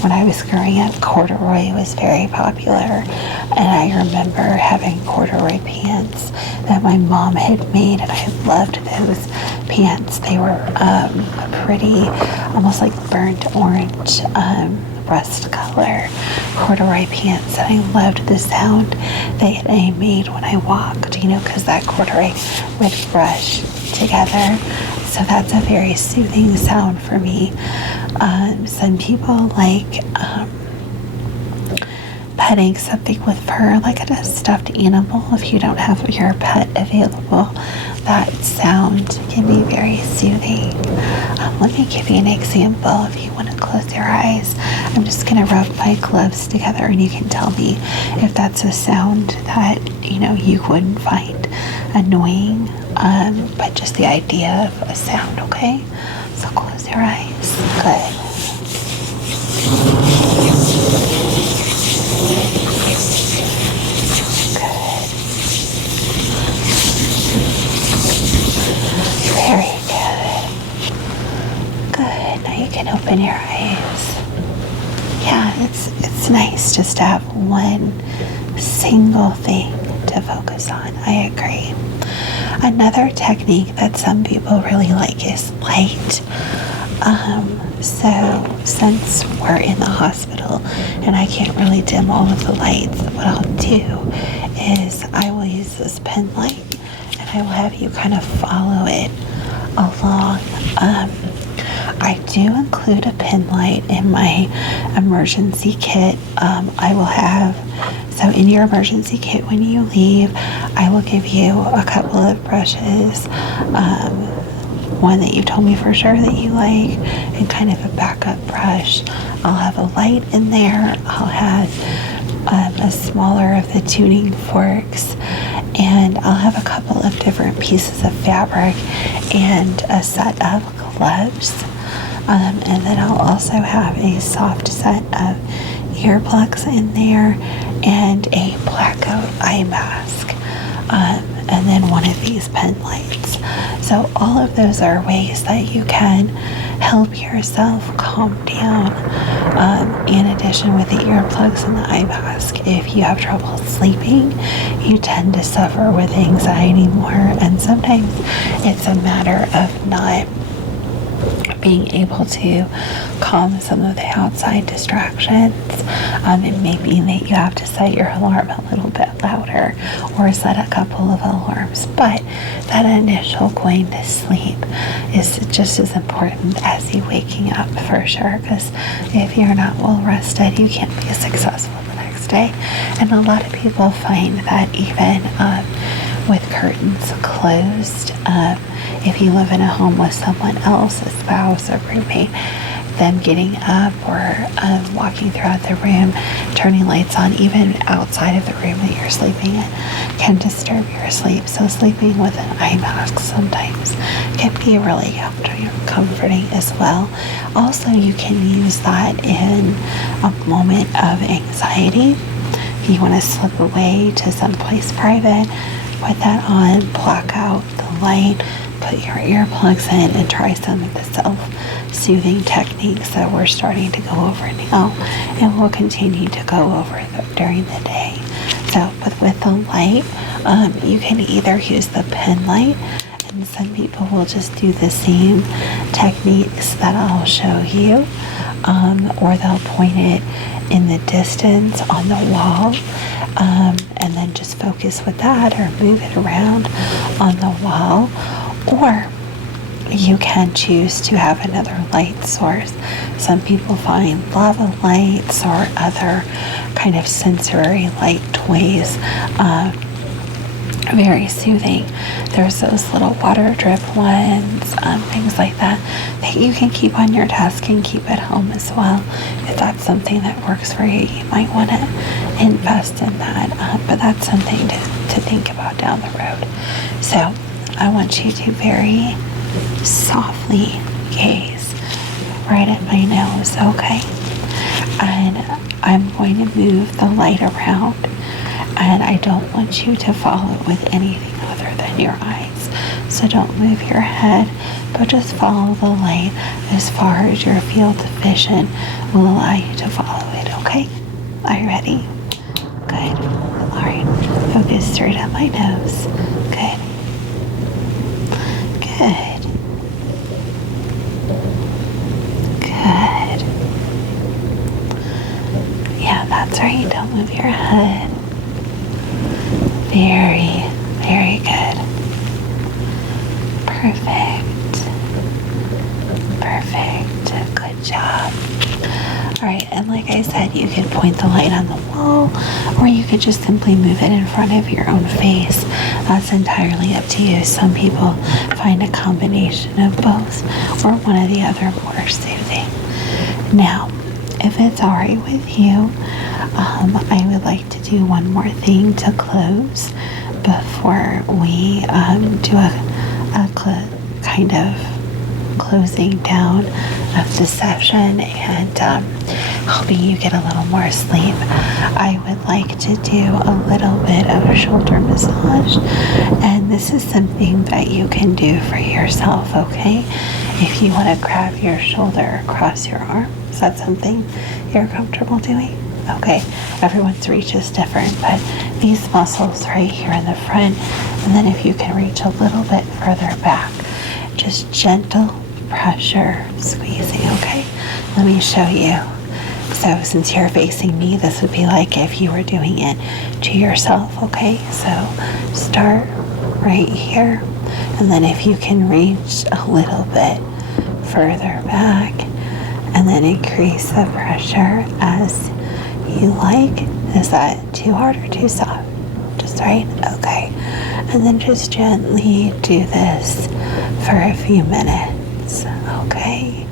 when I was growing up, corduroy was very popular, and I remember having corduroy pants that my mom had made, and I loved those pants. They were pretty, almost like burnt orange rust color corduroy pants, and I loved the sound that they made when I walked, you know, because that corduroy would brush together. So that's a very soothing sound for me. Some people like petting something with fur, like a stuffed animal. If you don't have your pet available, that sound can be very soothing. Let me give you an example. If you want to close your eyes, I'm just going to rub my gloves together, and you can tell me if that's a sound that, you know, you wouldn't find annoying, but just the idea of a sound, okay? So close your eyes. Good. it's nice just to have one single thing to focus on. I agree. Another technique that some people really like is light. So since we're in the hospital and I can't really dim all of the lights, what I'll do is I will use this pen light and I will have you kind of follow it along. I do include a pen light in my emergency kit. I will have, so in your emergency kit when you leave, I will give you a couple of brushes, one that you told me for sure that you like, and kind of a backup brush. I'll have a light in there. I'll have a smaller of the tuning forks, and I'll have a couple of different pieces of fabric and a set of gloves. And then I'll also have a soft set of earplugs in there and a blackout eye mask. And then one of these pen lights. So all of those are ways that you can help yourself calm down. In addition, with the earplugs and the eye mask, if you have trouble sleeping, you tend to suffer with anxiety more, and sometimes it's a matter of not being able to calm some of the outside distractions. It may mean that you have to set your alarm a little bit louder or set a couple of alarms, but that initial going to sleep is just as important as you waking up, for sure, because if you're not well rested, you can't be successful the next day. And a lot of people find that even with curtains closed, if you live in a home with someone else, a spouse or roommate, them getting up or walking throughout the room, turning lights on, even outside of the room that you're sleeping in, can disturb your sleep. So sleeping with an eye mask sometimes can be really comforting as well. Also, you can use that in a moment of anxiety. If you want to slip away to someplace private, put that on, block out the light, put your earplugs in, and try some of the self-soothing techniques that we're starting to go over now, and we'll continue to go over during the day. So, but with the light, you can either use the pen light, and some people will just do the same techniques that I'll show you, or they'll point it in the distance on the wall, and then just focus with that, or move it around on the wall. Or you can choose to have another light source. Some people find lava lights or other kind of sensory light toys very soothing. There's those little water drip ones, things like that you can keep on your desk and keep at home as well. If that's something that works for you, you might want to invest in that, but that's something to think about down the road. So I want you to very softly gaze right at my nose, okay? And I'm going to move the light around, and I don't want you to follow it with anything other than your eyes. So don't move your head, but just follow the light as far as your field of vision will allow you to follow it, okay? Are you ready? Good. All right. Focus straight at my nose. Good. Good. Good. Yeah, that's right. Don't move your head. Very, very good. Perfect. Perfect. Good job. Alright, and like I said, you could point the light on the wall, or you could just simply move it in front of your own face. That's entirely up to you. Some people find a combination of both, or one or the other more soothing. Now, if it's alright with you, I would like to do one more thing to close before we do a kind of closing down of the session and helping you get a little more sleep. I would like to do a little bit of a shoulder massage, and this is something that you can do for yourself, okay? If you want to grab your shoulder across your arm, is that something you're comfortable doing? okay? Everyone's reach is different, but these muscles right here in the front, and then if you can reach a little bit further back, just gentle pressure squeezing, okay? Let me show you. So since you're facing me, this would be like if you were doing it to yourself, okay? So start right here, and then if you can reach a little bit further back, and then increase the pressure as you like. Is that too hard or too soft? Just right? Okay. And then just gently do this for a few minutes, okay?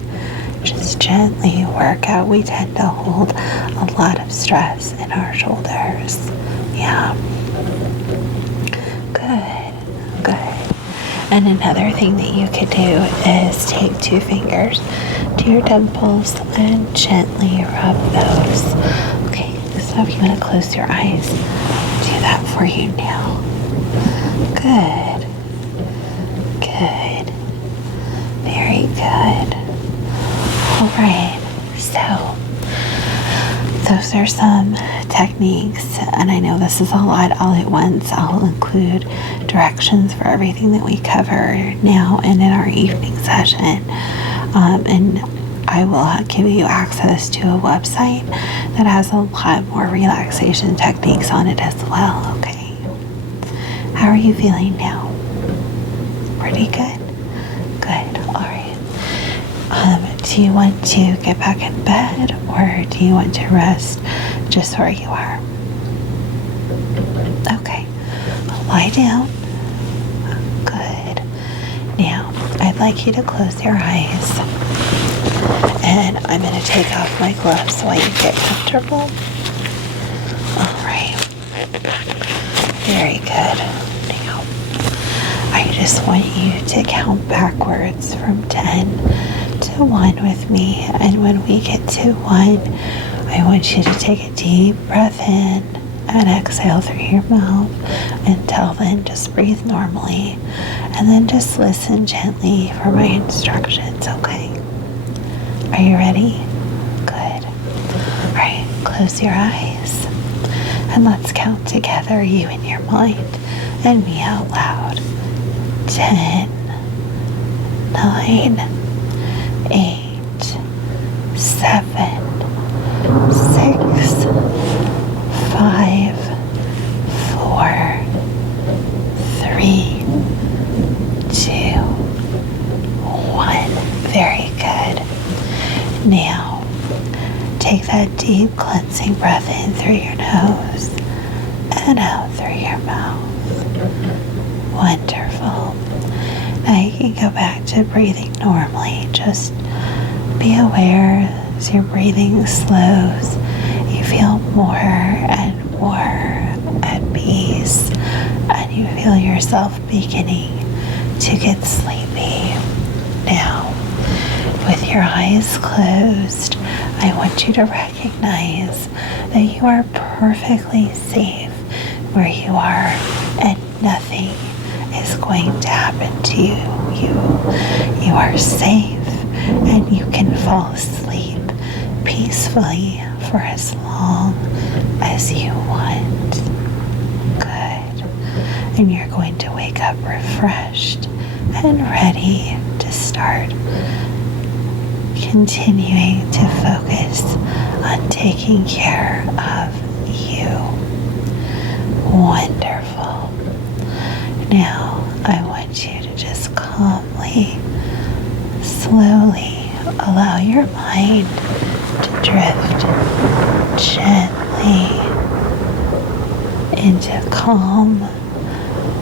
Just gently work out. We tend to hold a lot of stress in our shoulders. Yeah. Good, good. And another thing that you could do is take 2 fingers to your temples and gently rub those. Okay, so if you want to close your eyes, I'll do that for you now. Good. Good. Very good. All right, so those are some techniques, and I know this is a lot all at once. I'll include directions for everything that we cover now and in our evening session. And I will give you access to a website that has a lot more relaxation techniques on it as well, okay? How are you feeling now? Pretty good? Good, all right. Do you want to get back in bed, or do you want to rest just where you are? Okay, well, lie down. Good. Now, I'd like you to close your eyes, and I'm going to take off my gloves while you get comfortable. All right. Very good. Now, I just want you to count backwards from 10 to 1 with me, and when we get to 1, I want you to take a deep breath in and exhale through your mouth. Until then, just breathe normally, and then just listen gently for my instructions, okay? Are you ready? Good. All right, close your eyes, and let's count together, you in your mind and me out loud. 10, 9, 8, 7, 6, 5, 4, 3, 2, 1. Very good. Now, take that deep cleansing breath in through your nose and out through your mouth. Wonderful. Now you can go back to breathing normally. Just be aware as your breathing slows, you feel more and more at peace, and you feel yourself beginning to get sleepy. Now, with your eyes closed, I want you to recognize that you are perfectly safe where you are, and nothing is going to happen to you. You are safe, and you can fall asleep peacefully for as long as you want. Good. And you're going to wake up refreshed and ready to start continuing to focus on taking care of you. Wonderful. Now, I want you to just calmly, slowly allow your mind to drift gently into calm,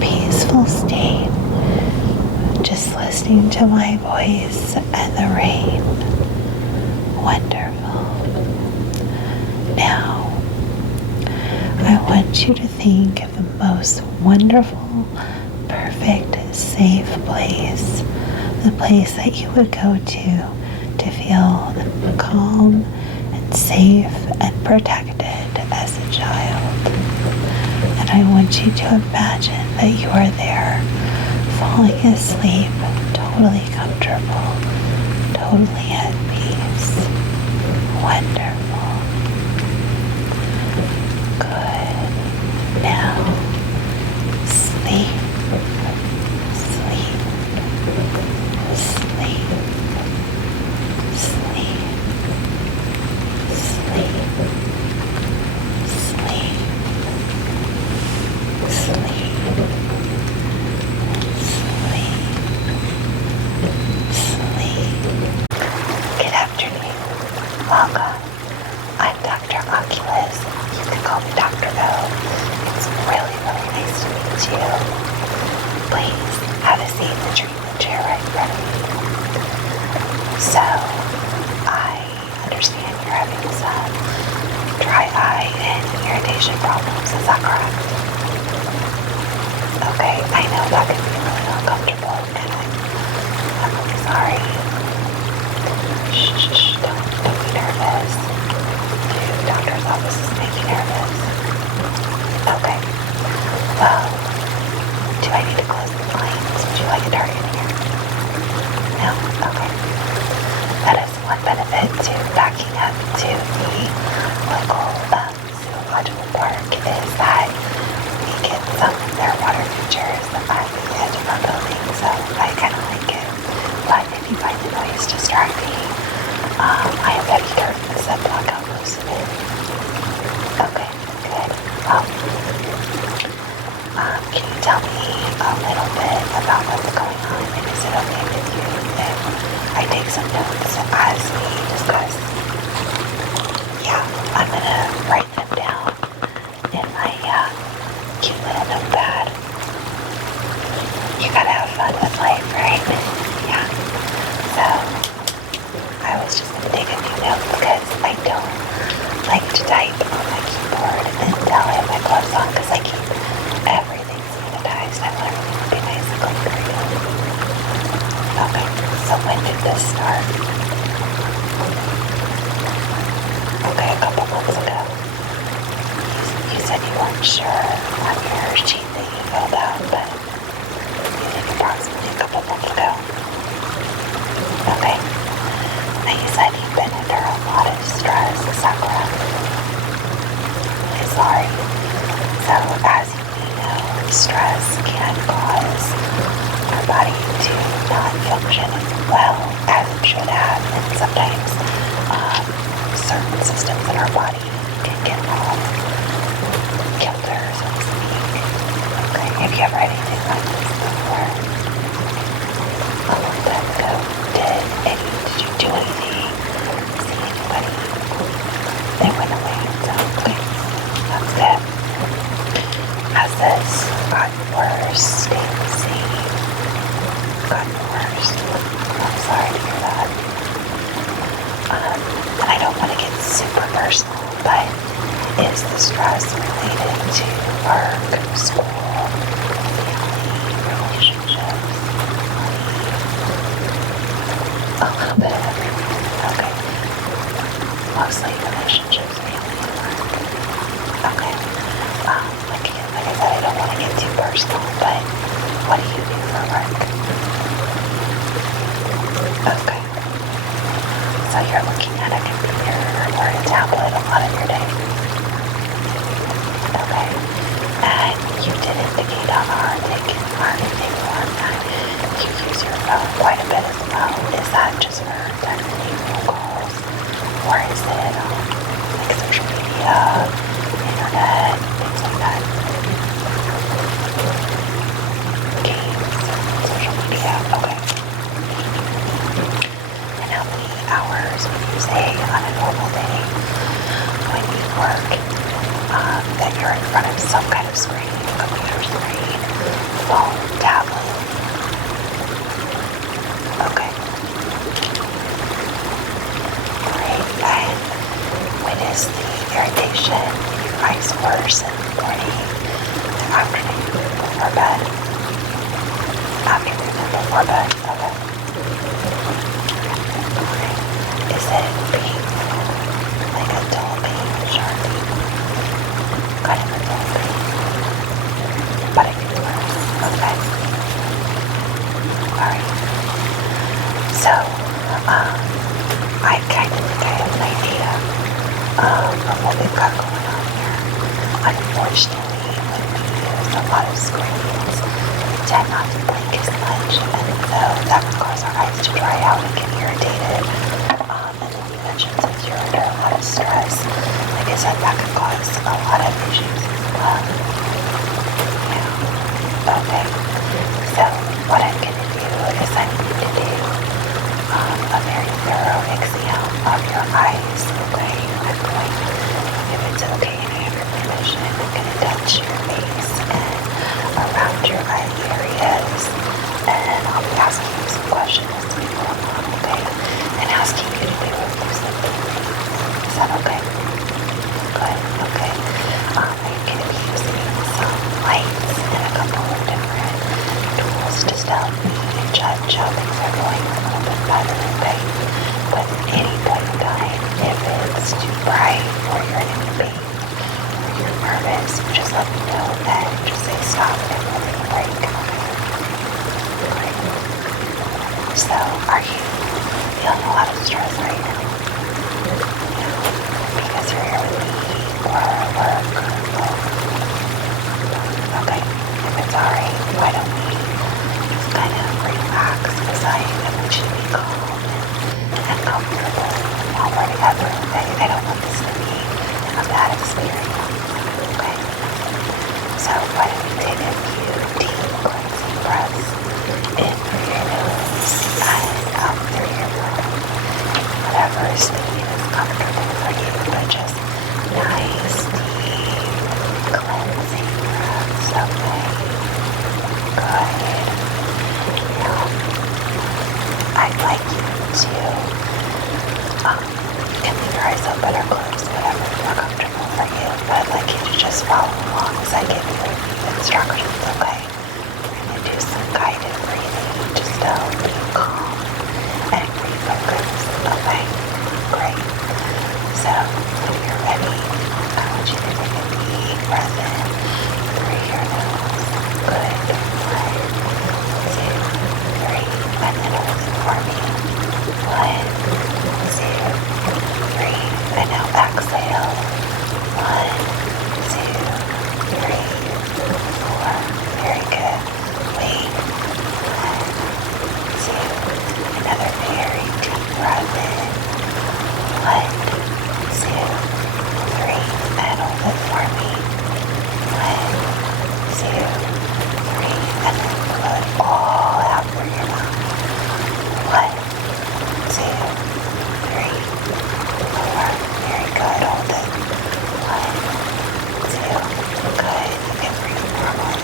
peaceful state, just listening to my voice and the rain. Wonderful. Now, I want you to think of the most wonderful, perfect, safe place, the place that you would go to feel calm and safe and protected as a child. And I want you to imagine that you are there, falling asleep, totally comfortable, totally at peace. Wonderful. Oculus. You can call me Dr. though. It's really, really nice to meet you. Please have a seat in the treatment chair right in front of me. So, I understand you're having some dry eye and irritation problems, is that correct? Okay, I know that can be really uncomfortable, and I'm really sorry. Shh, don't be nervous. The doctor's office is making nervous. Okay, well, do I need to close the blinds? Would you like a dark in here? No? Okay. That is one benefit to backing up to the local zoological park is that we get some of their water features at the edge of our building, so I kind of like it. But if you find the noise distracting, I have heavy curtains that block out most of it. Okay, good. Can you tell me a little bit about what's going on, and is it okay with you if I take some notes as we discuss? Yeah, I'm gonna write them down in my cute little notepad. You gotta have fun with life, right? Yeah. So, I was just gonna take a few notes because I don't like to type on my keyboard until I have my gloves on because I keep everything sanitized. I want everything to be nice and clean for you. Okay, so when did this start? Okay, a couple months ago. You said you weren't sure on your sheet that you filled out, but you think approximately a couple months ago. Okay. Now you said you've been under a lot of stress, is that correct? I'm sorry. So as you may know, stress can cause our body to not function as well as it should have, and sometimes certain systems in our body can get off kilter, so to speak. Okay, have you ever had anything like this before? A long time ago. Did you do anything? See anybody? They went away, so okay, that's good. Has this gotten worse? Stayed the same? Gotten worse? I'm sorry to hear that. And I don't want to get super personal, but is the stress related to work, school, family, relationships, money? A little bit of everything. Okay. Mostly relationships, family, and work. Okay. Like I said, I don't want to get too personal, but what do you do for work? Okay. So you're looking at a computer or a tablet a lot of your day. Okay. And you did indicate on our intake form that you use your phone quite a bit as well. Is that just for texting, phone calls? Or is it like social media, internet, things like that? Games, social media, okay. And how many hours would you say on a normal day when you work that you're in front of some kind of screen, computer screen, phone, tablet? Okay. Great. And when is the irritation in your eyes worse, in the morning, the afternoon, before bed? Afternoon and before bed. Okay. Okay. Is it painful? Like a dull pain, sharp pain? Kind of a dull pain. But it gets worse. Okay. Alright. So, I kind of think I have an idea of what we've got going on here. Unfortunately, when we use a lot of screens, we tend not to blink as much, and so that can cause our eyes to dry out and get irritated. And then you mentioned since you're under a lot of stress, like I said, that can cause a lot of issues as well. Yeah. Okay. So what I'm going to do is I'm going to do a very thorough exam of your eyes. Okay. I'm going to give it's okay and I have your permission. I'm going to touch your face and around your eye areas, and I'll be asking you some questions as we go along, okay? And asking you to do a few simple things. Is that okay? Good, okay. I'm going to be using some lights and a couple of different tools just to help me judge how things are going a little bit better, okay? But at any point in time, if it's too bright or you're in any pain or you're nervous, just let me know and just say stop and we'll take a break. Great. So, are you feeling a lot of stress right now? Yeah. Because you're here with me or work or both? Okay. If it's alright, why don't we just kind of relax because I want you to be calm and comfortable while we're together, okay? I don't want this to be a bad experience, okay? So why don't we take a few deep cleansing breaths in through your nose and out through your mouth. Whatever is comfortable for you, but just nice, deep, cleansing breaths, okay? Good. Now, I'd like you to you can leave your eyes open or closed, whatever is more comfortable for you, but I'd like you to just follow along as I give you a few instructions, okay? We're going to do some guided breathing just to help you calm and refocus, okay? Great. So, when you're ready, I want you to take a deep breath in through your nose. Good. 1, 2, 3, and then hold it for me. 1, 2, 3, and now exhale. 1, 2, 3, 4. Very good. Wait. 1, 2. Another very deep breath in. 1, 2, 3, and hold it for me. 1, 2, 3, and then blow it all out through your mouth. 1, 2, 3, 4. Very good. Hold it. 1, 2. Good. You can breathe normally.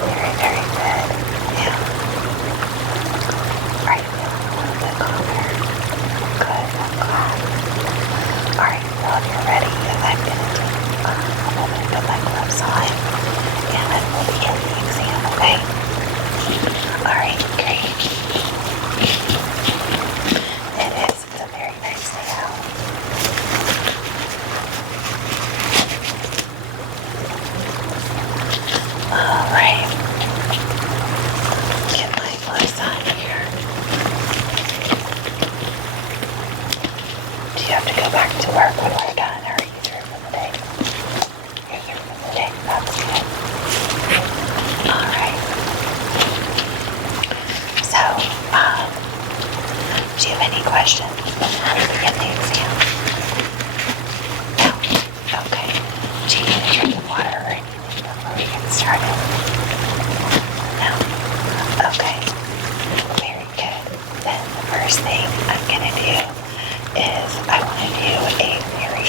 Very, very good. Now, are you feeling a little bit calmer? Good. I'm glad. Alright, well, if you're ready, I'm going to take a moment to put my gloves on, and then we'll begin the exam, okay? Alright, great. It is. It's a very nice day out. Alright. Get my gloves on here. Do you have to go back to work when we're done, or are you through for the day? You're through for the day. That's good. Alright. So, do you have any questions before we begin the exam? No? Okay. Do you need a drink of water or anything before we get started? No? Okay. Very good. Then the first thing I'm going to do is I want to do a very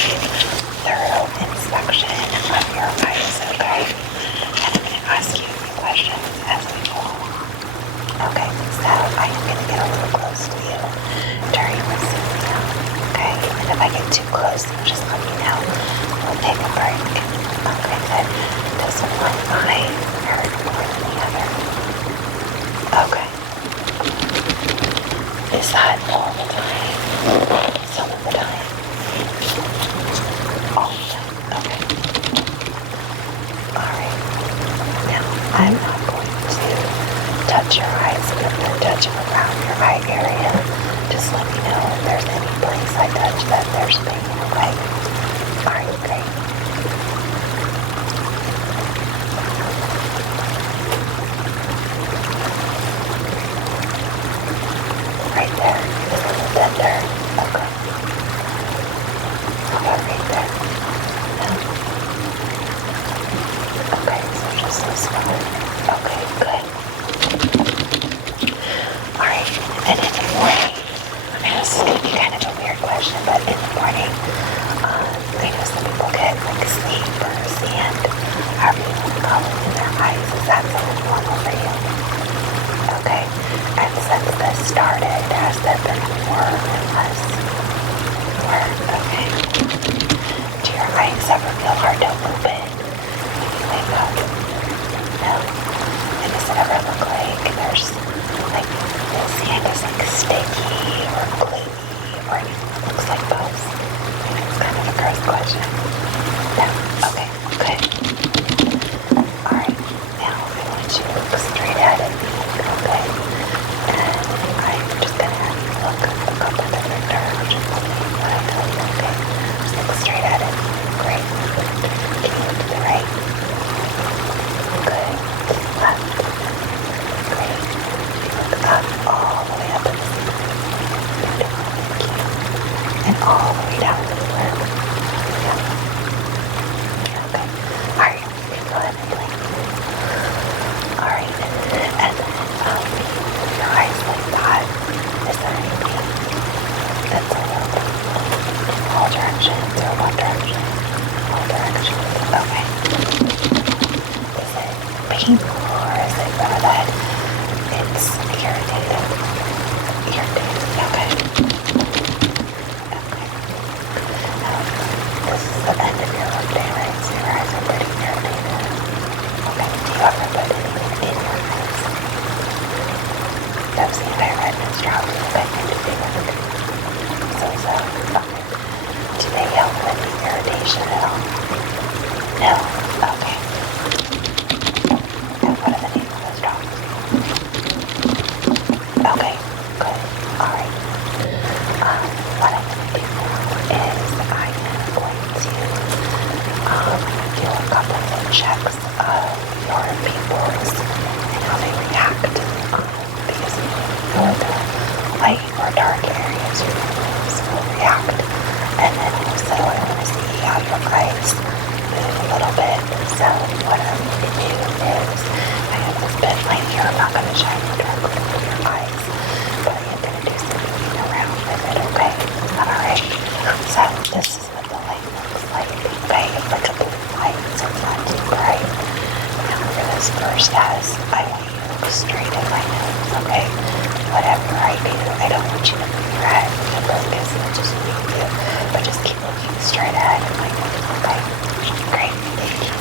thorough inspection of your eyes, okay? And I'm going to ask you a few questions as we go along. Okay, so I am going to get a little close to you during this exam, okay? And if I get too close, just let me know. We'll take a break. Okay, good. Does one eye hurt more than the other? Okay. Is that all the time? Some of the time? All the time? Okay. Alright. Now, I'm not going to touch your eyes, but I'm going to touch around your eye area. Just let me know if there's any place I touch that there's pain, okay? Alright, great. Right there. Is legs ever feel hard to open when you wake up? No? And does it ever look like there's like this hand is like sticky or gluey or anything that looks like pus? It's kind of a gross question. No? Okay, good. Alright, now I want you to look straight ahead at me, okay? And I'm just gonna have you look a couple different directions when I tell you, okay? Just look straight at it. Great. Can you look to the right? Good. Left. Great. You look up, all the way up at the ceiling. Beautiful. Thank you. And all the way down to the floor. Yeah. Okay. Alright. You can go ahead and blink. Alright. And then your eyes like that. Is there anything that's a little bit in all directions or one direction? All directions. Okay. Is it painful or is it more that it's irritated? Irritated. Okay. Okay. Now, this is the end of your workday, right? So your eyes are pretty irritated. Okay. Do you ever put anything in your eyes? That's the anti-redness drops that can do the work. So, okay. Do they help with the irritation at all? No? Okay. And what are the name of those drops? Okay, good. Alright. What I'm going to do now is I am going to do a couple of checks of your pupils and how they react because for the light or dark areas your pupils will react. And then also I want to see how your eyes move a little bit. So what I'm going to do is I have this pen light here. I'm not going to shine it directly into your eyes, but I am going to do some moving around with it, okay? Is that alright? So this is what the light looks like, okay? It's like a blue light, so it's not too bright. Now for this first test, I want you to look straight at my nose, okay? Whatever I do, I don't want you to move your head to focus and just move you, but just keep looking straight ahead at my nose, okay? Great, thank you.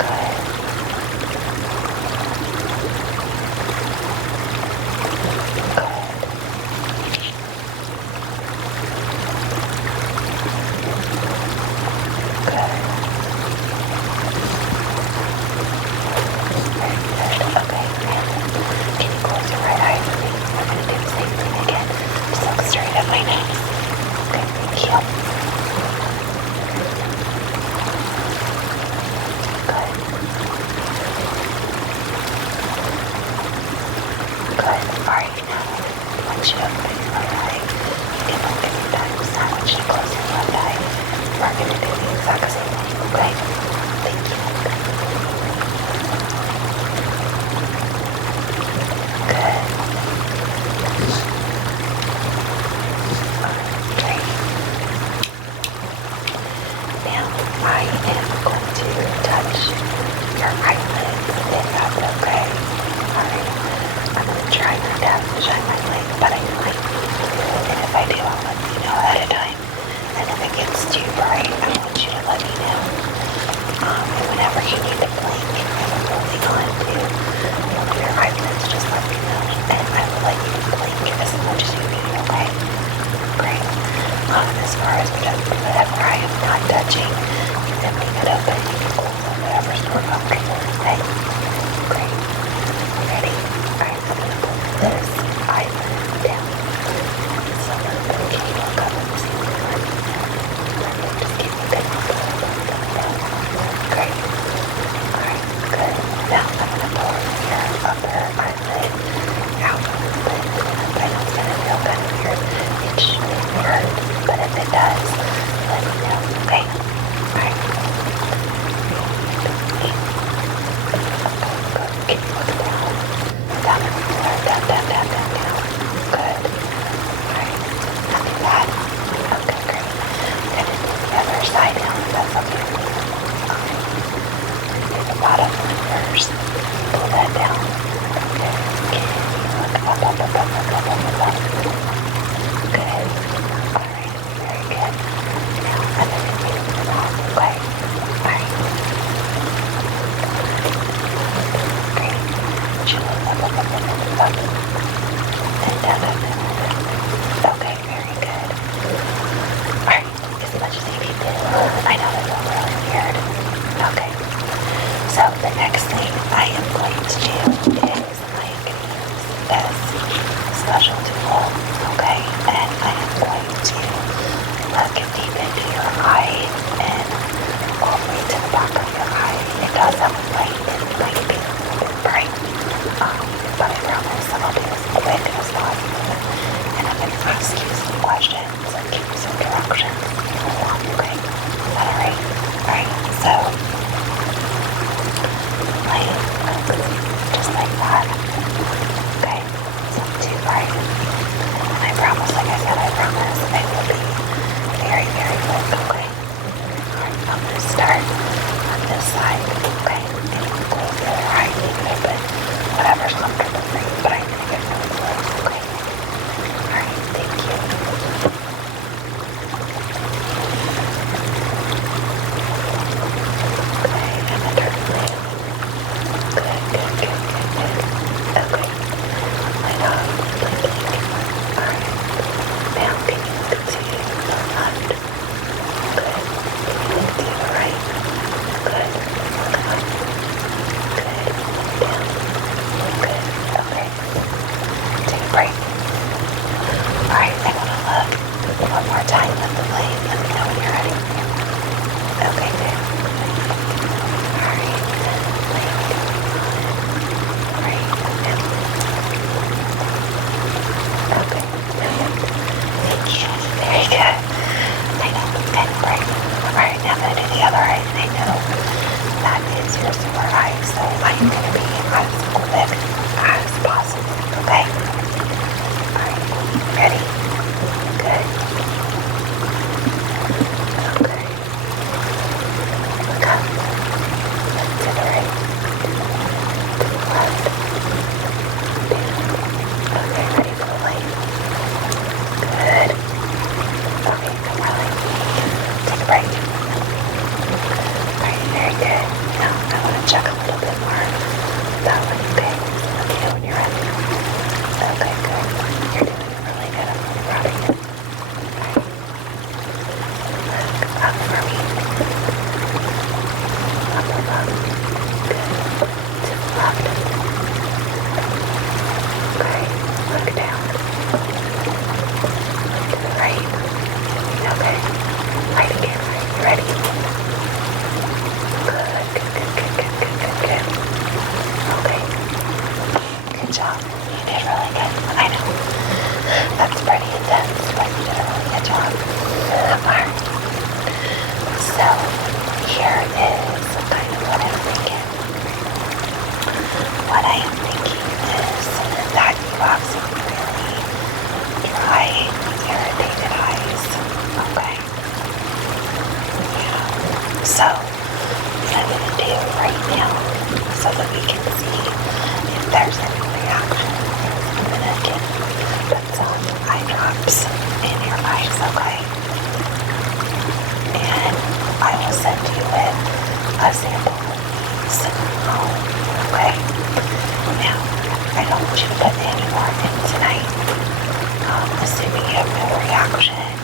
Good. As far as whatever I am not touching, you can leave it open. You can close it, whatever's more comfortable. Okay? Great. Ready? Alright, I'm going to pull this eyelid down. And so I'm going to look up and see what you're doing. Perfect. Just keep looking up and down. Great. Alright, good. Now I'm going to pull your upper eyelid out a little bit. I know it's going to feel kind of weird. It shouldn't hurt, but if it does, let me know, okay? Alright. I am going to look deep into your eye and all the way to the back of your eye. It does have a light. It might be a little bit bright, but I promise I'll be as quick as possible. And I'm going to ask you some questions and give you some directions along the way. Is that alright? Alright, so light just like that. Okay, it's not too bright. And I promise, like I said, I promise I will be very, very quick, okay? Alright, I'm going to start on this side, okay? And I'm going to close the other eye, leave it open, whatever's comfortable for you, but I'm going to get really close, okay? Alright, thank you. Okay, and the turn blade. Good, good, good, good, good. Okay. Light up, blinking. Alright. Now can you look to the left? Good. Can you look to the right? Good. Look up. Good. Down. Good. Okay. Take a break. Alright, I want to look one more time at the light. Let me know when you're ready. Okay, good. Alright. Blink. Right. Down. Okay. Brilliant. Thank you. Very good. I know it's kind of bright. Alright, now I'm going to do the other eye. I know that is your sore eye, so I'm going to be as quick as possible. Okay? Alright. Ready? Good. Okay. Look up. Look to the right. To the left. Down. Okay, ready for the light. Good. Okay, come on, light. Take a break. Alright, very good. Now, I want to check a little bit more that one, okay? Let me know when you're ready. Okay, good. You're doing really good. I'm really proud of you. Alright. Look up for me. Up, up, up. Good. To the left. Okay. Look down. Look to the right. Okay. Right again. Right. You ready? Good. Good, good, good, good, good, good, good. Okay. Good job. You did really good. I know. That's pretty intense, but you did a really good job. Alright. So, here is kind of what I'm thinking. What I am thinking is that you have some really dry, irritated eyes. Okay? Yeah. So, what I'm going to do right now, so that we can see if there's any reaction, I'm going to put some eye drops in your eyes, okay? And I will send you in a sample of these home, okay? Now, I don't want you to put any more in tonight. Assuming you have no reaction in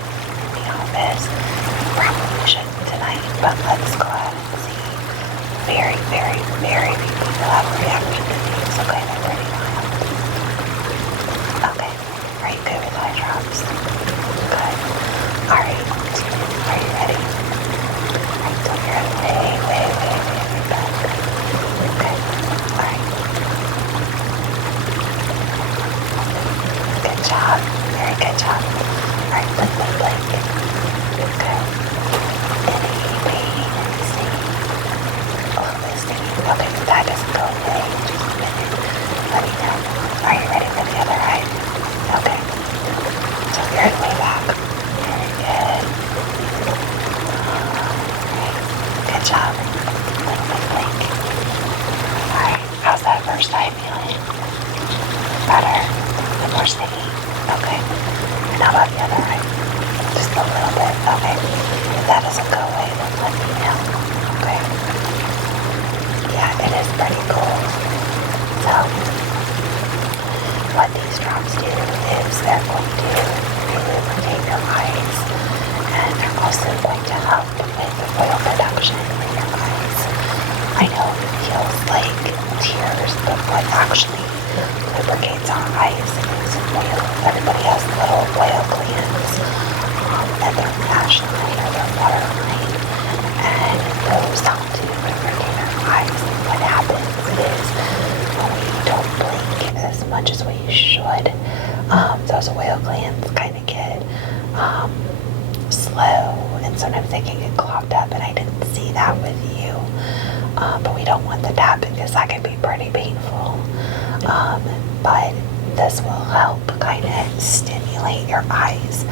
the office, you probably shouldn't tonight, but let's go ahead and see. Very, very, very few people have a reaction to these, okay? They're pretty mild. Okay, are you good with eye drops? Good. Alright, are you ready? Alright, so you're way back. Okay, alright. Good job, very good job. Alright, blink. Okay. Any pain, any stinging? A little bit stinging. Okay, if that doesn't go away, just a minute. Let me know. Are you ready for the other eye? Okay. So you're way back. Very good. Alright. Good job. Blink. Alright, how's that first eye feeling? Better? The more stinging? Okay. And how about the other eye? Just a little bit. Okay. If that doesn't go away, then let me know. Okay. Yeah, it is pretty cool. So, what these drops do is they're going to lubricate your eyes, and they're also going to help with the oil production in your eyes. I know it feels like tears, but what actually lubricates our eyes is oil. Everybody has little oil glands sometimes they can get clogged up, and I didn't see that with you. But we don't want the tapping because that can be pretty painful. But this will help kind of stimulate your eyes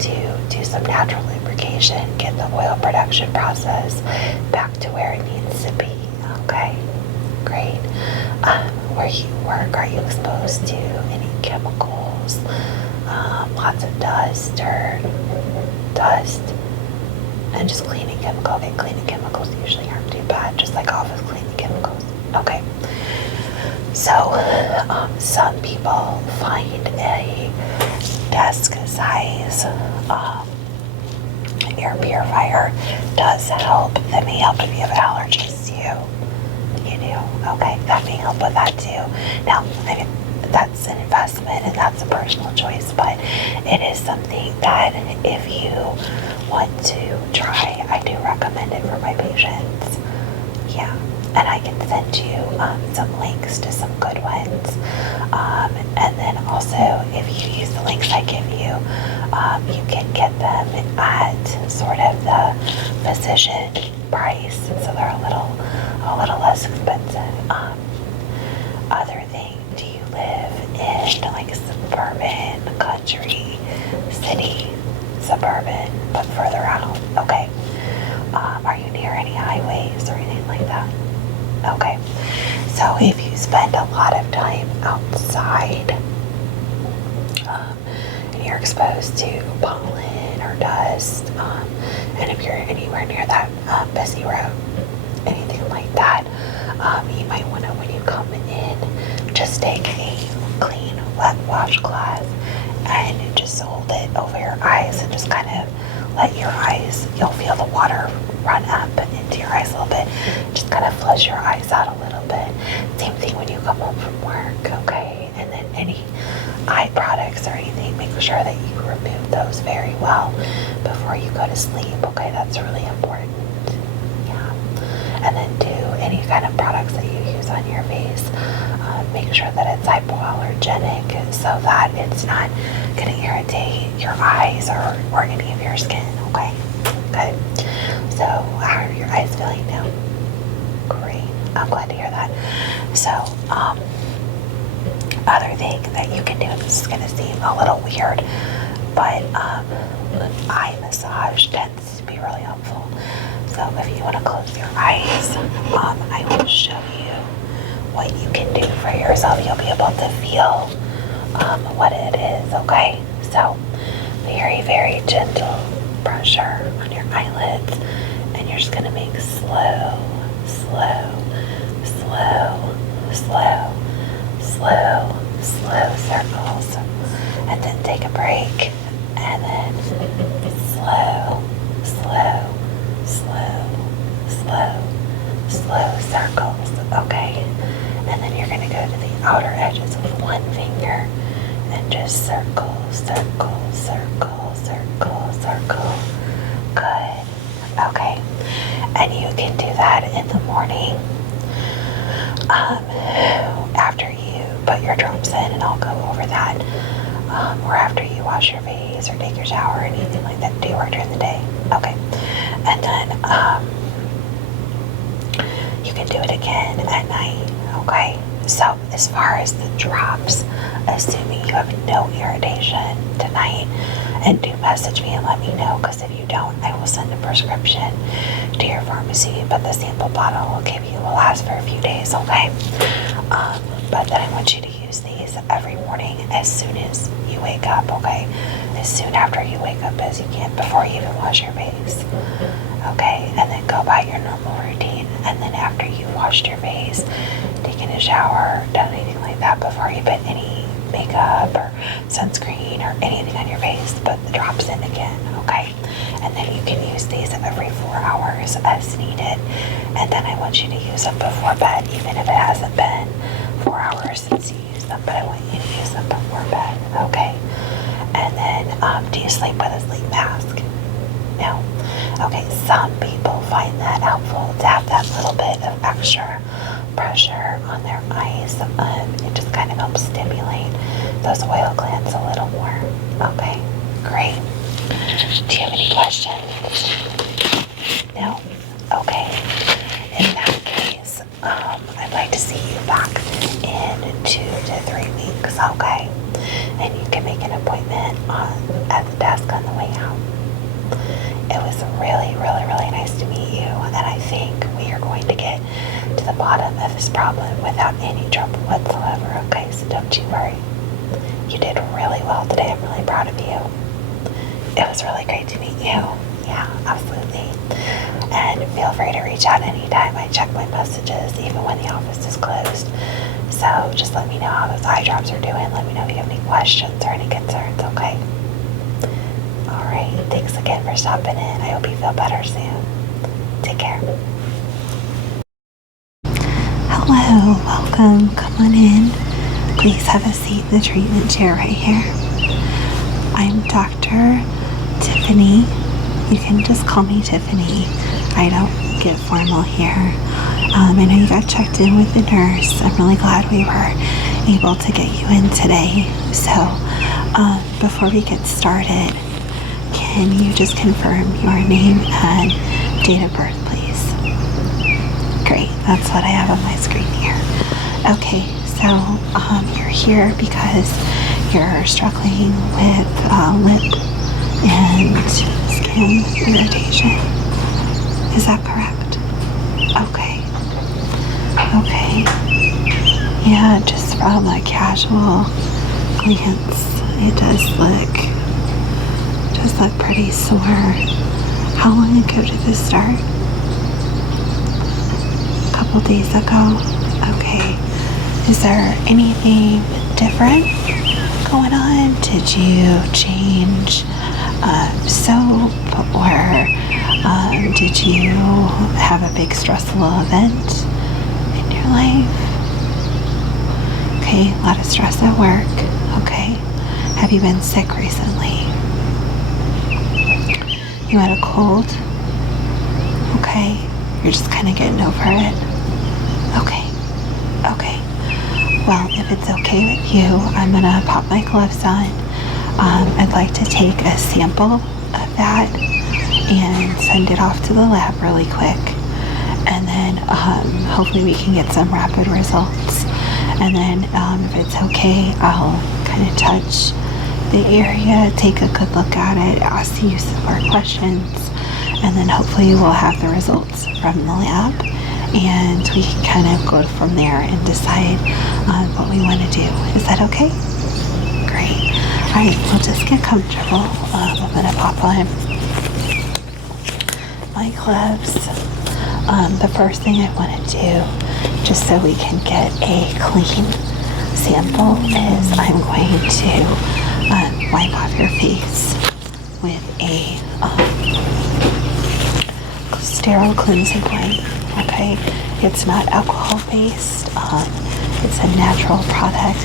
to do some natural lubrication, get the oil production process back to where it needs to be. Okay, great. Where you work, are you exposed to any chemicals? Lots of dust, dirt, and just cleaning chemicals. Okay, cleaning chemicals usually aren't too bad, just like office cleaning chemicals. Okay. So, some people find a desk size air purifier does help. That may help if you have allergies too. You do? Okay, that may help with that too. Now, I mean, that's an investment and that's a personal choice, but it is something that if you want to try, I do recommend it for my patients. Yeah. And I can send you some links to some good ones. And then also, if you use the links I give you, you can get them at sort of the physician price, so they're a little less expensive. Other thing, do you live in like suburban, country, city, suburban, but further out? Okay. Are you near any highways or anything like that? Okay, so if you spend a lot of time outside and you're exposed to pollen or dust, and if you're anywhere near that busy road, anything like that, you might want to, when you come in, just take a clean wet washcloth and just hold it over your eyes and just kind of let your eyes, you'll feel the water run up into your eyes a little bit. Just kind of flush your eyes out a little bit. Same thing when you come home from work, okay? And then any eye products or anything, make sure that you remove those very well before you go to sleep, okay? That's really important. Yeah. And then do any kind of products that you use on your face, make sure that it's hypoallergenic so that it's not going to irritate your eyes or any of your skin, okay? Good. So how are your eyes feeling now? Great. I'm glad to hear that. So, other thing that you can do, and this is going to seem a little weird, but eye massage tends to be really helpful. So if you want to close your eyes, I will show you what you can do for yourself. You'll be able to feel what it is, okay? So very, very gentle pressure on your eyelids, and you're just going to make slow, slow, slow, slow, slow, slow circles, and then take a break, and then slow, slow, slow, slow, slow circles, okay? And then you're going to go to the outer edges with one finger and just circle, circle, circle, circle, circle. Good. Okay. And you can do that in the morning after you put your drops in, and I'll go over that, or after you wash your face or take your shower or anything like that. Do you work during the day? Okay. And then you can do it again at night, okay? So as far as the drops, assuming you have no irritation tonight, and do message me and let me know, because if you don't, I will send a prescription to your pharmacy, but the sample bottle I'll give you will last for a few days, okay? But then I want you to use these every morning as soon as you wake up, okay? As soon after you wake up as you can, before you even wash your face, okay? And then go by your normal routine, and then after you've washed your face, taken a shower, done anything like that, before you put any makeup or sunscreen or anything on your face, put the drops in again, okay? And then you can use these every 4 hours as needed, and then I want you to use them before bed, even if it hasn't been 4 hours since you used them, but I want you to use them before bed, okay? And then, do you sleep with a sleep mask? No? Okay, some people find that helpful to have that little bit of extra pressure on their eyes. It just kind of helps stimulate those oil glands a little more. Okay, great. Do you have any questions? No? Okay. In that case, I'd like to see you back in 2 to 3 weeks, okay? And you can make an appointment at the desk on the way out. It was really, really, really nice to meet you, and I think we are going to get to the bottom of this problem without any trouble whatsoever, okay? So don't you worry. You did really well today. I'm really proud of you. It was really great to meet you. Yeah, absolutely. And feel free to reach out anytime. I check my messages, even when the office is closed. So just let me know how those eye drops are doing. Let me know if you have any questions or any concerns, okay? Alright, thanks again for stopping in. I hope you feel better soon. Take care. Hello, welcome. Come on in. Please have a seat in the treatment chair right here. I'm Dr. Tiffany. You can just call me Tiffany. I don't get formal here. I know you got checked in with the nurse. I'm really glad we were able to get you in today. So, before we get started, can you just confirm your name and date of birth, please? Great, that's what I have on my screen here. Okay, so you're here because you're struggling with lip and skin irritation. Is that correct? Okay. Okay. Yeah, just from a casual glance, it does look pretty sore. How long ago did this start? A couple days ago? Okay. Is there anything different going on? Did you change soap, or did you have a big stressful event in your life? Okay, a lot of stress at work. Okay. Have you been sick recently? You had a cold? Okay. You're just kind of getting over it? Okay. Okay. Well, if it's okay with you, I'm gonna pop my gloves on. I'd like to take a sample of that and send it off to the lab really quick. And then hopefully we can get some rapid results. And then if it's okay, I'll kind of touch the area, take a good look at it, ask you some more questions, and then hopefully we'll have the results from the lab, and we can kind of go from there and decide what we want to do. Is that okay? Great. All right, we'll just get comfortable. I'm gonna pop on my gloves. The first thing I want to do, just so we can get a clean sample, is I'm going to wipe off your face with a sterile cleansing wipe. Okay, it's not alcohol based. It's a natural product,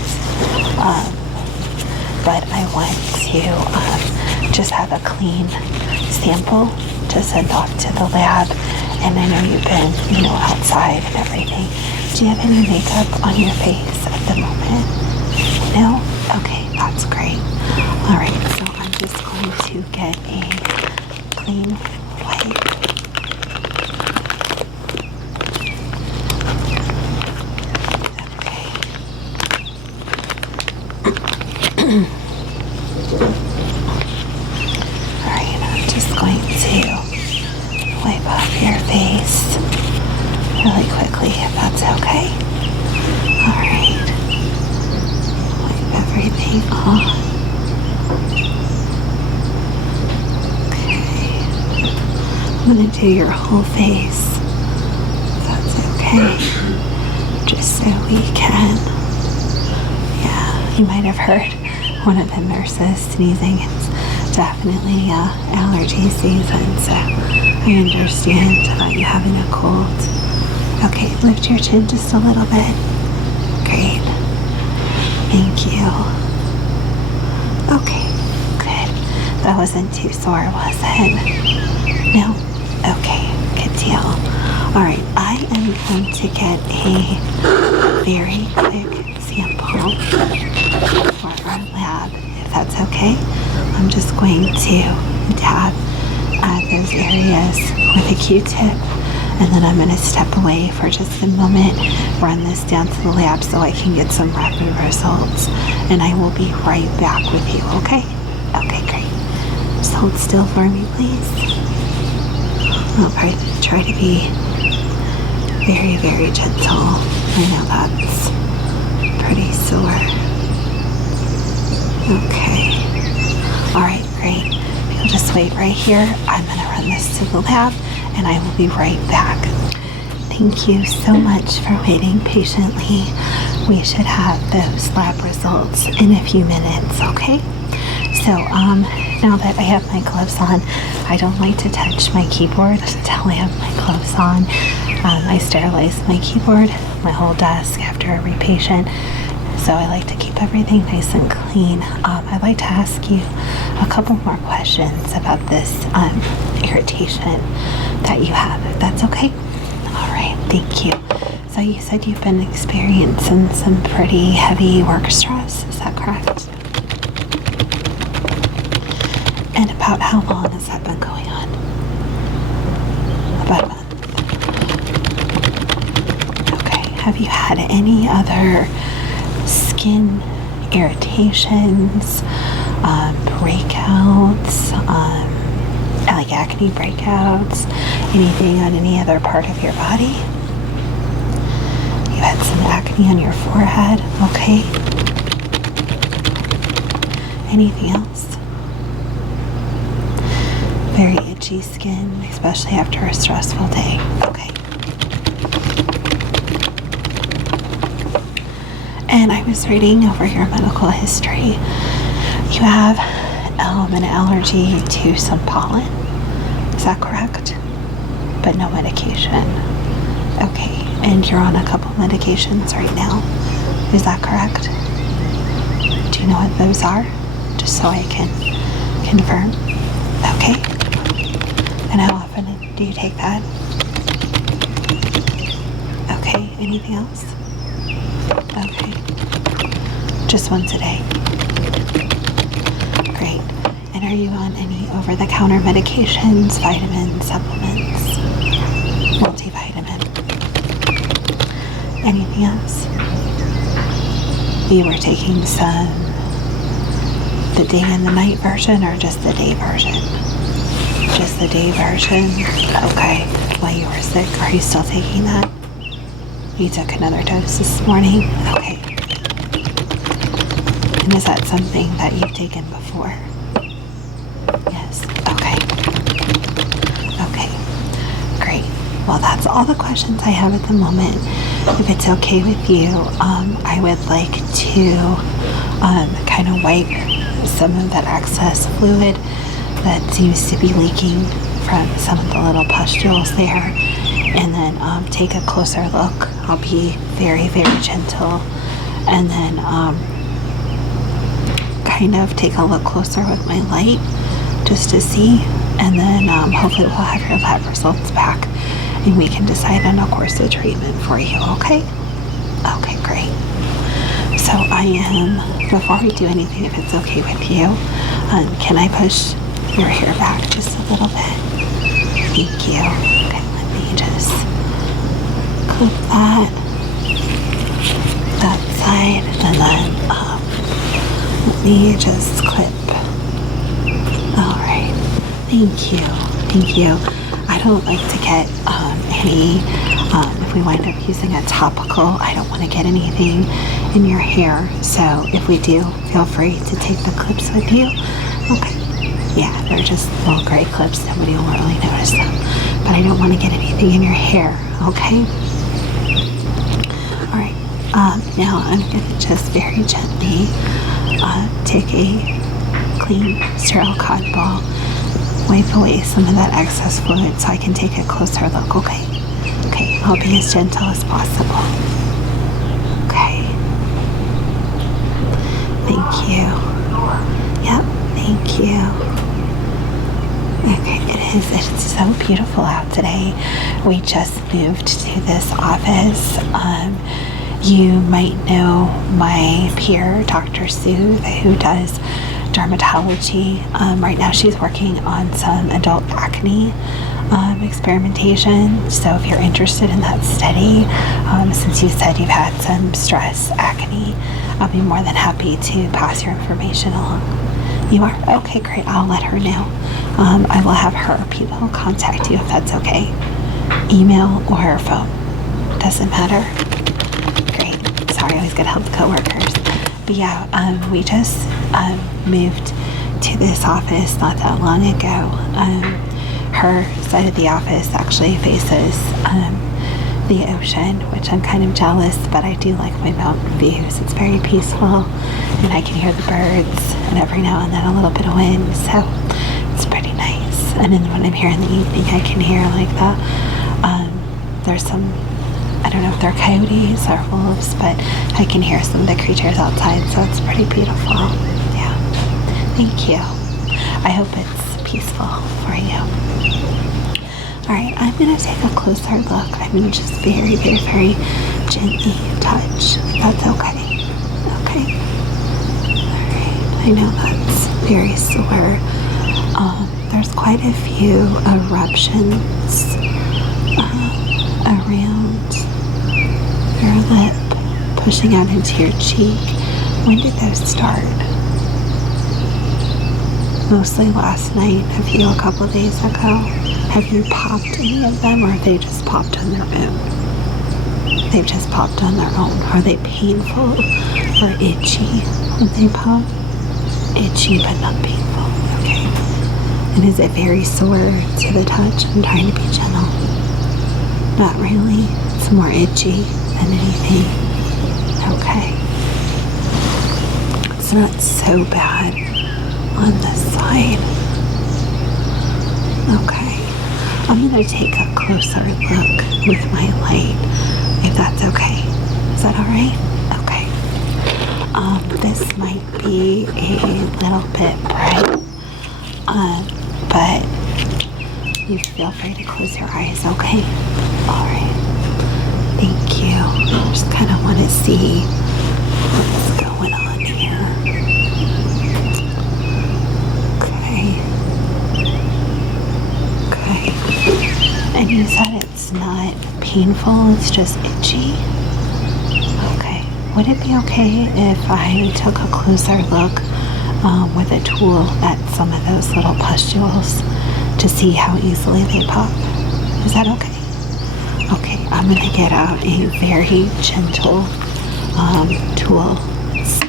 but I want to just have a clean sample to send off to the lab. And I know you've been, outside and everything. Do you have any makeup on your face at the moment? No? Okay, that's great. All right, so I'm just going to get a clean wipe. Okay. All right, I'm just going to wipe off your face really quickly, if that's okay. All right. Wipe everything off. Okay. I'm going to do your whole face, if that's okay. Just so we can. Yeah, you might have heard one of the nurses sneezing. It's definitely allergy season, so I understand about you having a cold. Okay, lift your chin just a little bit. Great. Thank you. Okay, good. That wasn't too sore, was it? No? Okay, good deal. Alright, I am going to get a very quick sample for our lab, if that's okay. I'm just going to dab at those areas with a Q-tip, and then I'm going to step away for just a moment, run this down to the lab so I can get some rapid results, and I will be right back with you, okay? Okay, great. Just hold still for me, please. I'll try to be very, very gentle. I know that's pretty sore. Okay. All right, great. You'll just wait right here. I'm going to run this to the lab, and I will be right back. Thank you so much for waiting patiently. We should have those lab results in a few minutes, okay? So, now that I have my gloves on, I don't like to touch my keyboard until I have my gloves on. I sterilize my keyboard, my whole desk after every patient, so I like to keep everything nice and clean. I'd like to ask you a couple more questions about this irritation that you have, if that's okay. All right, thank you. So you said you've been experiencing some pretty heavy work stress, is that correct? And about how long has that been going on? About a month. Okay, have you had any other skin irritations, breakouts, like acne breakouts, anything on any other part of your body? You had some acne on your forehead, okay. Anything else? Very itchy skin, especially after a stressful day, okay. And I was reading over your medical history. You have an allergy to some pollen. Is that correct? But no medication. Okay. And you're on a couple medications right now. Is that correct? Do you know what those are? Just so I can confirm. Okay. And how often do you take that? Okay. Anything else? Okay. Just once a day. Great. And are you on any over-the-counter medications, vitamins, supplements, multivitamin? Anything else? You were taking some, the day and the night version, or just the day version? Just the day version? Okay. While you were sick, are you still taking that? You took another dose this morning? Okay. And is that something that you've taken before? Yes. Okay. Okay. Great. Well, that's all the questions I have at the moment. If it's okay with you, I would like to kind of wipe some of that excess fluid that seems to be leaking from some of the little pustules there, and then take a closer look. I'll be very, very gentle, and then kind of take a look closer with my light just to see, and then hopefully we'll have your lab results back and we can decide on a course of treatment for you, okay? Okay, great. So before we do anything, if it's okay with you, can I push your hair back just a little bit? Thank you. Okay, let me just clip that side, and then let me just clip. All right. Thank you. Thank you. I don't like to get if we wind up using a topical, I don't want to get anything in your hair. So if we do, feel free to take the clips with you. Okay. Yeah, they're just little gray clips. Nobody will really notice them. But I don't want to get anything in your hair. Okay. All right. Now I'm going to just very gently take a clean, sterile cotton ball, wipe away some of that excess fluid so I can take a closer look, okay? Okay, I'll be as gentle as possible. Okay. Thank you. Yep, thank you. Okay, it's so beautiful out today. We just moved to this office. You might know my peer, Dr. Sue, who does dermatology. Right now she's working on some adult acne experimentation. So if you're interested in that study, since you said you've had some stress acne, I'll be more than happy to pass your information along. You are? Okay, great. I'll let her know. I will have her people contact you if that's okay. Email or phone. Doesn't matter. Great. Sorry, I always gotta help the coworkers. But yeah, we just moved to this office not that long ago. Her side of the office actually faces the ocean, which I'm kind of jealous, but I do like my mountain views. It's very peaceful, and I can hear the birds, and every now and then a little bit of wind, so it's pretty nice. And then when I'm here in the evening, I can hear like there's some, I don't know if they're coyotes or wolves, but I can hear some of the creatures outside, so it's pretty beautiful. Yeah, thank you. I hope it's peaceful for you. Alright, I'm going to take a closer look. I'm going to just very, very, very gently touch, if that's okay. Okay. Alright, I know that's very sore. There's quite a few eruptions around your lip, pushing out into your cheek. When did those start? Mostly last night, a couple days ago. Have you popped any of them, or have they just popped on their own? They've just popped on their own. Are they painful or itchy when they pop? Itchy but not painful. Okay. And is it very sore to the touch? I'm trying to be gentle. Not really. It's more itchy than anything. Okay. It's not so bad on this side. Okay. I'm going to take a closer look with my light, if that's okay. Is that alright? Okay. This might be a little bit bright, but you feel free to close your eyes, okay? Alright. Thank you. Just kind of want to see what's going on here. And you said it's not painful, it's just itchy? Okay. Would it be okay if I took a closer look with a tool at some of those little pustules to see how easily they pop? Is that okay? Okay, I'm going to get out a very gentle tool. It's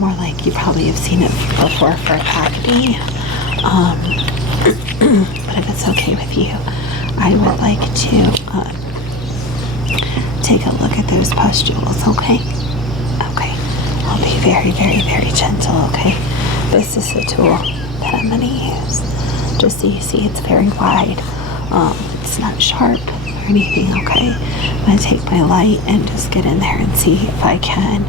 more like you probably have seen it before for acne. But if it's okay with you, I would like to take a look at those pustules, okay? Okay. I'll be very, very, very gentle, okay? This is the tool that I'm going to use. Just so you see, it's very wide. It's not sharp or anything, okay? I'm going to take my light and just get in there and see if I can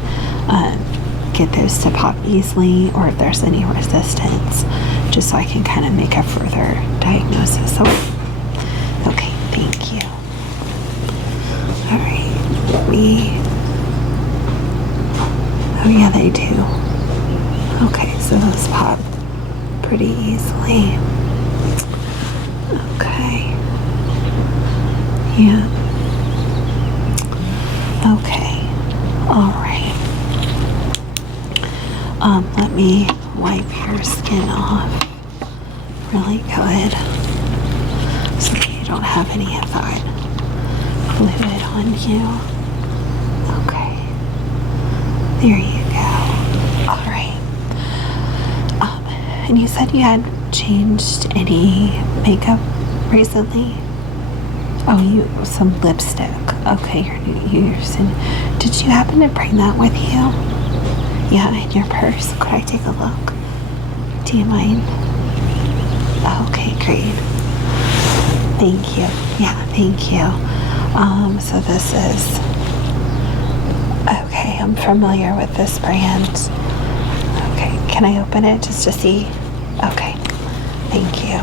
get those to pop easily, or if there's any resistance, just so I can kind of make a further diagnosis. Okay, thank you. Alright, oh yeah, they do. Okay, so those pop pretty easily. Okay. Yeah. Okay. Alright. Let me wipe your skin off really good so that you don't have any of that fluid on you. Okay. There you go. Alright. And you said you had changed any makeup recently? Oh, some lipstick. Okay, you're using. Did you happen to bring that with you? Yeah, in your purse. Could I take a look? Do you mind? Okay, great. Thank you. Yeah, thank you. So this is... Okay, I'm familiar with this brand. Okay, can I open it just to see? Okay, thank you.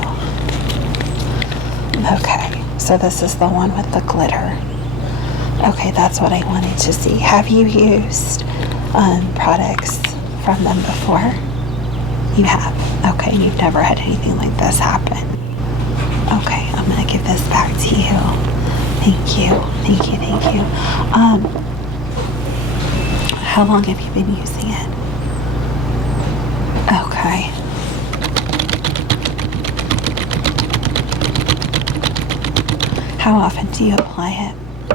Okay, so this is the one with the glitter. Okay, that's what I wanted to see. Have you used products from them before? You have. Okay, and you've never had anything like this happen. Okay, I'm gonna give this back to you. Thank you. Thank you. Thank you. How long have you been using it? Okay. How often do you apply it? A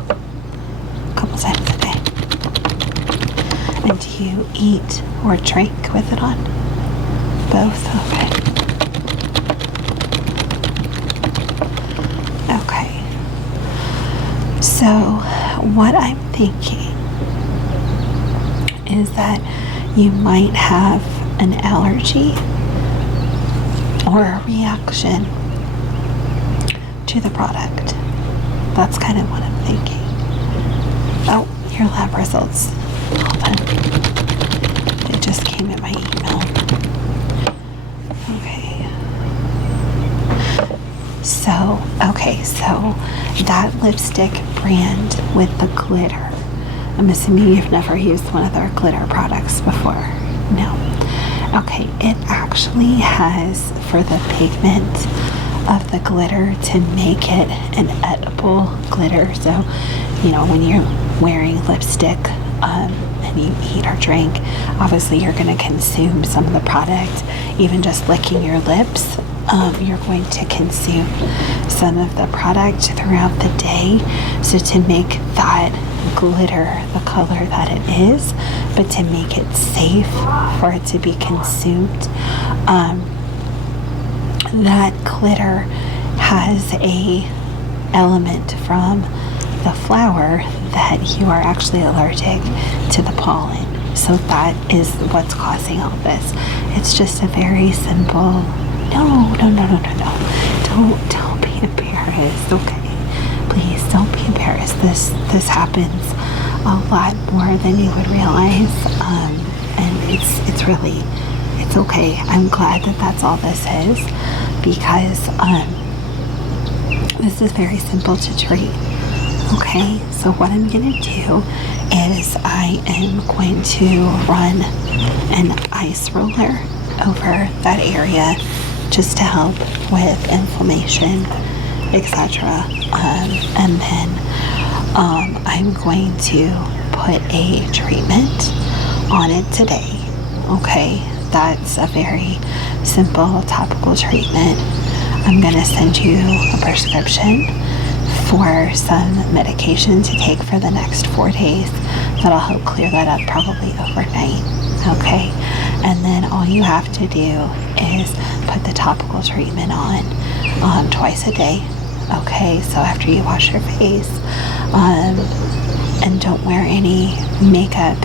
couple times a day. And do you eat or drink with it on? Both? Okay. Okay. So, what I'm thinking is that you might have an allergy or a reaction to the product. That's kind of what I'm thinking. Oh, your lab results. Hold on. They just came in my email. So that lipstick brand with the glitter, I'm assuming you've never used one of their glitter products before. No. Okay, it actually has, for the pigment of the glitter, to make it an edible glitter. So, when you're wearing lipstick and you eat or drink, obviously you're going to consume some of the product. Even just licking your lips, you're going to consume some of the product throughout the day. So to make that glitter the color that it is, but to make it safe for it to be consumed, that glitter has a element from the flower that you are actually allergic to the pollen. So that is what's causing all this. It's just a very simple, no. Don't be embarrassed, okay? Please don't be embarrassed. This happens a lot more than you would realize. And it's okay. I'm glad that that's all this is, because this is very simple to treat. Okay, so what I'm going to do is I am going to run an ice roller over that area just to help with inflammation, etc. And then I'm going to put a treatment on it today. Okay, that's a very simple topical treatment. I'm going to send you a prescription for some medication to take for the next 4 days. That'll help clear that up probably overnight. Okay, and then all you have to do is put the topical treatment on twice a day. Okay, so after you wash your face, and don't wear any makeup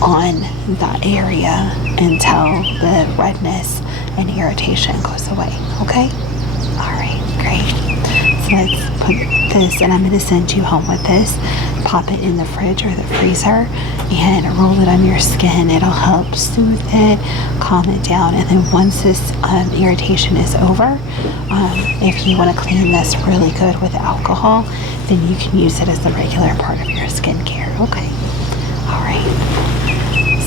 on that area until the redness and irritation goes away. Okay, all right, great. So let's put this, and I'm going to send you home with this. Pop it in the fridge or the freezer and roll it on your skin. It'll help soothe it, calm it down, and then once this irritation is over, if you want to clean this really good with alcohol, then you can use it as a regular part of your skincare. Okay, all right.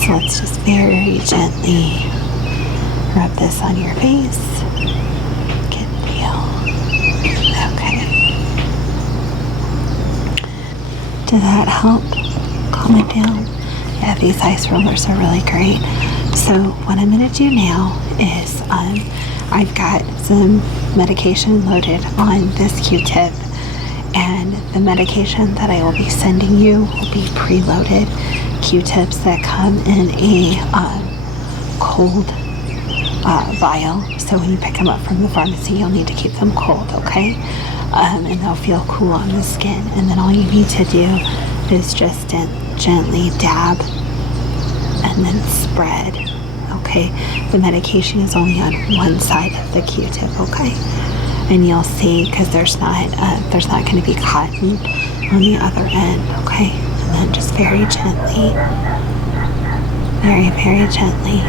So let's just very gently rub this on your face. Good deal. Okay. Did that help calm it down? Yeah, these ice rollers are really great. So what I'm going to do now is I've got some medication loaded on this Q-tip, and the medication that I will be sending you will be preloaded Q-tips that come in a cold vial. So when you pick them up from the pharmacy, you'll need to keep them cold, okay? And they'll feel cool on the skin. And then all you need to do is just gently dab and then spread, okay? The medication is only on one side of the Q-tip, okay? And you'll see, because there's not going to be cotton on the other end, okay? And then just very gently, very, very gently.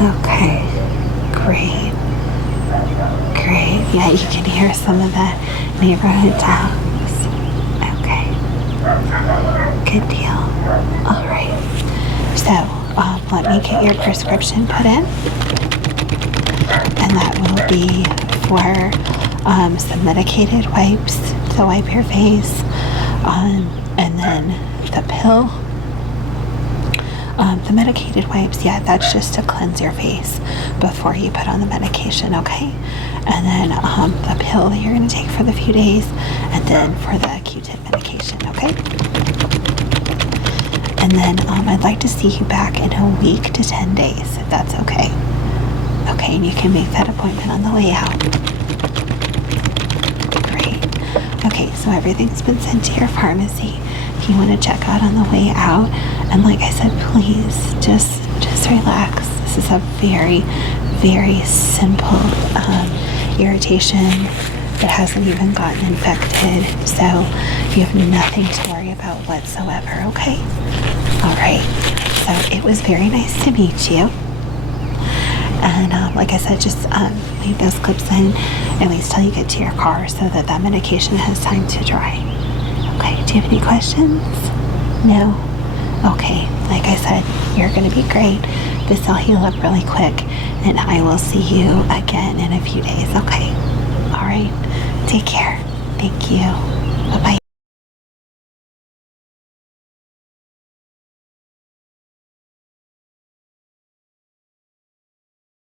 Okay, great. Great. Yeah, you can hear some of that neighborhood dogs. Okay. Good deal. All right. So let me get your prescription put in, and that will be for some medicated wipes to wipe your face, and then the pill. The medicated wipes, yeah, that's just to cleanse your face before you put on the medication, okay? And then the pill that you're going to take for the few days, and then for the Q-tip medication, okay? And then I'd like to see you back in a week to 10 days, if that's okay. Okay, and you can make that appointment on the way out. Great. Okay, so everything's been sent to your pharmacy. If you want to check out on the way out, and like I said, please just relax. This is a very, very simple irritation. It hasn't even gotten infected, so you have nothing to worry about whatsoever, okay? All right, so it was very nice to meet you. And like I said, just leave those clips in at least till you get to your car so that that medication has time to dry. Okay, do you have any questions? No? Okay, like I said, you're going to be great. This will heal up really quick, and I will see you again in a few days, okay? All right, take care. Thank you. Bye-bye.